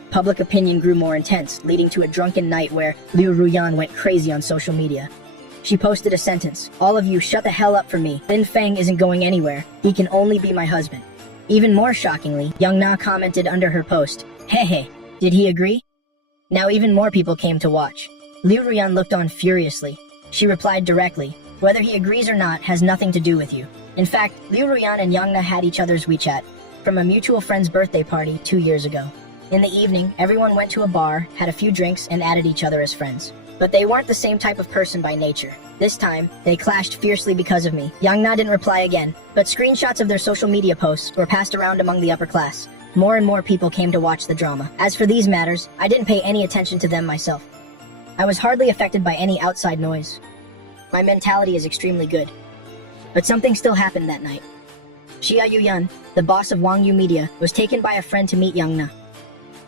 Public opinion grew more intense, leading to a drunken night where Liu Ruyan went crazy on social media. She posted a sentence, all of you shut the hell up for me. Lin Feng isn't going anywhere. He can only be my husband. Even more shockingly, Young Na commented under her post, hey, did he agree? Now even more people came to watch. Liu Ruyan looked on furiously. She replied directly, whether he agrees or not has nothing to do with you. In fact, Liu Ruyan and Yang Na had each other's WeChat from a mutual friend's birthday party 2 years ago. In the evening, everyone went to a bar, had a few drinks, and added each other as friends. But they weren't the same type of person by nature. This time, they clashed fiercely because of me. Yang Na didn't reply again, but screenshots of their social media posts were passed around among the upper class. More and more people came to watch the drama. As for these matters, I didn't pay any attention to them myself. I was hardly affected by any outside noise. My mentality is extremely good. But something still happened that night. Xia Yuyan, the boss of Wangyu Media, was taken by a friend to meet Young Na.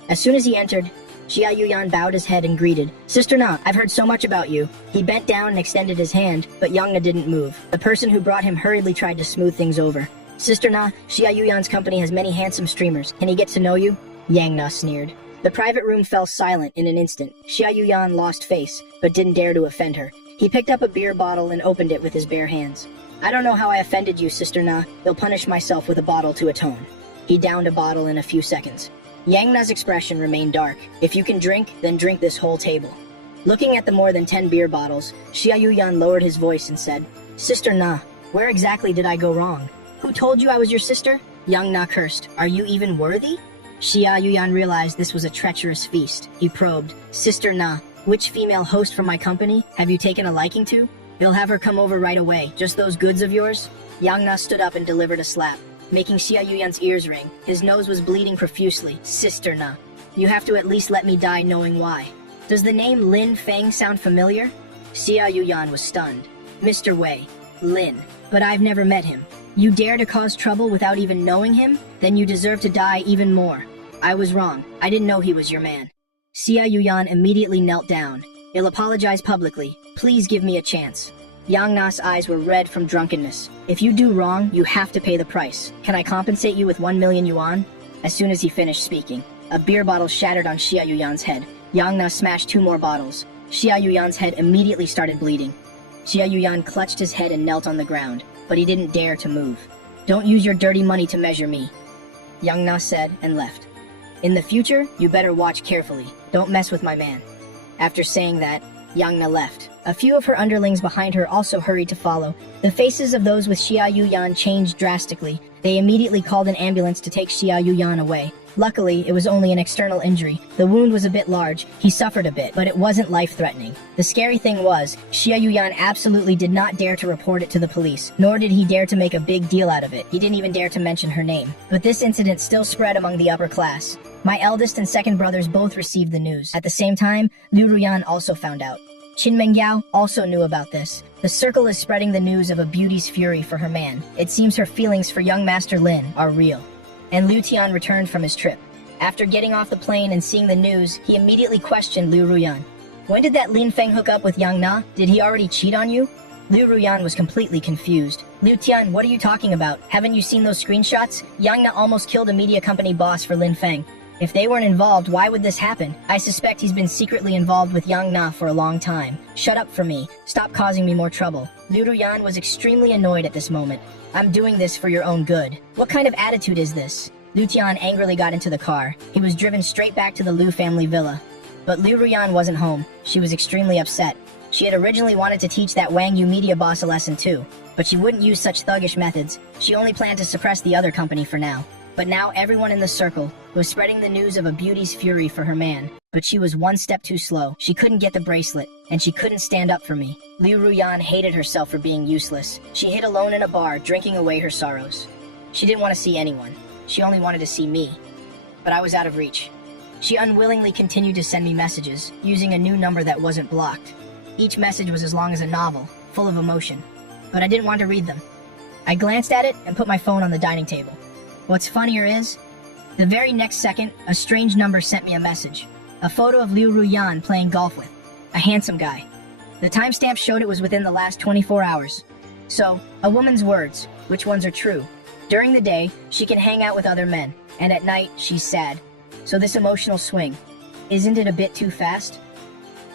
As soon as he entered, Xia Yuyan bowed his head and greeted, "Sister Na, I've heard so much about you." He bent down and extended his hand, but Young Na didn't move. The person who brought him hurriedly tried to smooth things over. "Sister Na, Xia Yuyan's company has many handsome streamers. Can he get to know you?" Yang Na sneered. The private room fell silent in an instant. Xia Yuyan lost face, but didn't dare to offend her. He picked up a beer bottle and opened it with his bare hands. "I don't know how I offended you, Sister Na. You'll punish myself with a bottle to atone." He downed a bottle in a few seconds. Yang Na's expression remained dark. "If you can drink, then drink this whole table." Looking at the more than 10 beer bottles, Xia Yuyan lowered his voice and said, "Sister Na, where exactly did I go wrong? Who told you I was your sister?" Young Na cursed. "Are you even worthy?" Xia Yuyan realized this was a treacherous feast. He probed, "Sister Na, which female host from my company have you taken a liking to? You'll have her come over right away. Just those goods of yours?" Yang Na stood up and delivered a slap, making Xia Yuyan's ears ring. His nose was bleeding profusely. "Sister Na, you have to at least let me die knowing why. Does the name Lin Feng sound familiar?" Xia Yuyan was stunned. "Mr. Wei, Lin, but I've never met him. You dare to cause trouble without even knowing him? Then you deserve to die even more." "I was wrong. I didn't know he was your man." Xia Yuyan immediately knelt down. "He'll apologize publicly. Please give me a chance." Yang Na's eyes were red from drunkenness. "If you do wrong, you have to pay the price. Can I compensate you with 1 million yuan?" As soon as he finished speaking, a beer bottle shattered on Xia Yuyan's head. Yang Na smashed 2 more bottles. Xia Yuyan's head immediately started bleeding. Xia Yuyan clutched his head and knelt on the ground, but he didn't dare to move. "Don't use your dirty money to measure me," Yang Na said and left. "In the future, you better watch carefully. Don't mess with my man." After saying that, Yang Na left. A few of her underlings behind her also hurried to follow. The faces of those with Xia Yuyan changed drastically. They immediately called an ambulance to take Xia Yuyan away. Luckily, it was only an external injury. The wound was a bit large. He suffered a bit, but it wasn't life-threatening. The scary thing was, Xia Yuyan absolutely did not dare to report it to the police, nor did he dare to make a big deal out of it. He didn't even dare to mention her name. But this incident still spread among the upper class. My eldest and second brothers both received the news. At the same time, Liu Ruyan also found out. Qin Mengyao also knew about this. The circle is spreading the news of a beauty's fury for her man. It seems her feelings for young Master Lin are real. And Liu Tian returned from his trip. After getting off the plane and seeing the news, he immediately questioned Liu Ruyan. "When did that Lin Feng hook up with Yang Na? Did he already cheat on you?" Liu Ruyan was completely confused. "Liu Tian, what are you talking about? Haven't you seen those screenshots? Yang Na almost killed a media company boss for Lin Feng. If they weren't involved, why would this happen? I suspect he's been secretly involved with Yang Na for a long time. Shut up for me. Stop causing me more trouble." Liu Ruyan was extremely annoyed at this moment. "I'm doing this for your own good. What kind of attitude is this?" Liu Tian angrily got into the car. He was driven straight back to the Liu family villa. But Liu Ruyan wasn't home. She was extremely upset. She had originally wanted to teach that Wang Yu media boss a lesson too, but she wouldn't use such thuggish methods. She only planned to suppress the other company for now. But now everyone in the circle was spreading the news of a beauty's fury for her man. But she was one step too slow. She couldn't get the bracelet, and she couldn't stand up for me. Liu Ruyan hated herself for being useless. She hid alone in a bar, drinking away her sorrows. She didn't want to see anyone. She only wanted to see me. But I was out of reach. She unwillingly continued to send me messages, using a new number that wasn't blocked. Each message was as long as a novel, full of emotion. But I didn't want to read them. I glanced at it and put my phone on the dining table. What's funnier is, the very next second, a strange number sent me a message. A photo of Liu Ruyan playing golf with. A handsome guy. The timestamp showed it was within the last 24 hours. So, a woman's words, which ones are true? During the day, she can hang out with other men, and at night, she's sad. So this emotional swing, isn't it a bit too fast?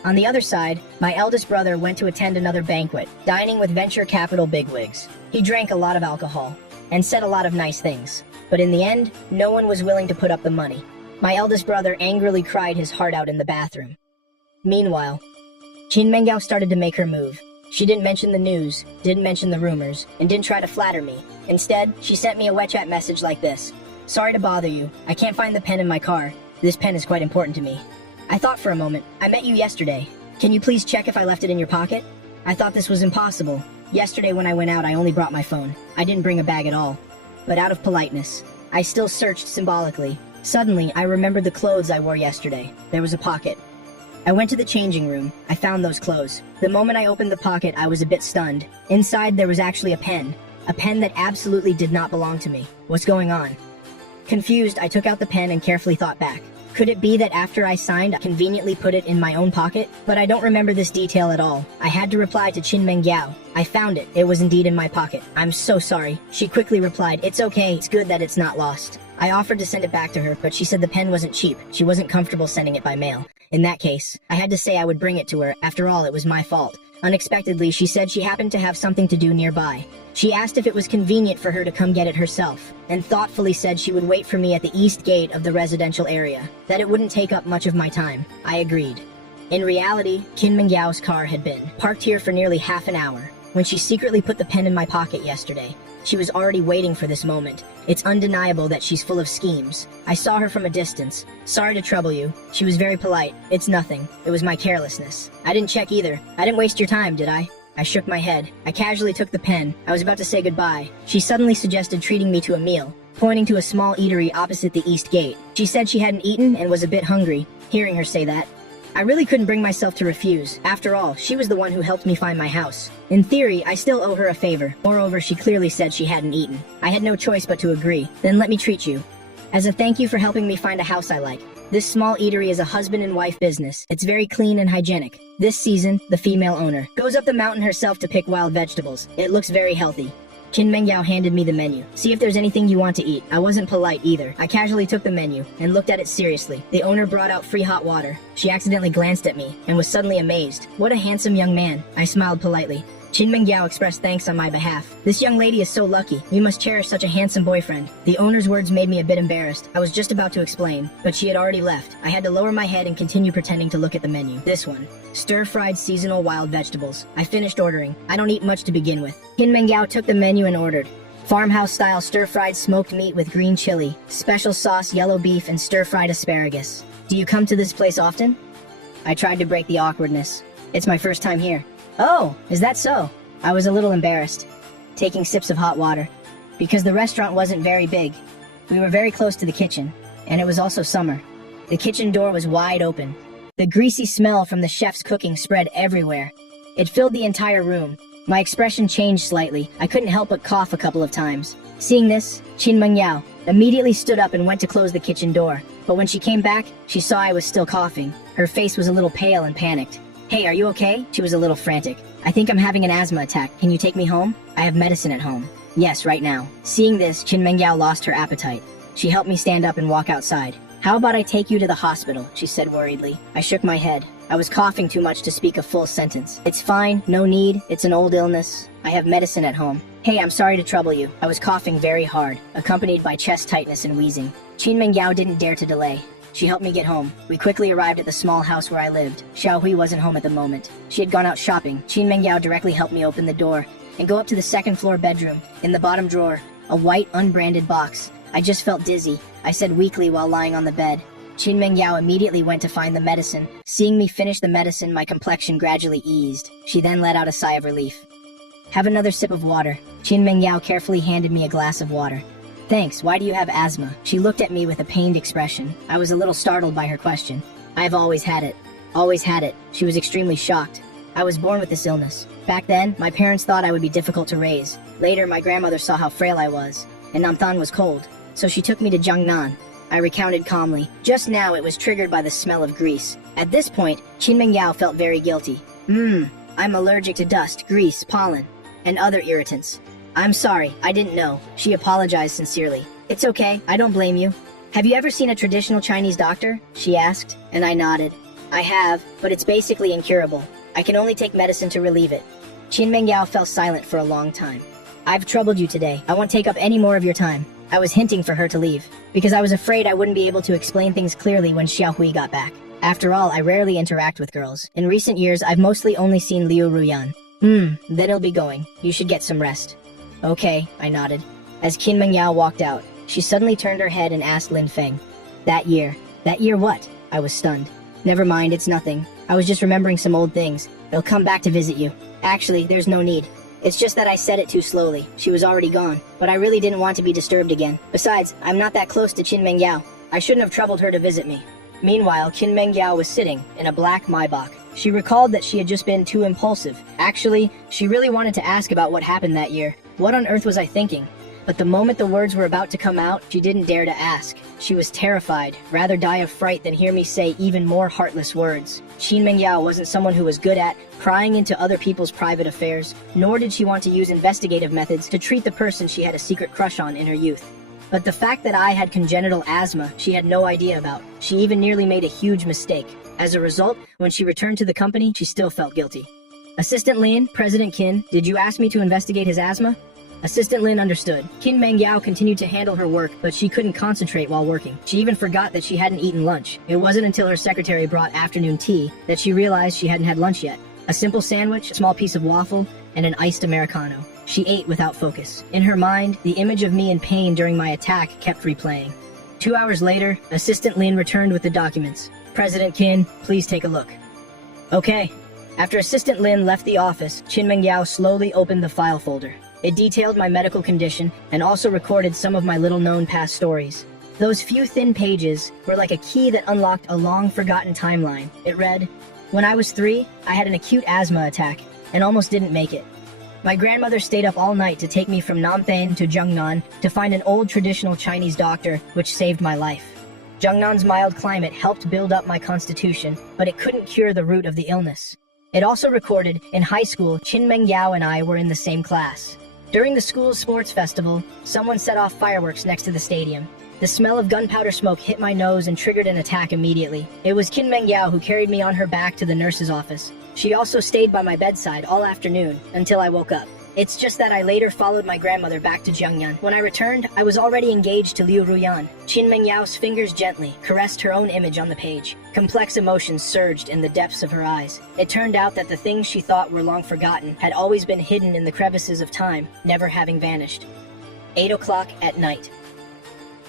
On the other side, my eldest brother went to attend another banquet, dining with venture capital bigwigs. He drank a lot of alcohol, and said a lot of nice things. But in the end, no one was willing to put up the money. My eldest brother angrily cried his heart out in the bathroom. Meanwhile, Qin Mengyao started to make her move. She didn't mention the news, didn't mention the rumors, and didn't try to flatter me. Instead, she sent me a WeChat message like this. "Sorry to bother you. I can't find the pen in my car. This pen is quite important to me. I thought for a moment. I met you yesterday. Can you please check if I left it in your pocket? I thought this was impossible. Yesterday when I went out, I only brought my phone. I didn't bring a bag at all. But out of politeness, I still searched symbolically. Suddenly, I remembered the clothes I wore yesterday. There was a pocket. I went to the changing room. I found those clothes. The moment I opened the pocket, I was a bit stunned. Inside, there was actually a pen. A pen that absolutely did not belong to me. What's going on? Confused, I took out the pen and carefully thought back. Could it be that after I signed, I conveniently put it in my own pocket? But I don't remember this detail at all. I had to reply to Qin Mengyao. I found it. It was indeed in my pocket. I'm so sorry. She quickly replied, it's okay. It's good that it's not lost. I offered to send it back to her, but she said the pen wasn't cheap. She wasn't comfortable sending it by mail. In that case, I had to say I would bring it to her. After all, it was my fault. Unexpectedly, she said she happened to have something to do nearby. She asked if it was convenient for her to come get it herself, and thoughtfully said she would wait for me at the east gate of the residential area, that it wouldn't take up much of my time. I agreed. In reality, Qin Mengyao's car had been parked here for nearly half an hour. When she secretly put the pen in my pocket yesterday, she was already waiting for this moment. It's undeniable that she's full of schemes. I saw her from a distance. Sorry to trouble you. She was very polite. It's nothing. It was my carelessness. I didn't check either. I didn't waste your time, did I? I shook my head. I casually took the pen. I was about to say goodbye. She suddenly suggested treating me to a meal, pointing to a small eatery opposite the east gate. She said she hadn't eaten and was a bit hungry. Hearing her say that, I really couldn't bring myself to refuse. After all, she was the one who helped me find my house. In theory, I still owe her a favor. Moreover, she clearly said she hadn't eaten. I had no choice but to agree. Then let me treat you. As a thank you for helping me find a house I like. This small eatery is a husband and wife business. It's very clean and hygienic. This season, the female owner goes up the mountain herself to pick wild vegetables. It looks very healthy. Qin Mengyao handed me the menu. See if there's anything you want to eat. I wasn't polite either. I casually took the menu and looked at it seriously. The owner brought out free hot water. She accidentally glanced at me and was suddenly amazed. What a handsome young man. I smiled politely. Qin Mengyao expressed thanks on my behalf. This young lady is so lucky. We must cherish such a handsome boyfriend. The owner's words made me a bit embarrassed. I was just about to explain, but she had already left. I had to lower my head and continue pretending to look at the menu. This one. Stir-fried seasonal wild vegetables. I finished ordering. I don't eat much to begin with. Qin Mengyao took the menu and ordered farmhouse-style stir-fried smoked meat with green chili, special sauce, yellow beef, and stir-fried asparagus. Do you come to this place often? I tried to break the awkwardness. It's my first time here. Oh, is that so? I was a little embarrassed, taking sips of hot water, because the restaurant wasn't very big. We were very close to the kitchen, and it was also summer. The kitchen door was wide open. The greasy smell from the chef's cooking spread everywhere. It filled the entire room. My expression changed slightly. I couldn't help but cough a couple of times. Seeing this, Qin Mengyao immediately stood up and went to close the kitchen door. But when she came back, she saw I was still coughing. Her face was a little pale and panicked. Hey, are you okay? She was a little frantic. I think I'm having an asthma attack. Can you take me home? I have medicine at home. Yes, right now. Seeing this, Qin Mengyao lost her appetite. She helped me stand up and walk outside. How about I take you to the hospital? She said worriedly. I shook my head. I was coughing too much to speak a full sentence. It's fine, no need. It's an old illness. I have medicine at home. Hey, I'm sorry to trouble you. I was coughing very hard, accompanied by chest tightness and wheezing. Qin Mengyao didn't dare to delay. She helped me get home. We quickly arrived at the small house where I lived. Xiaohui wasn't home at the moment. She had gone out shopping. Qin Mengyao directly helped me open the door and go up to the second floor bedroom. In the bottom drawer, a white unbranded box. I just felt dizzy, I said weakly while lying on the bed. Qin Mengyao immediately went to find the medicine. Seeing me finish the medicine, my complexion gradually eased. She then let out a sigh of relief. Have another sip of water. Qin Mengyao carefully handed me a glass of water. Thanks, why do you have asthma? She looked at me with a pained expression. I was a little startled by her question. I've always had it. Always had it. She was extremely shocked. I was born with this illness. Back then, my parents thought I would be difficult to raise. Later, my grandmother saw how frail I was, and Namthan was cold, so she took me to Jiangnan. I recounted calmly. Just now, it was triggered by the smell of grease. At this point, Qin Mengyao felt very guilty. I'm allergic to dust, grease, pollen, and other irritants. I'm sorry, I didn't know. She apologized sincerely. It's okay, I don't blame you. Have you ever seen a traditional Chinese doctor? She asked, and I nodded. I have, but it's basically incurable. I can only take medicine to relieve it. Qin Mengyao fell silent for a long time. I've troubled you today. I won't take up any more of your time. I was hinting for her to leave, because I was afraid I wouldn't be able to explain things clearly when Xiaohui got back. After all, I rarely interact with girls. In recent years, I've mostly only seen Liu Ruyan. Then it'll be going. You should get some rest. Okay, I nodded. As Qin Mengyao walked out, she suddenly turned her head and asked Lin Feng. That year what? I was stunned. Never mind, it's nothing. I was just remembering some old things. They'll come back to visit you. Actually, there's no need. It's just that I said it too slowly. She was already gone, but I really didn't want to be disturbed again. Besides, I'm not that close to Qin Mengyao. I shouldn't have troubled her to visit me. Meanwhile, Qin Mengyao was sitting in a black Maybach. She recalled that she had just been too impulsive. Actually, she really wanted to ask about what happened that year. What on earth was I thinking? But the moment the words were about to come out, she didn't dare to ask. She was terrified, rather die of fright than hear me say even more heartless words. Qin Mengyao wasn't someone who was good at prying into other people's private affairs, nor did she want to use investigative methods to treat the person she had a secret crush on in her youth. But the fact that I had congenital asthma, she had no idea about. She even nearly made a huge mistake. As a result, when she returned to the company, she still felt guilty. Assistant Lin, President Qin, did you ask me to investigate his asthma? Assistant Lin understood. Qin Mengyao continued to handle her work, but she couldn't concentrate while working. She even forgot that she hadn't eaten lunch. It wasn't until her secretary brought afternoon tea that she realized she hadn't had lunch yet. A simple sandwich, a small piece of waffle, and an iced Americano. She ate without focus. In her mind, the image of me in pain during my attack kept replaying. 2 hours later, Assistant Lin returned with the documents. President Qin, please take a look. Okay. After Assistant Lin left the office, Qin Mengyao slowly opened the file folder. It detailed my medical condition and also recorded some of my little-known past stories. Those few thin pages were like a key that unlocked a long-forgotten timeline. It read, "When I was 3, I had an acute asthma attack and almost didn't make it. My grandmother stayed up all night to take me from Namthain to Zhengnan to find an old traditional Chinese doctor, which saved my life. Zhengnan's mild climate helped build up my constitution, but it couldn't cure the root of the illness." It also recorded, in high school, Qin Mengyao and I were in the same class. During the school's sports festival, someone set off fireworks next to the stadium. The smell of gunpowder smoke hit my nose and triggered an attack immediately. It was Qin Mengyao who carried me on her back to the nurse's office. She also stayed by my bedside all afternoon, until I woke up. It's just that I later followed my grandmother back to Zhengnan. When I returned, I was already engaged to Liu Ruyan. Qin Mengyao's fingers gently caressed her own image on the page. Complex emotions surged in the depths of her eyes. It turned out that the things she thought were long forgotten had always been hidden in the crevices of time, never having vanished. 8 o'clock at night.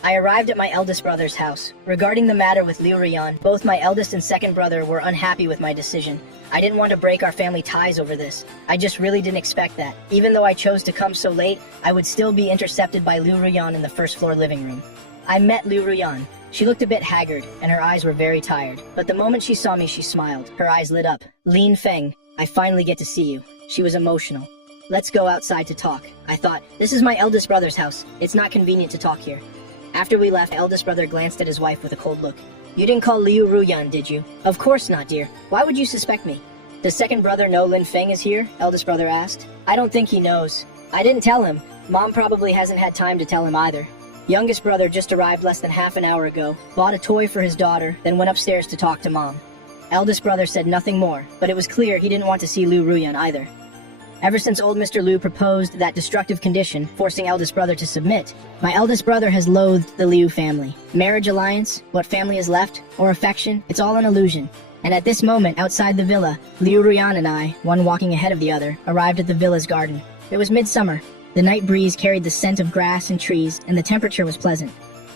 I arrived at my eldest brother's house. Regarding the matter with Liu Ruyan, both my eldest and second brother were unhappy with my decision. I didn't want to break our family ties over this. I just really didn't expect that. Even though I chose to come so late, I would still be intercepted by Liu Ruyan in the first-floor living room. I met Liu Ruyan. She looked a bit haggard, and her eyes were very tired. But the moment she saw me, she smiled. Her eyes lit up. "Lin Feng, I finally get to see you." She was emotional. "Let's go outside to talk." I thought, this is my eldest brother's house. It's not convenient to talk here. After we left, eldest brother glanced at his wife with a cold look. "You didn't call Liu Ruyan, did you?" "Of course not, dear. Why would you suspect me?" "Does second brother know Lin Feng is here?" eldest brother asked. "I don't think he knows. I didn't tell him. Mom probably hasn't had time to tell him either." Youngest brother just arrived less than half an hour ago, bought a toy for his daughter, then went upstairs to talk to Mom. Eldest brother said nothing more, but it was clear he didn't want to see Liu Ruyan either. Ever since old Mr. Liu proposed that destructive condition, forcing eldest brother to submit, my eldest brother has loathed the Liu family. Marriage alliance, what family is left, or affection, it's all an illusion. And at this moment, outside the villa, Liu Ruyan and I, one walking ahead of the other, arrived at the villa's garden. It was midsummer. The night breeze carried the scent of grass and trees, and the temperature was pleasant.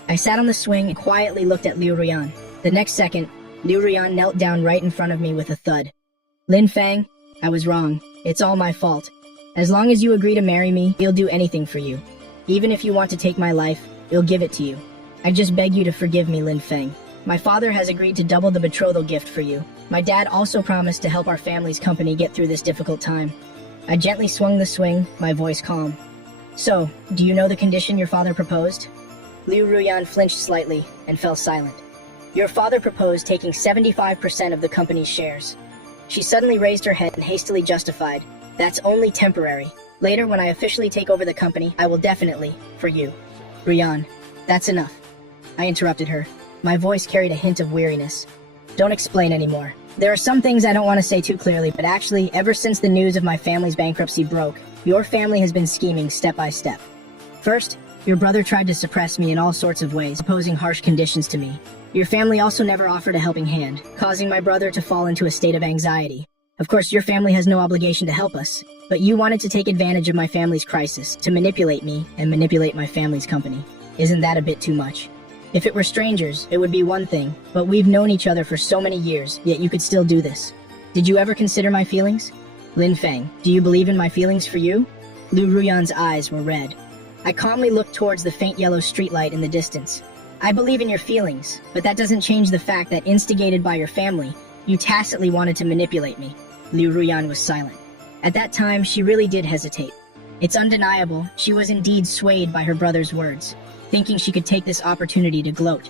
I sat on the swing and quietly looked at Liu Ruyan. The next second, Liu Ruyan knelt down right in front of me with a thud. "Lin Feng, I was wrong. It's all my fault. As long as you agree to marry me, I'll do anything for you. Even if you want to take my life, I'll give it to you. I just beg you to forgive me, Lin Feng. My father has agreed to double the betrothal gift for you. My dad also promised to help our family's company get through this difficult time." I gently swung the swing, my voice calm. "So, do you know the condition your father proposed?" Liu Ruyan flinched slightly and fell silent. "Your father proposed taking 75% of the company's shares." She suddenly raised her head and hastily justified, "That's only temporary. Later, when I officially take over the company, I will definitely, for you." "Ruyan, that's enough." I interrupted her. My voice carried a hint of weariness. "Don't explain anymore. There are some things I don't want to say too clearly, but actually, ever since the news of my family's bankruptcy broke, your family has been scheming step by step. First, your brother tried to suppress me in all sorts of ways, imposing harsh conditions to me. Your family also never offered a helping hand, causing my brother to fall into a state of anxiety. Of course, your family has no obligation to help us, but you wanted to take advantage of my family's crisis, to manipulate me and manipulate my family's company. Isn't that a bit too much? If it were strangers, it would be one thing, but we've known each other for so many years, yet you could still do this. Did you ever consider my feelings?" Lin Feng, do you believe in my feelings for you? Lu Ruyan's eyes were red. I calmly looked towards the faint yellow streetlight in the distance. I believe in your feelings, but that doesn't change the fact that instigated by your family, you tacitly wanted to manipulate me. Liu Ruyan was silent. At that time, she really did hesitate. It's undeniable, she was indeed swayed by her brother's words, thinking she could take this opportunity to gloat.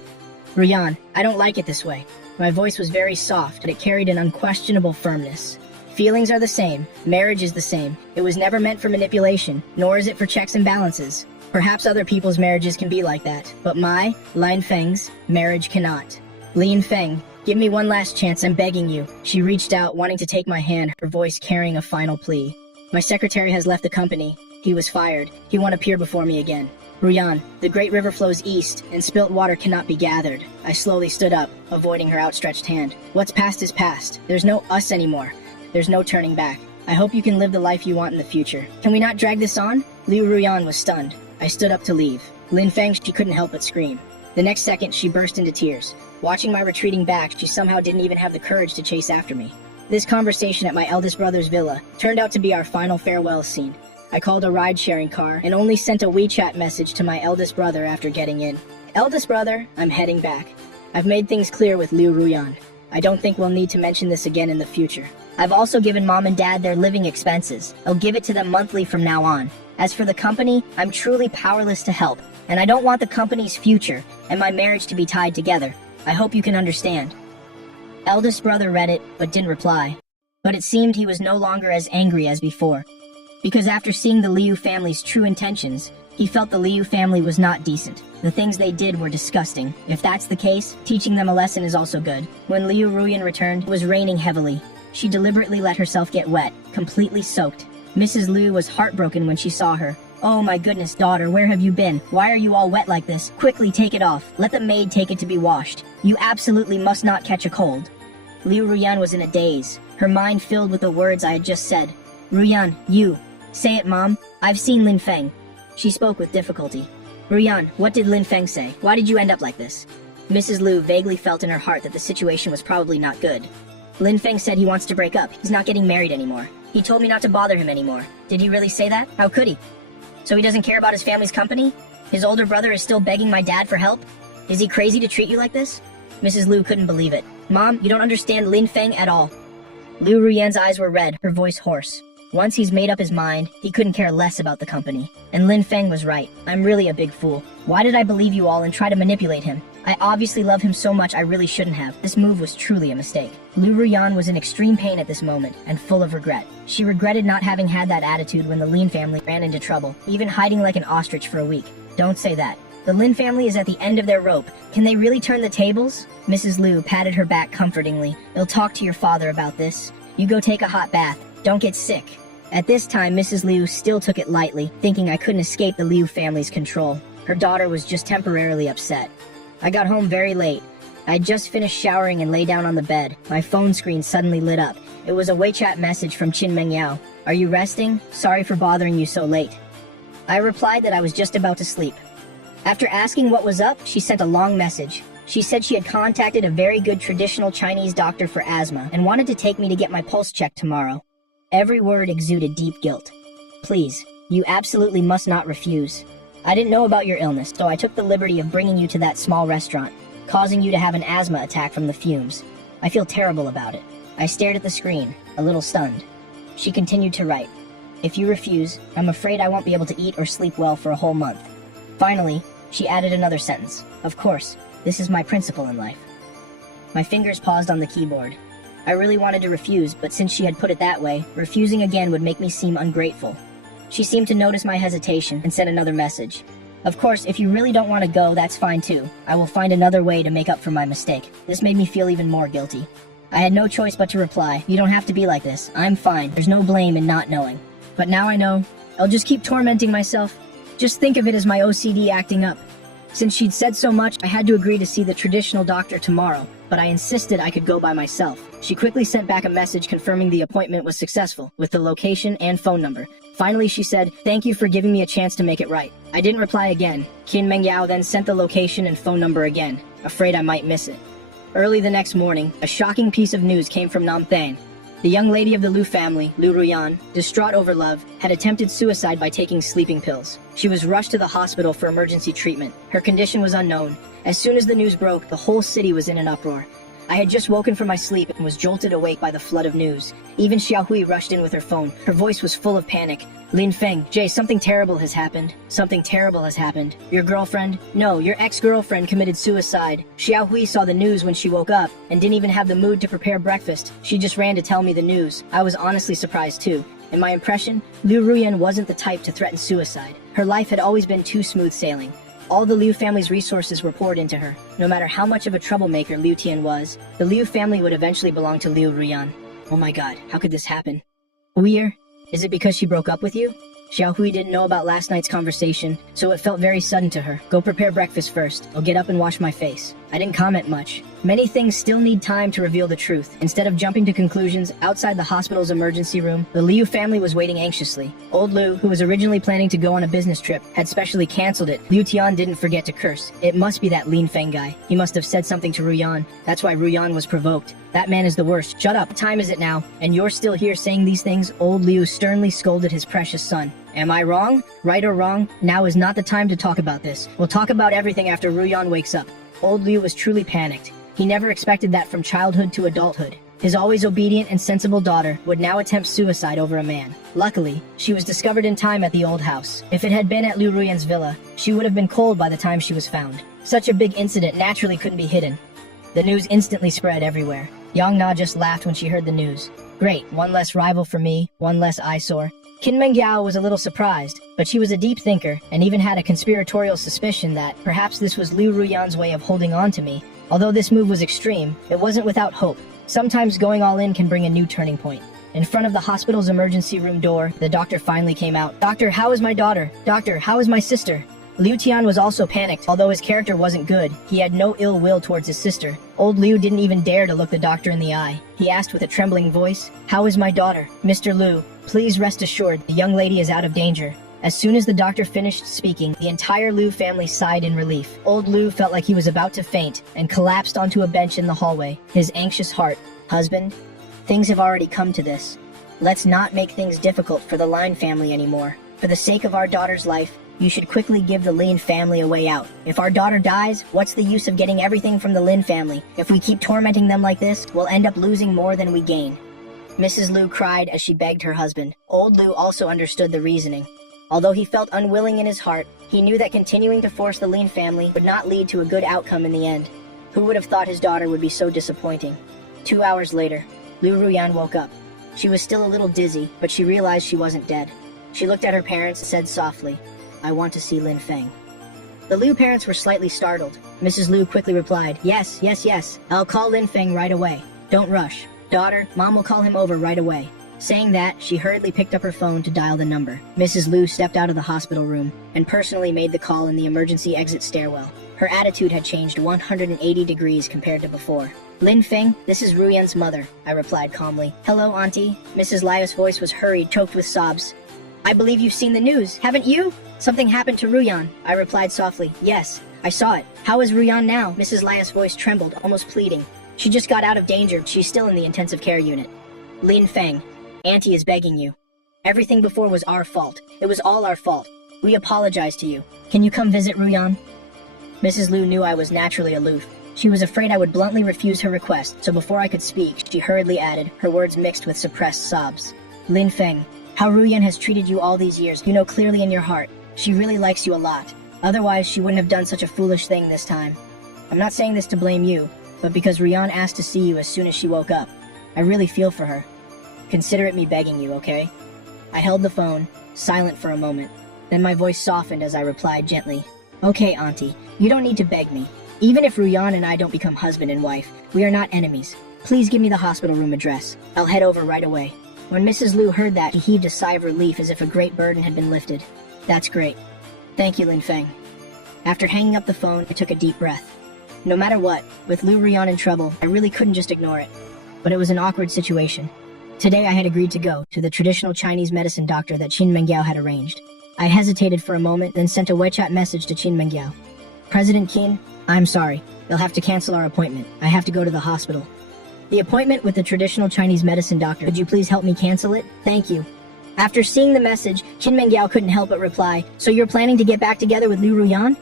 Ruyan, I don't like it this way. My voice was very soft, but it carried an unquestionable firmness. Feelings are the same, marriage is the same. It was never meant for manipulation, nor is it for checks and balances. Perhaps other people's marriages can be like that, but my, Lin Feng's, marriage cannot. Lin Feng, give me one last chance, I'm begging you. She reached out, wanting to take my hand, her voice carrying a final plea. My secretary has left the company. He was fired. He won't appear before me again. Ruyan, the great river flows east, and spilt water cannot be gathered. I slowly stood up, avoiding her outstretched hand. What's past is past. There's no us anymore. There's no turning back. I hope you can live the life you want in the future. Can we not drag this on? Liu Ruyan was stunned. I stood up to leave. Lin Feng, she couldn't help but scream. The next second, she burst into tears. Watching my retreating back, she somehow didn't even have the courage to chase after me. This conversation at my eldest brother's villa turned out to be our final farewell scene. I called a ride-sharing car and only sent a WeChat message to my eldest brother after getting in. Eldest brother, I'm heading back. I've made things clear with Liu Ruyan. I don't think we'll need to mention this again in the future. I've also given mom and dad their living expenses. I'll give it to them monthly from now on. As for the company, I'm truly powerless to help, and I don't want the company's future and my marriage to be tied together. I hope you can understand. Eldest brother read it, but didn't reply. But it seemed he was no longer as angry as before. Because after seeing the Liu family's true intentions, he felt the Liu family was not decent. The things they did were disgusting. If that's the case, teaching them a lesson is also good. When Liu Ruyan returned, it was raining heavily. She deliberately let herself get wet, completely soaked. Mrs. Liu was heartbroken when she saw her. Oh my goodness, daughter, where have you been? Why are you all wet like this? Quickly take it off. Let the maid take it to be washed. You absolutely must not catch a cold. Liu Ruyan was in a daze, her mind filled with the words I had just said. Ruyan, you. Say it, Mom. I've seen Lin Feng. She spoke with difficulty. Ruyan, what did Lin Feng say? Why did you end up like this? Mrs. Liu vaguely felt in her heart that the situation was probably not good. Lin Feng said he wants to break up. He's not getting married anymore. He told me not to bother him anymore. Did he really say that? How could he? So he doesn't care about his family's company? His older brother is still begging my dad for help? Is he crazy to treat you like this? Mrs. Liu couldn't believe it. Mom, you don't understand Lin Feng at all. Liu Ruyan's eyes were red, her voice hoarse. Once he's made up his mind, he couldn't care less about the company. And Lin Feng was right. I'm really a big fool. Why did I believe you all and try to manipulate him? I obviously love him so much I really shouldn't have. This move was truly a mistake. Liu Ruyan was in extreme pain at this moment, and full of regret. She regretted not having had that attitude when the Lin family ran into trouble, even hiding like an ostrich for a week. Don't say that. The Lin family is at the end of their rope. Can they really turn the tables? Mrs. Liu patted her back comfortingly. You'll talk to your father about this. You go take a hot bath. Don't get sick. At this time, Mrs. Liu still took it lightly, thinking I couldn't escape the Liu family's control. Her daughter was just temporarily upset. I got home very late. I'd just finished showering and lay down on the bed. My phone screen suddenly lit up. It was a WeChat message from Qin Mengyao. Are you resting? Sorry for bothering you so late. I replied that I was just about to sleep. After asking what was up, she sent a long message. She said she had contacted a very good traditional Chinese doctor for asthma and wanted to take me to get my pulse checked tomorrow. Every word exuded deep guilt. Please, you absolutely must not refuse. I didn't know about your illness, so I took the liberty of bringing you to that small restaurant, causing you to have an asthma attack from the fumes. I feel terrible about it. I stared at the screen, a little stunned. She continued to write. If you refuse, I'm afraid I won't be able to eat or sleep well for a whole month. Finally, she added another sentence. Of course, this is my principle in life. My fingers paused on the keyboard. I really wanted to refuse, but since she had put it that way, refusing again would make me seem ungrateful. She seemed to notice my hesitation and sent another message. Of course, if you really don't want to go, that's fine too. I will find another way to make up for my mistake. This made me feel even more guilty. I had no choice but to reply, you don't have to be like this. I'm fine. There's no blame in not knowing. But now I know. I'll just keep tormenting myself. Just think of it as my OCD acting up. Since she'd said so much, I had to agree to see the traditional doctor tomorrow, but I insisted I could go by myself. She quickly sent back a message confirming the appointment was successful, with the location and phone number. Finally, she said, thank you for giving me a chance to make it right. I didn't reply again. Qin Mengyao then sent the location and phone number again, afraid I might miss it. Early the next morning, a shocking piece of news came from Nam Thang. The young lady of the Liu family, Liu Ruyan, distraught over love, had attempted suicide by taking sleeping pills. She was rushed to the hospital for emergency treatment. Her condition was unknown. As soon as the news broke, the whole city was in an uproar. I had just woken from my sleep and was jolted awake by the flood of news. Even Xiaohui rushed in with her phone. Her voice was full of panic. Lin Feng, Jay, something terrible has happened. Something terrible has happened. Your girlfriend? No, your ex-girlfriend committed suicide. Xiaohui saw the news when she woke up and didn't even have the mood to prepare breakfast. She just ran to tell me the news. I was honestly surprised too. In my impression, Liu Ruyan wasn't the type to threaten suicide. Her life had always been too smooth sailing. All the Liu family's resources were poured into her. No matter how much of a troublemaker Liu Tian was, the Liu family would eventually belong to Liu Ruyan. Oh my god, how could this happen? Weir, is it because she broke up with you? Xiaohui didn't know about last night's conversation, so it felt very sudden to her. Go prepare breakfast first. I'll get up and wash my face. I didn't comment much. Many things still need time to reveal the truth. Instead of jumping to conclusions, outside the hospital's emergency room, the Liu family was waiting anxiously. Old Liu, who was originally planning to go on a business trip, had specially canceled it. Liu Tian didn't forget to curse. It must be that Lin Feng guy. He must have said something to Ruyan. That's why Ruyan was provoked. That man is the worst. Shut up. What time is it now? And you're still here saying these things? Old Liu sternly scolded his precious son. Am I wrong? Right or wrong? Now is not the time to talk about this. We'll talk about everything after Ruyan wakes up. Old Liu was truly panicked. He never expected that from childhood to adulthood. His always obedient and sensible daughter would now attempt suicide over a man. Luckily, she was discovered in time at the old house. If it had been at Liu Ruyan's villa, she would have been cold by the time she was found. Such a big incident naturally couldn't be hidden. The news instantly spread everywhere. Yang Na just laughed when she heard the news. Great, one less rival for me, one less eyesore. Qin Mengyao was a little surprised, but she was a deep thinker and even had a conspiratorial suspicion that perhaps this was Liu Ruyan's way of holding on to me. Although this move was extreme, it wasn't without hope. Sometimes going all in can bring a new turning point. In front of the hospital's emergency room door, the doctor finally came out. Doctor, how is my daughter? Doctor, how is my sister? Liu Tian was also panicked. Although his character wasn't good, he had no ill will towards his sister. Old Liu didn't even dare to look the doctor in the eye. He asked with a trembling voice, "How is my daughter?" Mr. Liu, please rest assured, the young lady is out of danger. As soon as the doctor finished speaking, the entire Liu family sighed in relief. Old Liu felt like he was about to faint and collapsed onto a bench in the hallway, his anxious heart. Husband, things have already come to this. Let's not make things difficult for the Lin family anymore. For the sake of our daughter's life, you should quickly give the Lin family a way out. If our daughter dies, what's the use of getting everything from the Lin family? If we keep tormenting them like this, we'll end up losing more than we gain. Mrs. Liu cried as she begged her husband. Old Liu also understood the reasoning. Although he felt unwilling in his heart, he knew that continuing to force the Lin family would not lead to a good outcome in the end. Who would have thought his daughter would be so disappointing? 2 hours later, Liu Ruyan woke up. She was still a little dizzy, but she realized she wasn't dead. She looked at her parents and said softly, "I want to see Lin Feng." The Liu parents were slightly startled. Mrs. Liu quickly replied, yes, I'll call Lin Feng right away. Don't rush. Daughter, Mom will call him over right away." Saying that, she hurriedly picked up her phone to dial the number. Mrs. Liu stepped out of the hospital room and personally made the call in the emergency exit stairwell. Her attitude had changed 180 degrees compared to before. "Lin Feng, this is Ruyan's mother," I replied calmly. "Hello, Auntie." Mrs. Liu's voice was hurried, choked with sobs. "I believe you've seen the news, haven't you? Something happened to Ruyan," I replied softly. "Yes, I saw it. How is Ruyan now?" Mrs. Liu's voice trembled, almost pleading. "She just got out of danger. She's still in the intensive care unit." "Lin Feng, Auntie is begging you. Everything before was our fault. It was all our fault. We apologize to you. Can you come visit Ruyan?" Mrs. Liu knew I was naturally aloof. She was afraid I would bluntly refuse her request, so before I could speak, she hurriedly added, her words mixed with suppressed sobs. "Lin Feng, how Ruyan has treated you all these years, you know clearly in your heart. She really likes you a lot. Otherwise, she wouldn't have done such a foolish thing this time. I'm not saying this to blame you, but because Ruyan asked to see you as soon as she woke up. I really feel for her. Consider it me begging you, okay?" I held the phone, silent for a moment. Then my voice softened as I replied gently, "Okay, Auntie, you don't need to beg me. Even if Ruyan and I don't become husband and wife, we are not enemies. Please give me the hospital room address. I'll head over right away." When Mrs. Liu heard that, she heaved a sigh of relief as if a great burden had been lifted. "That's great. Thank you, Lin Feng." After hanging up the phone, I took a deep breath. No matter what, with Liu Ruyan in trouble, I really couldn't just ignore it. But it was an awkward situation. Today I had agreed to go to the traditional Chinese medicine doctor that Qin Mengyao had arranged. I hesitated for a moment, then sent a WeChat message to Qin Mengyao. "President Qin, I'm sorry. They'll have to cancel our appointment. I have to go to the hospital." The appointment with the traditional Chinese medicine doctor. Could you please help me cancel it? Thank you. After seeing the message, Qin Mengyao couldn't help but reply, so you're planning to get back together with Liu Ruyan?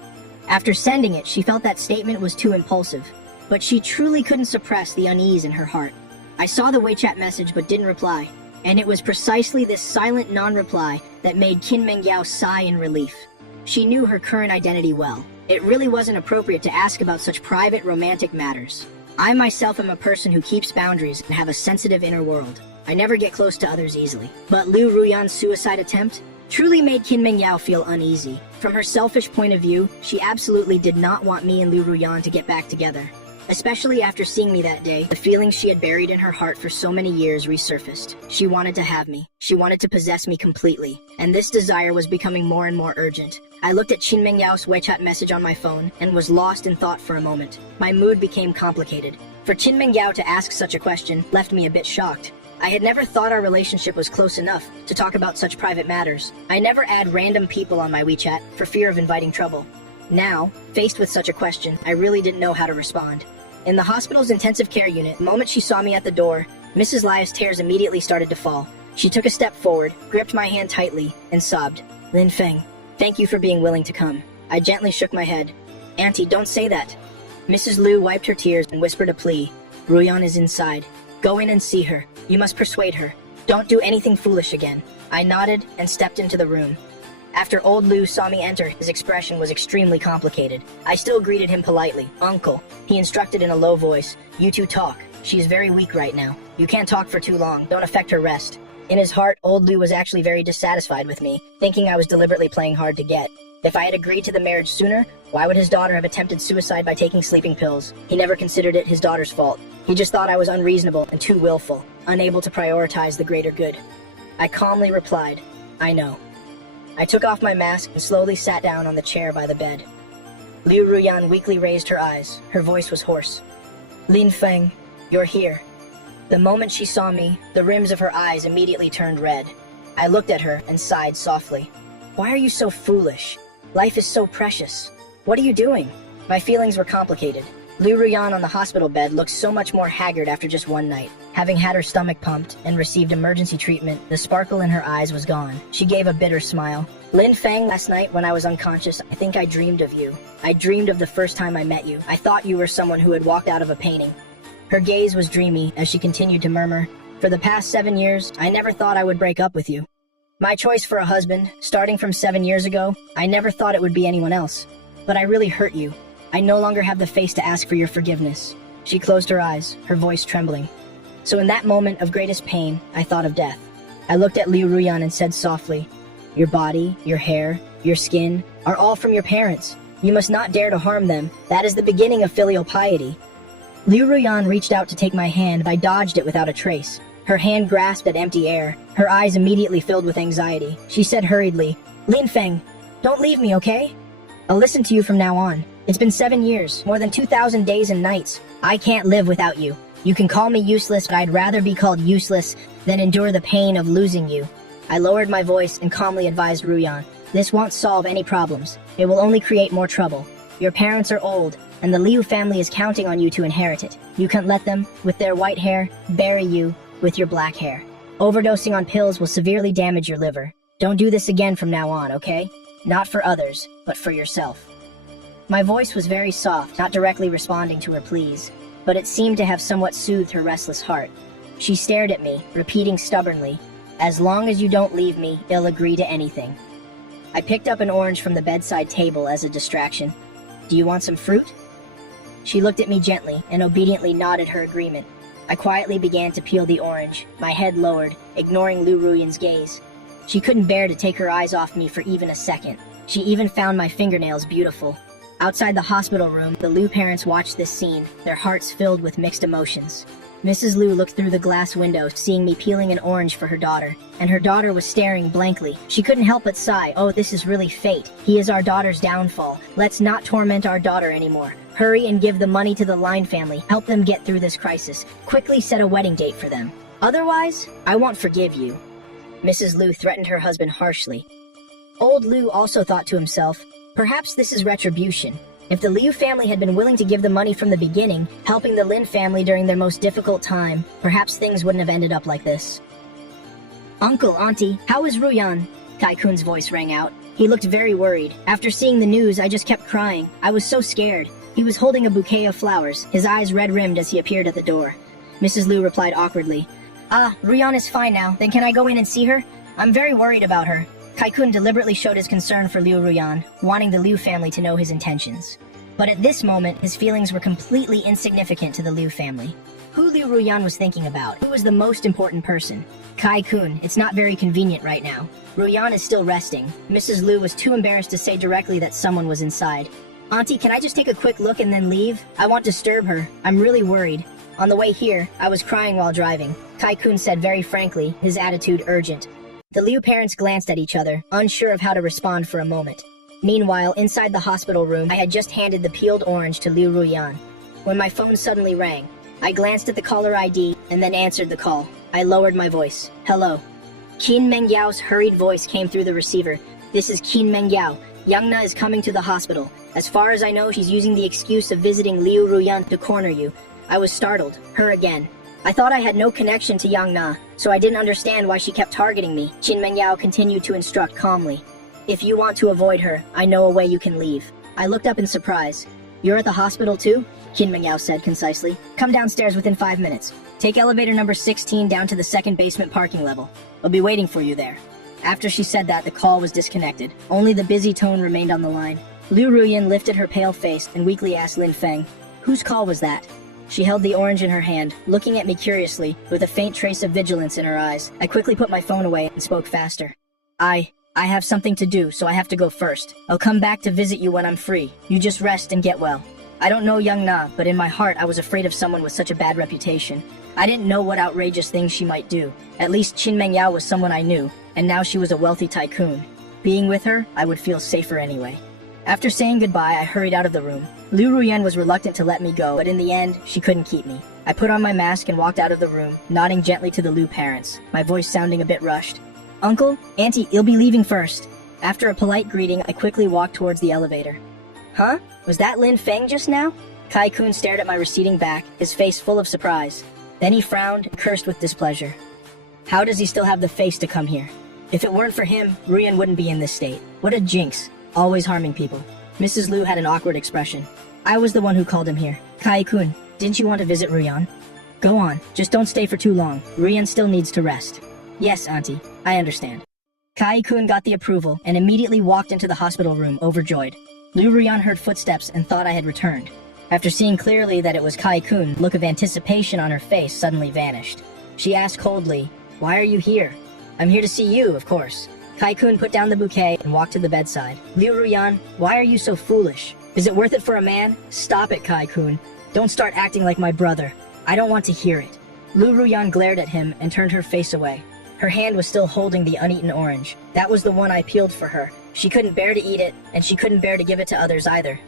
After sending it, she felt that statement was too impulsive, but she truly couldn't suppress the unease in her heart. I saw the WeChat message but didn't reply, and it was precisely this silent non-reply that made Qin Mengyao sigh in relief. She knew her current identity well. It really wasn't appropriate to ask about such private romantic matters. I myself am a person who keeps boundaries and have a sensitive inner world. I never get close to others easily. But Liu Ruyan's suicide attempt truly made Qin Mengyao feel uneasy. From her selfish point of view, she absolutely did not want me and Liu Ruyan to get back together. Especially after seeing me that day, the feelings she had buried in her heart for so many years resurfaced. She wanted to have me. She wanted to possess me completely. And this desire was becoming more and more urgent. I looked at Qin Mengyao's WeChat message on my phone and was lost in thought for a moment. My mood became complicated. For Qin Mengyao to ask such a question left me a bit shocked. I had never thought our relationship was close enough to talk about such private matters. I never add random people on my WeChat for fear of inviting trouble. Now, faced with such a question, I really didn't know how to respond. In the hospital's intensive care unit, the moment she saw me at the door, Mrs. Lia's tears immediately started to fall. She took a step forward, gripped my hand tightly, and sobbed. Lin Feng, thank you for being willing to come. I gently shook my head. Auntie, don't say that. Mrs. Liu wiped her tears and whispered a plea. Ruyan is inside. Go in and see her. You must persuade her. Don't do anything foolish again. I nodded and stepped into the room. After old Liu saw me enter, his expression was extremely complicated. I still greeted him politely. Uncle, he instructed in a low voice. You two talk. She is very weak right now. You can't talk for too long. Don't affect her rest. In his heart, old Liu was actually very dissatisfied with me, thinking I was deliberately playing hard to get. If I had agreed to the marriage sooner, why would his daughter have attempted suicide by taking sleeping pills? He never considered it his daughter's fault. He just thought I was unreasonable and too willful, unable to prioritize the greater good. I calmly replied, I know. I took off my mask and slowly sat down on the chair by the bed. Liu Ruyan weakly raised her eyes. Her voice was hoarse. Lin Feng, you're here. The moment she saw me, the rims of her eyes immediately turned red. I looked at her and sighed softly. Why are you so foolish? Life is so precious. What are you doing? My feelings were complicated. Liu Ruyan on the hospital bed looked so much more haggard after just one night. Having had her stomach pumped and received emergency treatment, the sparkle in her eyes was gone. She gave a bitter smile. Lin Feng, last night when I was unconscious, I think I dreamed of you. I dreamed of the first time I met you. I thought you were someone who had walked out of a painting. Her gaze was dreamy as she continued to murmur, for the past 7 years, I never thought I would break up with you. My choice for a husband, starting from 7 years ago, I never thought it would be anyone else. But I really hurt you. I no longer have the face to ask for your forgiveness. She closed her eyes, her voice trembling. So in that moment of greatest pain, I thought of death. I looked at Liu Ruyan and said softly, your body, your hair, your skin, are all from your parents. You must not dare to harm them. That is the beginning of filial piety. Liu Ruyan reached out to take my hand, but I dodged it without a trace. Her hand grasped at empty air. Her eyes immediately filled with anxiety. She said hurriedly, Lin Feng, don't leave me, okay? I'll listen to you from now on. It's been 7 years, more than 2,000 days and nights. I can't live without you. You can call me useless, but I'd rather be called useless than endure the pain of losing you. I lowered my voice and calmly advised Ruyan, this won't solve any problems. It will only create more trouble. Your parents are old, and the Liu family is counting on you to inherit it. You can't let them, with their white hair, bury you with your black hair. Overdosing on pills will severely damage your liver. Don't do this again from now on, okay? Not for others, but for yourself. My voice was very soft, not directly responding to her pleas, but it seemed to have somewhat soothed her restless heart. She stared at me, repeating stubbornly, as long as you don't leave me, I'll agree to anything. I picked up an orange from the bedside table as a distraction. Do you want some fruit? She looked at me gently and obediently nodded her agreement. I quietly began to peel the orange, my head lowered, ignoring Liu Ruyan's gaze. She couldn't bear to take her eyes off me for even a second. She even found my fingernails beautiful. Outside the hospital room, the Liu parents watched this scene, their hearts filled with mixed emotions. Mrs. Liu looked through the glass window, seeing me peeling an orange for her daughter, and her daughter was staring blankly. She couldn't help but sigh, oh, this is really fate. He is our daughter's downfall. Let's not torment our daughter anymore. Hurry and give the money to the Lin family. Help them get through this crisis. Quickly set a wedding date for them. Otherwise, I won't forgive you. Mrs. Liu threatened her husband harshly. Old Liu also thought to himself, perhaps this is retribution. If the Liu family had been willing to give the money from the beginning, helping the Lin family during their most difficult time, perhaps things wouldn't have ended up like this. Uncle, Auntie, how is Ruyan? Kai-kun's voice rang out. He looked very worried. After seeing the news, I just kept crying. I was so scared. He was holding a bouquet of flowers, his eyes red-rimmed as he appeared at the door. Mrs. Liu replied awkwardly, Ruyan is fine now. Then can I go in and see her? I'm very worried about her. Kai-kun deliberately showed his concern for Liu Ruyan, wanting the Liu family to know his intentions. But at this moment, his feelings were completely insignificant to the Liu family. Who Liu Ruyan was thinking about? Who was the most important person? Kai-kun, it's not very convenient right now. Ruyan is still resting. Mrs. Liu was too embarrassed to say directly that someone was inside. Auntie, can I just take a quick look and then leave? I won't disturb her. I'm really worried. On the way here, I was crying while driving. Kai-kun said very frankly, his attitude urgent. The Liu parents glanced at each other, unsure of how to respond for a moment. Meanwhile, inside the hospital room, I had just handed the peeled orange to Liu Ruyan. When my phone suddenly rang, I glanced at the caller ID and then answered the call. I lowered my voice. Hello. Qin Mengyao's hurried voice came through the receiver. This is Qin Mengyao. Youngna is coming to the hospital. As far as I know, she's using the excuse of visiting Liu Ruyan to corner you. I was startled. Her again. I thought I had no connection to Yang Na, so I didn't understand why she kept targeting me. Qin Mengyao continued to instruct calmly. If you want to avoid her, I know a way you can leave. I looked up in surprise. You're at the hospital too? Qin Mengyao said concisely. Come downstairs within 5 minutes. Take elevator number 16 down to the second basement parking level. I'll be waiting for you there. After she said that, the call was disconnected. Only the busy tone remained on the line. Liu Ruyan lifted her pale face and weakly asked Lin Feng, whose call was that? She held the orange in her hand, looking at me curiously, with a faint trace of vigilance in her eyes. I quickly put my phone away and spoke faster. I have something to do, so I have to go first. I'll come back to visit you when I'm free. You just rest and get well. I don't know Young Na, but in my heart I was afraid of someone with such a bad reputation. I didn't know what outrageous things she might do. At least Qin Mengyao was someone I knew, and now she was a wealthy tycoon. Being with her, I would feel safer anyway. After saying goodbye, I hurried out of the room. Liu Ruyan was reluctant to let me go, but in the end, she couldn't keep me. I put on my mask and walked out of the room, nodding gently to the Liu parents, my voice sounding a bit rushed. Uncle, Auntie, you'll be leaving first. After a polite greeting, I quickly walked towards the elevator. Huh? Was that Lin Feng just now? Kai-kun stared at my receding back, his face full of surprise. Then he frowned and cursed with displeasure. How does he still have the face to come here? If it weren't for him, Ruyan wouldn't be in this state. What a jinx. Always harming people. Mrs. Liu had an awkward expression. I was the one who called him here. Kai-kun, didn't you want to visit Ruyan? Go on, just don't stay for too long. Ruyan still needs to rest. Yes, Auntie, I understand. Kai-kun got the approval and immediately walked into the hospital room, overjoyed. Liu Ruyan heard footsteps and thought I had returned. After seeing clearly that it was Kai-kun, the look of anticipation on her face suddenly vanished. She asked coldly, "Why are you here?" "I'm here to see you, of course." Kai-kun put down the bouquet and walked to the bedside. Liu Ruyan, why are you so foolish? Is it worth it for a man? Stop it, Kai-kun. Don't start acting like my brother. I don't want to hear it. Liu Ruyan glared at him and turned her face away. Her hand was still holding the uneaten orange. That was the one I peeled for her. She couldn't bear to eat it, and she couldn't bear to give it to others either.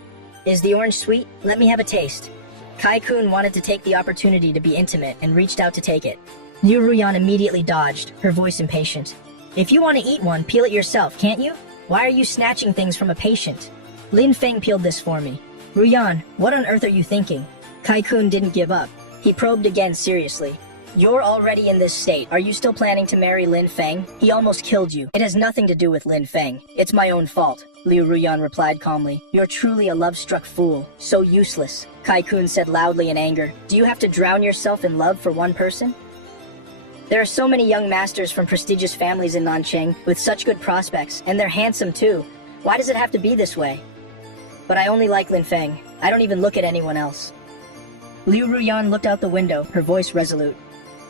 Is the orange sweet? Let me have a taste. Kai-kun wanted to take the opportunity to be intimate and reached out to take it. Liu Ruyan immediately dodged, her voice impatient. If you want to eat one, peel it yourself, can't you? Why are you snatching things from a patient? Lin Feng peeled this for me. Ruyan, what on earth are you thinking? Kai-kun didn't give up. He probed again seriously. You're already in this state. Are you still planning to marry Lin Feng? He almost killed you. It has nothing to do with Lin Feng. It's my own fault. Liu Ruyan replied calmly. You're truly a love-struck fool. So useless. Kai-kun said loudly in anger. Do you have to drown yourself in love for one person? There are so many young masters from prestigious families in Nancheng with such good prospects, and they're handsome too. Why does it have to be this way? But I only like Lin Feng. I don't even look at anyone else. Liu Ruyan looked out the window, her voice resolute.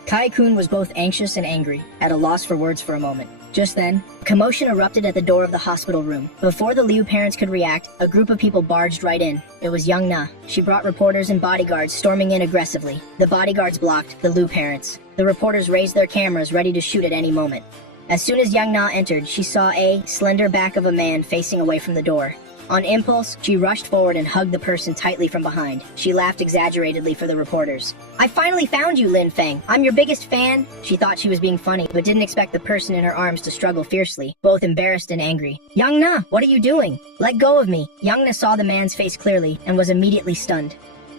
Kai-kun was both anxious and angry, at a loss for words for a moment. Just then, commotion erupted at the door of the hospital room. Before the Liu parents could react, a group of people barged right in. It was Young Na. She brought reporters and bodyguards storming in aggressively. The bodyguards blocked the Liu parents. The reporters raised their cameras ready to shoot at any moment. As soon as Young Na entered, she saw a slender back of a man facing away from the door. On impulse, she rushed forward and hugged the person tightly from behind. She laughed exaggeratedly for the reporters. "I finally found you, Lin Feng. I'm your biggest fan." She thought she was being funny, but didn't expect the person in her arms to struggle fiercely, both embarrassed and angry. "Yang Na, what are you doing? Let go of me." Yang Na saw the man's face clearly and was immediately stunned.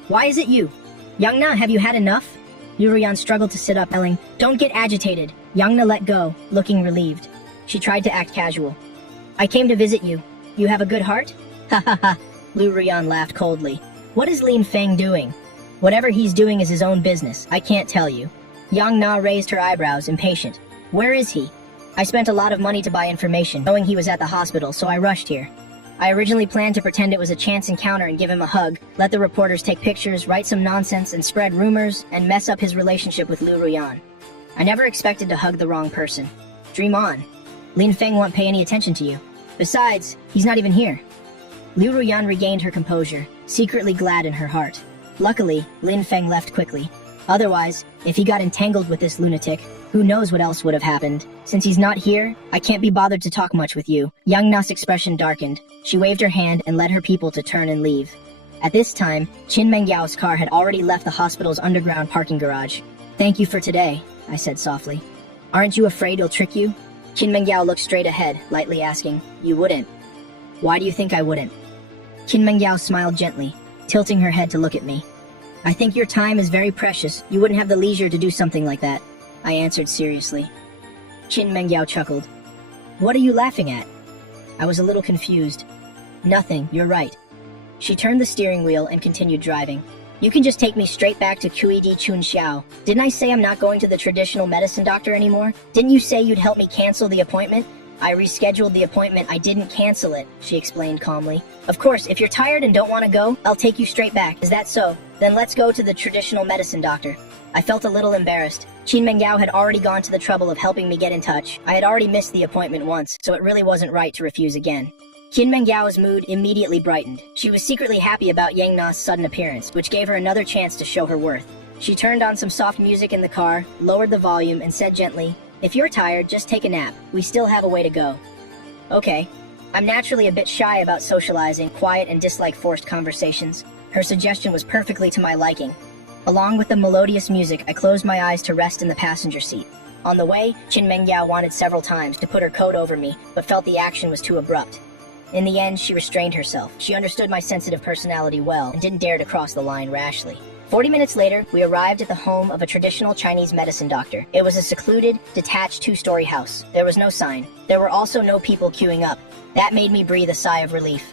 "Why is it you? Yang Na, have you had enough?" Liu Ruyan struggled to sit up, yelling, "Don't get agitated." Yang Na let go, looking relieved. She tried to act casual. "I came to visit you. You have a good heart?" "Ha ha ha." Liu Ruyan laughed coldly. "What is Lin Feng doing?" "Whatever he's doing is his own business. I can't tell you." Yang Na raised her eyebrows, impatient. "Where is he?" "I spent a lot of money to buy information, knowing he was at the hospital, so I rushed here. I originally planned to pretend it was a chance encounter and give him a hug, let the reporters take pictures, write some nonsense, and spread rumors, and mess up his relationship with Liu Ruyan. I never expected to hug the wrong person. Dream on. Lin Feng won't pay any attention to you. Besides, he's not even here." Liu Ruyan regained her composure, secretly glad in her heart. Luckily, Lin Feng left quickly. Otherwise, if he got entangled with this lunatic, who knows what else would have happened. "Since he's not here, I can't be bothered to talk much with you." Yang Na's expression darkened. She waved her hand and led her people to turn and leave. At this time, Qin Mengyao's car had already left the hospital's underground parking garage. "Thank you for today," I said softly. "Aren't you afraid he'll trick you?" Qin Mengyao looked straight ahead, lightly asking, "You wouldn't?" "Why do you think I wouldn't?" Qin Mengyao smiled gently, tilting her head to look at me. "I think your time is very precious. You wouldn't have the leisure to do something like that," I answered seriously. Qin Mengyao chuckled. "What are you laughing at?" I was a little confused. "Nothing, you're right." She turned the steering wheel and continued driving. "You can just take me straight back to QED Chunxiao. Didn't I say I'm not going to the traditional medicine doctor anymore? Didn't you say you'd help me cancel the appointment?" "I rescheduled the appointment, I didn't cancel it," she explained calmly. "Of course, if you're tired and don't want to go, I'll take you straight back. Is that so? Then let's go to the traditional medicine doctor." I felt a little embarrassed. Qin Mengyao had already gone to the trouble of helping me get in touch. I had already missed the appointment once, so it really wasn't right to refuse again. Qin Mengyao's mood immediately brightened. She was secretly happy about Yang Na's sudden appearance, which gave her another chance to show her worth. She turned on some soft music in the car, lowered the volume, and said gently, "If you're tired, just take a nap. We still have a way to go." "Okay." I'm naturally a bit shy about socializing, quiet, and dislike forced conversations. Her suggestion was perfectly to my liking. Along with the melodious music, I closed my eyes to rest in the passenger seat. On the way, Qin Mengyao wanted several times to put her coat over me, but felt the action was too abrupt. In the end, she restrained herself. She understood my sensitive personality well and didn't dare to cross the line rashly. 40 minutes later, we arrived at the home of a traditional Chinese medicine doctor. It was a secluded, detached two-story house. There was no sign. There were also no people queuing up. That made me breathe a sigh of relief.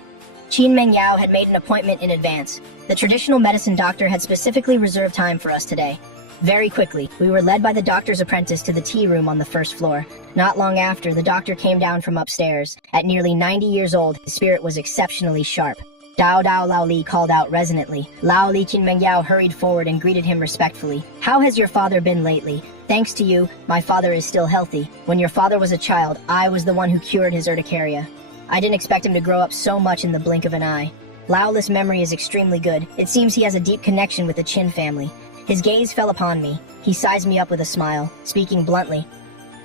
Qin Mengyao had made an appointment in advance. The traditional medicine doctor had specifically reserved time for us today. Very quickly, we were led by the doctor's apprentice to the tea room on the first floor. Not long after, the doctor came down from upstairs. At nearly 90 years old, his spirit was exceptionally sharp. Dao Dao Lao Li called out resonantly. Lao Li Qin Mengyao hurried forward and greeted him respectfully. "How has your father been lately? Thanks to you, my father is still healthy. When your father was a child, I was the one who cured his urticaria. I didn't expect him to grow up so much in the blink of an eye." Lao's memory is extremely good. It seems he has a deep connection with the Qin family. His gaze fell upon me. He sized me up with a smile, speaking bluntly.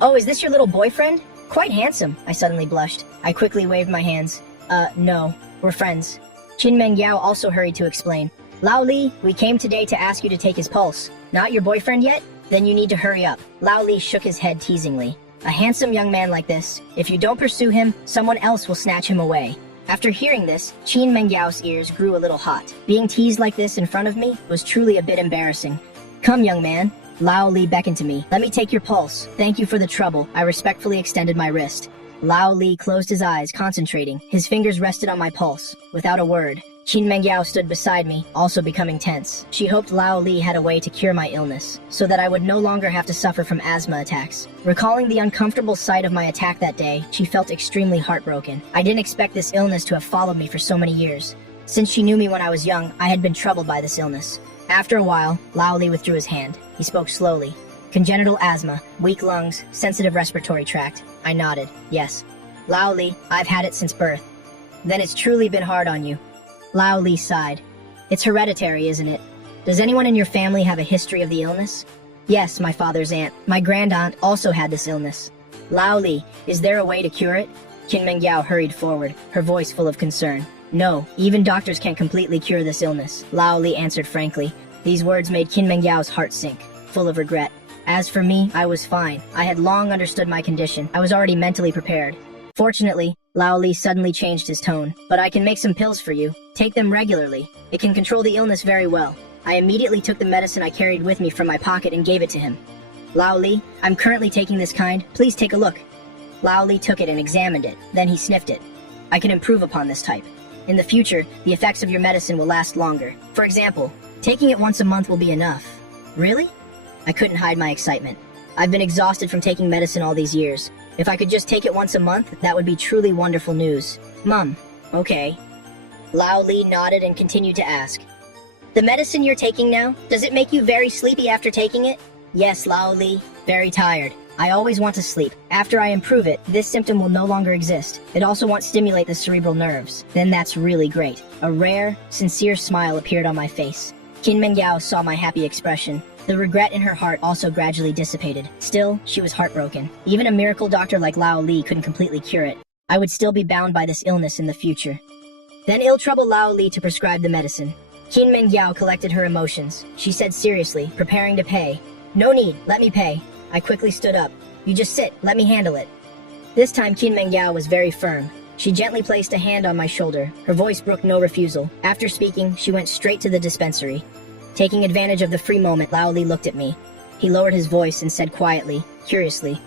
"Oh, is this your little boyfriend? Quite handsome." I suddenly blushed. I quickly waved my hands. No, we're friends." Qin Mengyao also hurried to explain. "Lao Li, we came today to ask you to take his pulse. Not your boyfriend yet? Then you need to hurry up." Lao Li shook his head teasingly. "A handsome young man like this, if you don't pursue him, someone else will snatch him away." After hearing this, Qin Mengyao's ears grew a little hot. Being teased like this in front of me was truly a bit embarrassing. "Come, young man." Lao Li beckoned to me. "Let me take your pulse. Thank you for the trouble." I respectfully extended my wrist. Lao Li closed his eyes, concentrating. His fingers rested on my pulse. Without a word, Qin Mengyao stood beside me, also becoming tense. She hoped Lao Li had a way to cure my illness, so that I would no longer have to suffer from asthma attacks. Recalling the uncomfortable sight of my attack that day, she felt extremely heartbroken. I didn't expect this illness to have followed me for so many years. Since she knew me when I was young, I had been troubled by this illness. After a while, Lao Li withdrew his hand. He spoke slowly. "Congenital asthma, weak lungs, sensitive respiratory tract." I nodded. "Yes." "Lao Li, I've had it since birth." "Then it's truly been hard on you." Lao Li sighed. "It's hereditary, isn't it? Does anyone in your family have a history of the illness?" "Yes, my father's aunt. My grandaunt also had this illness." "Lao Li, is there a way to cure it?" Qin Mengyao hurried forward, her voice full of concern. No, even doctors can't completely cure this illness, Lao Li answered frankly. These words made Qin Mengyao's heart sink, full of regret. As for me, I was fine. I had long understood my condition. I was already mentally prepared. Fortunately, Lao Li suddenly changed his tone. But I can make some pills for you. Take them regularly. It can control the illness very well. I immediately took the medicine I carried with me from my pocket and gave it to him. Lao Li, I'm currently taking this kind. Please take a look. Lao Li took it and examined it. Then he sniffed it. I can improve upon this type. In the future, the effects of your medicine will last longer. For example, taking it once a month will be enough. Really? I couldn't hide my excitement. I've been exhausted from taking medicine all these years. If I could just take it once a month, that would be truly wonderful news. Mum, okay. Lao Li nodded and continued to ask. The medicine you're taking now, does it make you very sleepy after taking it? Yes, Lao Li, very tired. I always want to sleep. After I improve it, this symptom will no longer exist. It also won't stimulate the cerebral nerves. Then that's really great. A rare, sincere smile appeared on my face. Qin Mengyao saw my happy expression. The regret in her heart also gradually dissipated. Still, she was heartbroken. Even a miracle doctor like Lao Li couldn't completely cure it. I would still be bound by this illness in the future. Then ill troubled Lao Li to prescribe the medicine. Qin Mengyao collected her emotions. She said seriously, preparing to pay. No need, let me pay. I quickly stood up. You just sit, let me handle it. This time Qin Mengyao was very firm. She gently placed a hand on my shoulder. Her voice brooked no refusal. After speaking, she went straight to the dispensary. Taking advantage of the free moment, Lao Li looked at me. He lowered his voice and said quietly, curiously,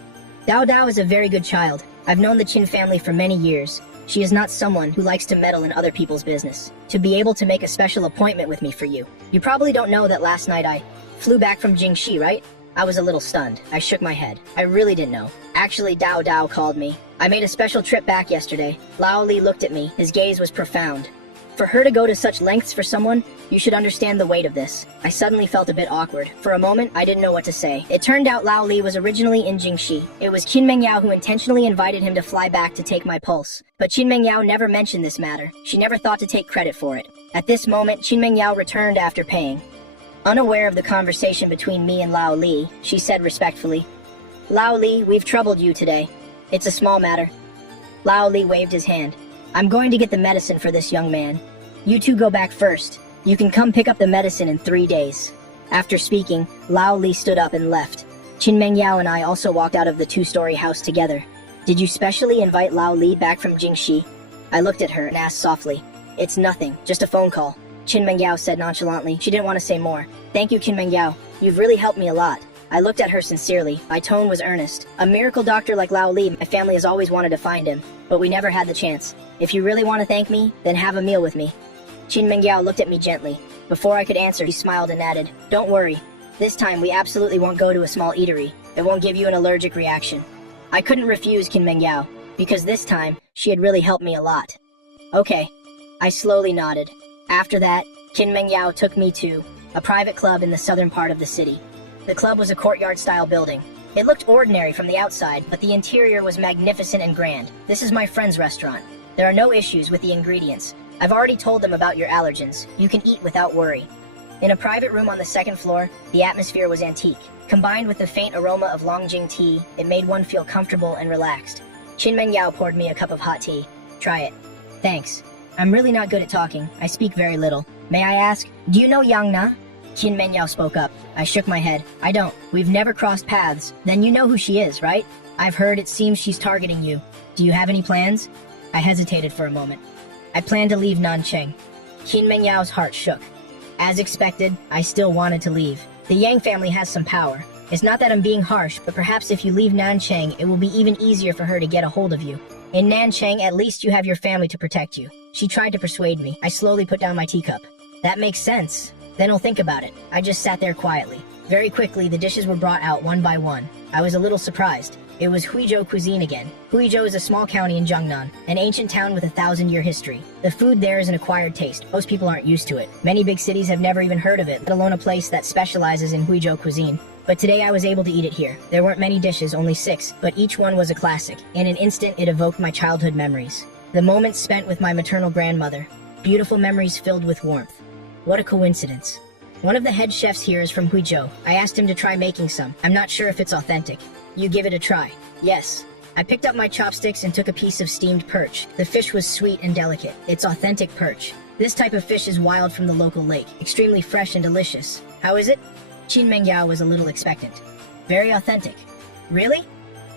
Dao Dao is a very good child. I've known the Qin family for many years. She is not someone who likes to meddle in other people's business. To be able to make a special appointment with me for you. You probably don't know that last night I flew back from Jingxi, right? I was a little stunned. I shook my head. I really didn't know. Actually, Dao Dao called me. I made a special trip back yesterday. Lao Li looked at me. His gaze was profound. For her to go to such lengths for someone, you should understand the weight of this. I suddenly felt a bit awkward. For a moment, I didn't know what to say. It turned out Lao Li was originally in Jingxi. It was Qin Mengyao who intentionally invited him to fly back to take my pulse. But Qin Mengyao never mentioned this matter. She never thought to take credit for it. At this moment, Qin Mengyao returned after paying. Unaware of the conversation between me and Lao Li, she said respectfully, Lao Li, we've troubled you today. It's a small matter. Lao Li waved his hand. I'm going to get the medicine for this young man. You two go back first. You can come pick up the medicine in 3 days. After speaking, Lao Li stood up and left. Qin Mengyao and I also walked out of the 2-story house together. Did you specially invite Lao Li back from Jingxi? I looked at her and asked softly. It's nothing, just a phone call. Qin Mengyao said nonchalantly. She didn't want to say more. Thank you, Qin Mengyao. You've really helped me a lot. I looked at her sincerely. My tone was earnest. A miracle doctor like Lao Li, my family has always wanted to find him, but we never had the chance. If you really want to thank me, then have a meal with me. Qin Mengyao looked at me gently. Before I could answer, he smiled and added, Don't worry. This time we absolutely won't go to a small eatery. It won't give you an allergic reaction. I couldn't refuse Qin Mengyao, because this time, she had really helped me a lot. Okay. I slowly nodded. After that, Qin Mengyao took me to a private club in the southern part of the city. The club was a courtyard-style building. It looked ordinary from the outside, but the interior was magnificent and grand. This is my friend's restaurant. There are no issues with the ingredients. I've already told them about your allergens. You can eat without worry. In a private room on the second floor, the atmosphere was antique. Combined with the faint aroma of Longjing tea, it made one feel comfortable and relaxed. Qin Mengyao poured me a cup of hot tea. Try it. Thanks. I'm really not good at talking. I speak very little. May I ask, do you know Yang Na? Qin Mengyao spoke up. I shook my head. I don't. We've never crossed paths. Then you know who she is, right? I've heard it seems she's targeting you. Do you have any plans? I hesitated for a moment. I plan to leave Nancheng. Qin Mengyao's heart shook. As expected, I still wanted to leave. The Yang family has some power. It's not that I'm being harsh, but perhaps if you leave Nancheng, it will be even easier for her to get a hold of you. In Nancheng, at least you have your family to protect you. She tried to persuade me. I slowly put down my teacup. That makes sense. Then I'll think about it. I just sat there quietly. Very quickly, the dishes were brought out one by one. I was a little surprised. It was Huizhou cuisine again. Huizhou is a small county in Jiangnan, an ancient town with a 1,000-year history. The food there is an acquired taste. Most people aren't used to it. Many big cities have never even heard of it, let alone a place that specializes in Huizhou cuisine. But today I was able to eat it here. There weren't many dishes, only 6, but each one was a classic. In an instant, it evoked my childhood memories. The moments spent with my maternal grandmother. Beautiful memories filled with warmth. What a coincidence. One of the head chefs here is from Huizhou. I asked him to try making some. I'm not sure if it's authentic. You give it a try. Yes. I picked up my chopsticks and took a piece of steamed perch. The fish was sweet and delicate. It's authentic perch. This type of fish is wild from the local lake, extremely fresh and delicious. How is it? Qin Mengyao was a little expectant. Very authentic. Really?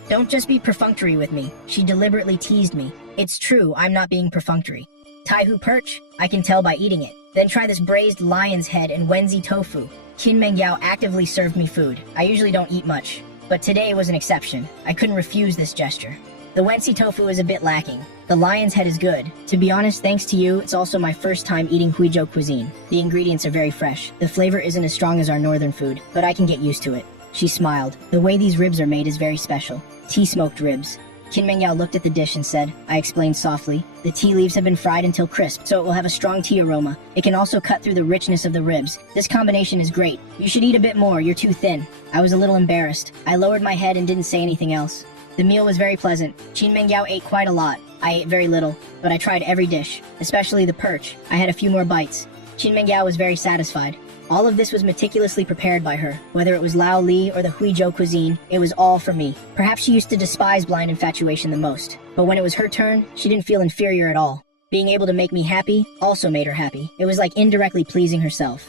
Don't just be perfunctory with me. She deliberately teased me. It's true, I'm not being perfunctory. Taihu perch? I can tell by eating it. Then try this braised lion's head and Wenzi tofu. Qin Mengyao actively served me food. I usually don't eat much, but today was an exception. I couldn't refuse this gesture. The Wenzi tofu is a bit lacking. The lion's head is good. To be honest, thanks to you, it's also my first time eating Huizhou cuisine. The ingredients are very fresh. The flavor isn't as strong as our northern food, but I can get used to it. She smiled. The way these ribs are made is very special. Tea-smoked ribs. Qin Mengyao looked at the dish and said, I explained softly, the tea leaves have been fried until crisp, so it will have a strong tea aroma. It can also cut through the richness of the ribs. This combination is great. You should eat a bit more, you're too thin. I was a little embarrassed. I lowered my head and didn't say anything else. The meal was very pleasant. Qin Mengyao ate quite a lot. I ate very little, but I tried every dish, especially the perch. I had a few more bites. Qin Mengyao was very satisfied. All of this was meticulously prepared by her. Whether it was Lao Li or the Huizhou cuisine, it was all for me. Perhaps she used to despise blind infatuation the most, but when it was her turn, she didn't feel inferior at all. Being able to make me happy also made her happy. It was like indirectly pleasing herself.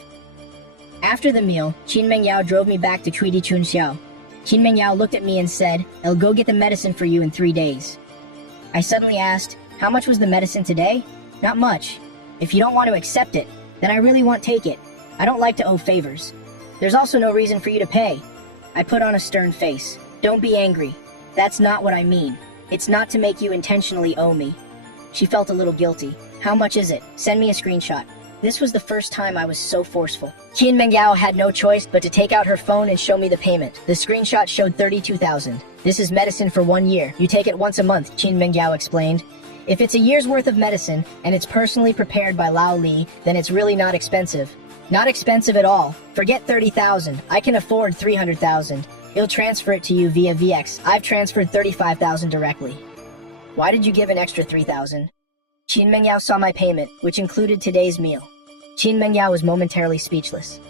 After the meal, Qin Mengyao drove me back to Cuidi Chunxiao. Qin Mengyao looked at me and said, I'll go get the medicine for you in 3 days. I suddenly asked, how much was the medicine today? Not much. If you don't want to accept it, then I really won't take it. I don't like to owe favors. There's also no reason for you to pay. I put on a stern face. Don't be angry. That's not what I mean. It's not to make you intentionally owe me. She felt a little guilty. How much is it? Send me a screenshot. This was the first time I was so forceful. Qin Mengyao had no choice but to take out her phone and show me the payment. The screenshot showed 32,000. This is medicine for 1 year. You take it once a month, Qin Mengyao explained. If it's a year's worth of medicine, and it's personally prepared by Lao Li, then it's really not expensive. Not expensive at all. Forget 30,000. I can afford 300,000. He'll transfer it to you via VX. I've transferred 35,000 directly. Why did you give an extra 3,000? Qin Mengyao saw my payment, which included today's meal. Qin Mengyao was momentarily speechless.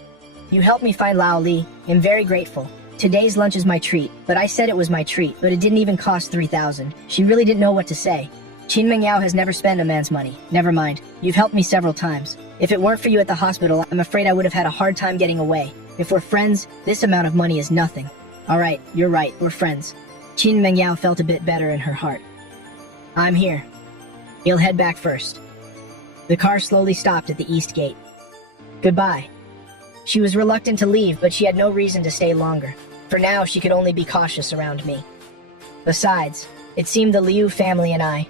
You helped me find Lao Li. I'm very grateful. Today's lunch is my treat, but I said it was my treat, but it didn't even cost 3,000. She really didn't know what to say. Qin Mengyao has never spent a man's money. Never mind. You've helped me several times. If it weren't for you at the hospital, I'm afraid I would have had a hard time getting away. If we're friends, this amount of money is nothing. Alright, you're right, we're friends. Qin Mengyao felt a bit better in her heart. I'm here. You'll head back first. The car slowly stopped at the east gate. Goodbye. She was reluctant to leave, but she had no reason to stay longer. For now, she could only be cautious around me. Besides, it seemed the Liu family and I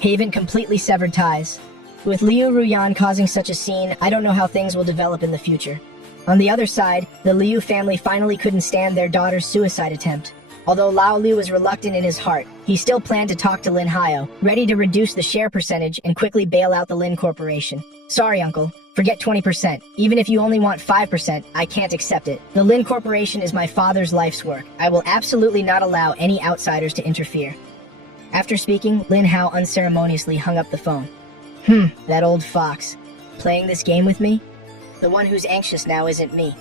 haven't completely severed ties. With Liu Ruyan causing such a scene, I don't know how things will develop in the future. On the other side, the Liu family finally couldn't stand their daughter's suicide attempt. Although Lao Liu was reluctant in his heart, he still planned to talk to Lin Hao, ready to reduce the share percentage and quickly bail out the Lin Corporation. Sorry, uncle. Forget 20%. Even if you only want 5%, I can't accept it. The Lin Corporation is my father's life's work. I will absolutely not allow any outsiders to interfere. After speaking, Lin Hao unceremoniously hung up the phone. That old fox. Playing this game with me? The one who's anxious now isn't me.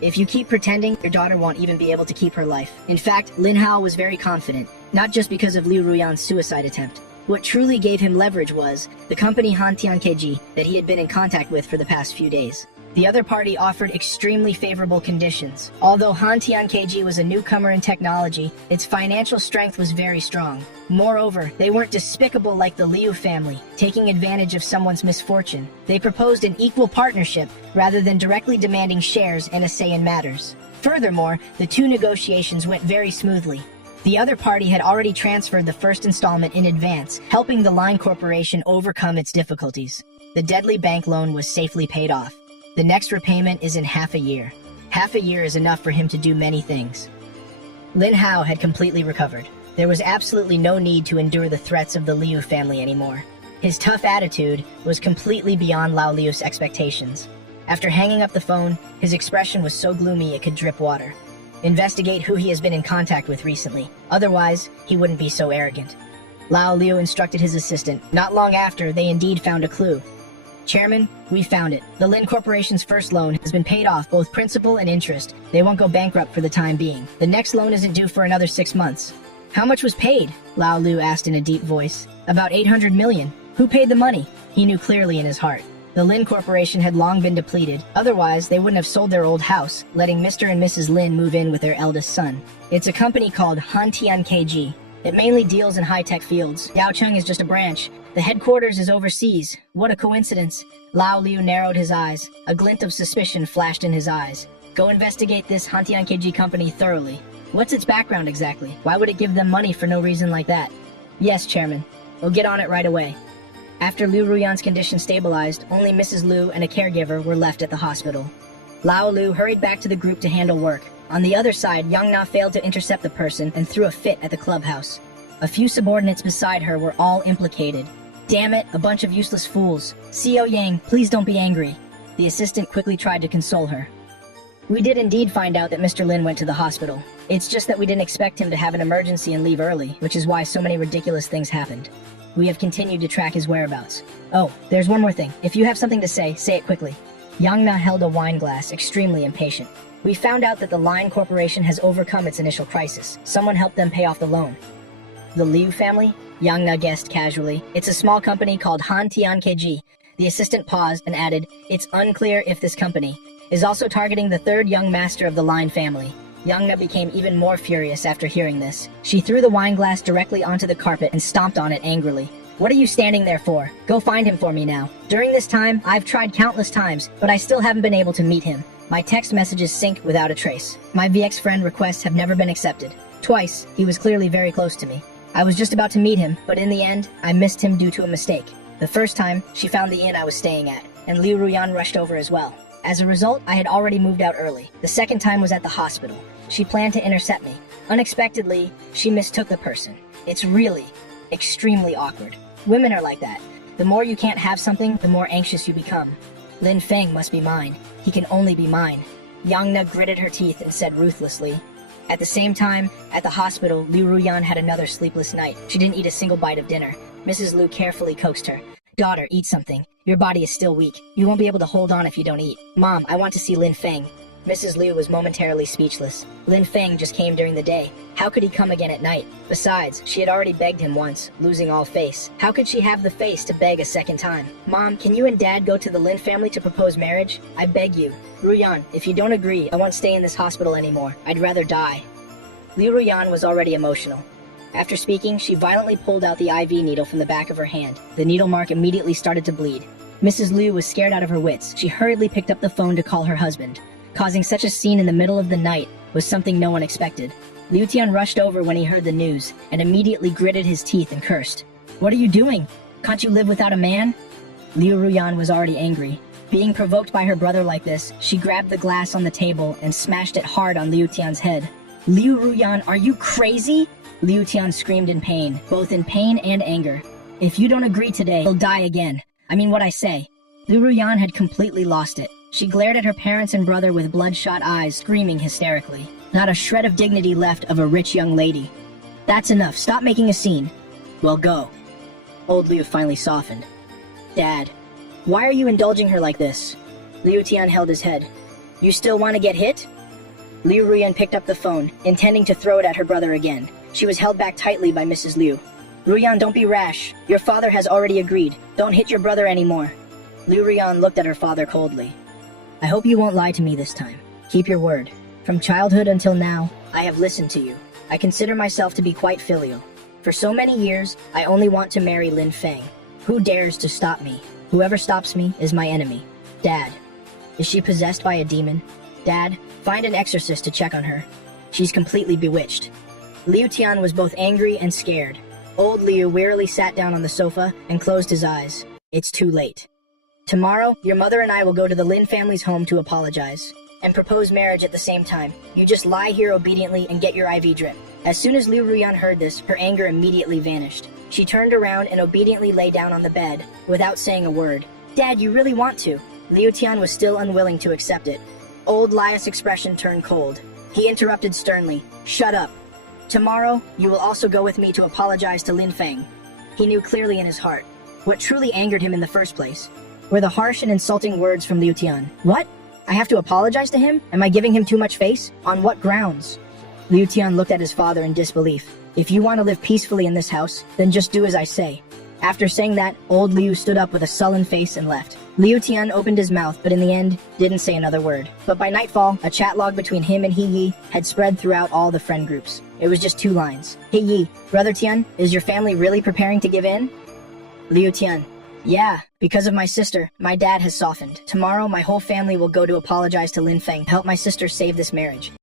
If you keep pretending, your daughter won't even be able to keep her life. In fact, Lin Hao was very confident, not just because of Liu Ruyan's suicide attempt. What truly gave him leverage was the company Han Tiankeji that he had been in contact with for the past few days. The other party offered extremely favorable conditions. Although Han Tiankeji was a newcomer in technology, its financial strength was very strong. Moreover, they weren't despicable like the Liu family, taking advantage of someone's misfortune. They proposed an equal partnership rather than directly demanding shares and a say in matters. Furthermore, the two negotiations went very smoothly. The other party had already transferred the first installment in advance, helping the Line Corporation overcome its difficulties. The deadly bank loan was safely paid off. The next repayment is in half a year. Half a year is enough for him to do many things. Lin Hao had completely recovered. There was absolutely no need to endure the threats of the Liu family anymore. His tough attitude was completely beyond Lao Liu's expectations. After hanging up the phone, his expression was so gloomy it could drip water. Investigate who he has been in contact with recently. Otherwise, he wouldn't be so arrogant. Lao Liu instructed his assistant. Not long after, they indeed found a clue. Chairman, we found it. The Lin Corporation's first loan has been paid off, both principal and interest. They won't go bankrupt for the time being. The next loan isn't due for another 6 months. How much was paid? Lao Lu asked in a deep voice. About 800 million. Who paid the money? He knew clearly in his heart. The Lin Corporation had long been depleted. Otherwise, they wouldn't have sold their old house, letting Mr. and Mrs. Lin move in with their eldest son. It's a company called Hantian KG. It mainly deals in high-tech fields. Yaocheng is just a branch. The headquarters is overseas. What a coincidence. Lao Liu narrowed his eyes. A glint of suspicion flashed in his eyes. Go investigate this Hantian KG company thoroughly. What's its background exactly? Why would it give them money for no reason like that? Yes, Chairman. We'll get on it right away. After Liu Ruyan's condition stabilized, only Mrs. Liu and a caregiver were left at the hospital. Lao Lu hurried back to the group to handle work. On the other side, Yang Na failed to intercept the person and threw a fit at the clubhouse. A few subordinates beside her were all implicated. Damn it, a bunch of useless fools. Xiao Yang, please don't be angry. The assistant quickly tried to console her. We did indeed find out that Mr. Lin went to the hospital. It's just that we didn't expect him to have an emergency and leave early, which is why so many ridiculous things happened. We have continued to track his whereabouts. Oh, there's one more thing. If you have something to say it quickly. Yang Na held a wine glass, extremely impatient. We found out that the Lin Corporation has overcome its initial crisis. Someone helped them pay off the loan. The Liu family? Yang Na guessed casually. It's a small company called Hantian KG. The assistant paused and added, it's unclear if this company is also targeting the third young master of the Lin family. Yang Na became even more furious after hearing this. She threw the wine glass directly onto the carpet and stomped on it angrily. What are you standing there for? Go find him for me now. During this time, I've tried countless times, but I still haven't been able to meet him. My text messages sync without a trace. My VX friend requests have never been accepted. Twice, he was clearly very close to me. I was just about to meet him, but in the end, I missed him due to a mistake. The first time, she found the inn I was staying at, and Liu Ruyan rushed over as well. As a result, I had already moved out early. The second time was at the hospital. She planned to intercept me. Unexpectedly, she mistook the person. It's really, extremely awkward. Women are like that. The more you can't have something, the more anxious you become. Lin Feng must be mine. He can only be mine. Yang Na gritted her teeth and said ruthlessly. At the same time, at the hospital, Liu Ruyan had another sleepless night. She didn't eat a single bite of dinner. Mrs. Liu carefully coaxed her. Daughter, eat something. Your body is still weak. You won't be able to hold on if you don't eat. Mom, I want to see Lin Feng. Mrs. Liu was momentarily speechless. Lin Feng just came during the day. How could he come again at night? Besides, she had already begged him once, losing all face. How could she have the face to beg a second time? Mom, can you and Dad go to the Lin family to propose marriage? I beg you. Ruyan, if you don't agree, I won't stay in this hospital anymore. I'd rather die. Liu Ruyan was already emotional. After speaking, she violently pulled out the IV needle from the back of her hand. The needle mark immediately started to bleed. Mrs. Liu was scared out of her wits. She hurriedly picked up the phone to call her husband. Causing such a scene in the middle of the night was something no one expected. Liu Tian rushed over when he heard the news, and immediately gritted his teeth and cursed. What are you doing? Can't you live without a man? Liu Ruyan was already angry. Being provoked by her brother like this, she grabbed the glass on the table and smashed it hard on Liu Tian's head. Liu Ruyan, are you crazy? Liu Tian screamed in pain, both in pain and anger. If you don't agree today, you'll die again. I mean what I say. Liu Ruyan had completely lost it. She glared at her parents and brother with bloodshot eyes, screaming hysterically. Not a shred of dignity left of a rich young lady. That's enough. Stop making a scene. Well, go. Old Liu finally softened. Dad, why are you indulging her like this? Liu Tian held his head. You still want to get hit? Liu Ruyan picked up the phone, intending to throw it at her brother again. She was held back tightly by Mrs. Liu. Ruyan, don't be rash. Your father has already agreed. Don't hit your brother anymore. Liu Ruyan looked at her father coldly. I hope you won't lie to me this time. Keep your word. From childhood until now, I have listened to you. I consider myself to be quite filial. For so many years, I only want to marry Lin Feng. Who dares to stop me? Whoever stops me is my enemy. Dad, is she possessed by a demon? Dad, find an exorcist to check on her. She's completely bewitched. Liu Tian was both angry and scared. Old Liu wearily sat down on the sofa and closed his eyes. It's too late. Tomorrow, your mother and I will go to the Lin family's home to apologize and propose marriage at the same time. You just lie here obediently and get your IV drip. As soon as Liu Ruyan heard this, her anger immediately vanished. She turned around and obediently lay down on the bed without saying a word. Dad, you really want to? Liu Tian was still unwilling to accept it. Old Lia's expression turned cold. He interrupted sternly. Shut up. Tomorrow, you will also go with me to apologize to Lin Feng. He knew clearly in his heart. What truly angered him in the first place were the harsh and insulting words from Liu Tian. What? I have to apologize to him? Am I giving him too much face? On what grounds? Liu Tian looked at his father in disbelief. If you want to live peacefully in this house, then just do as I say." After saying that, old Liu stood up with a sullen face and left. Liu Tian opened his mouth, but in the end, didn't say another word. But by nightfall, a chat log between him and He Yi had spread throughout all the friend groups. It was just 2 lines. "Hey Yi, Brother Tian, is your family really preparing to give in?" Liu Tian: "Yeah, because of my sister, my dad has softened. Tomorrow, my whole family will go to apologize to Lin Feng, help my sister save this marriage."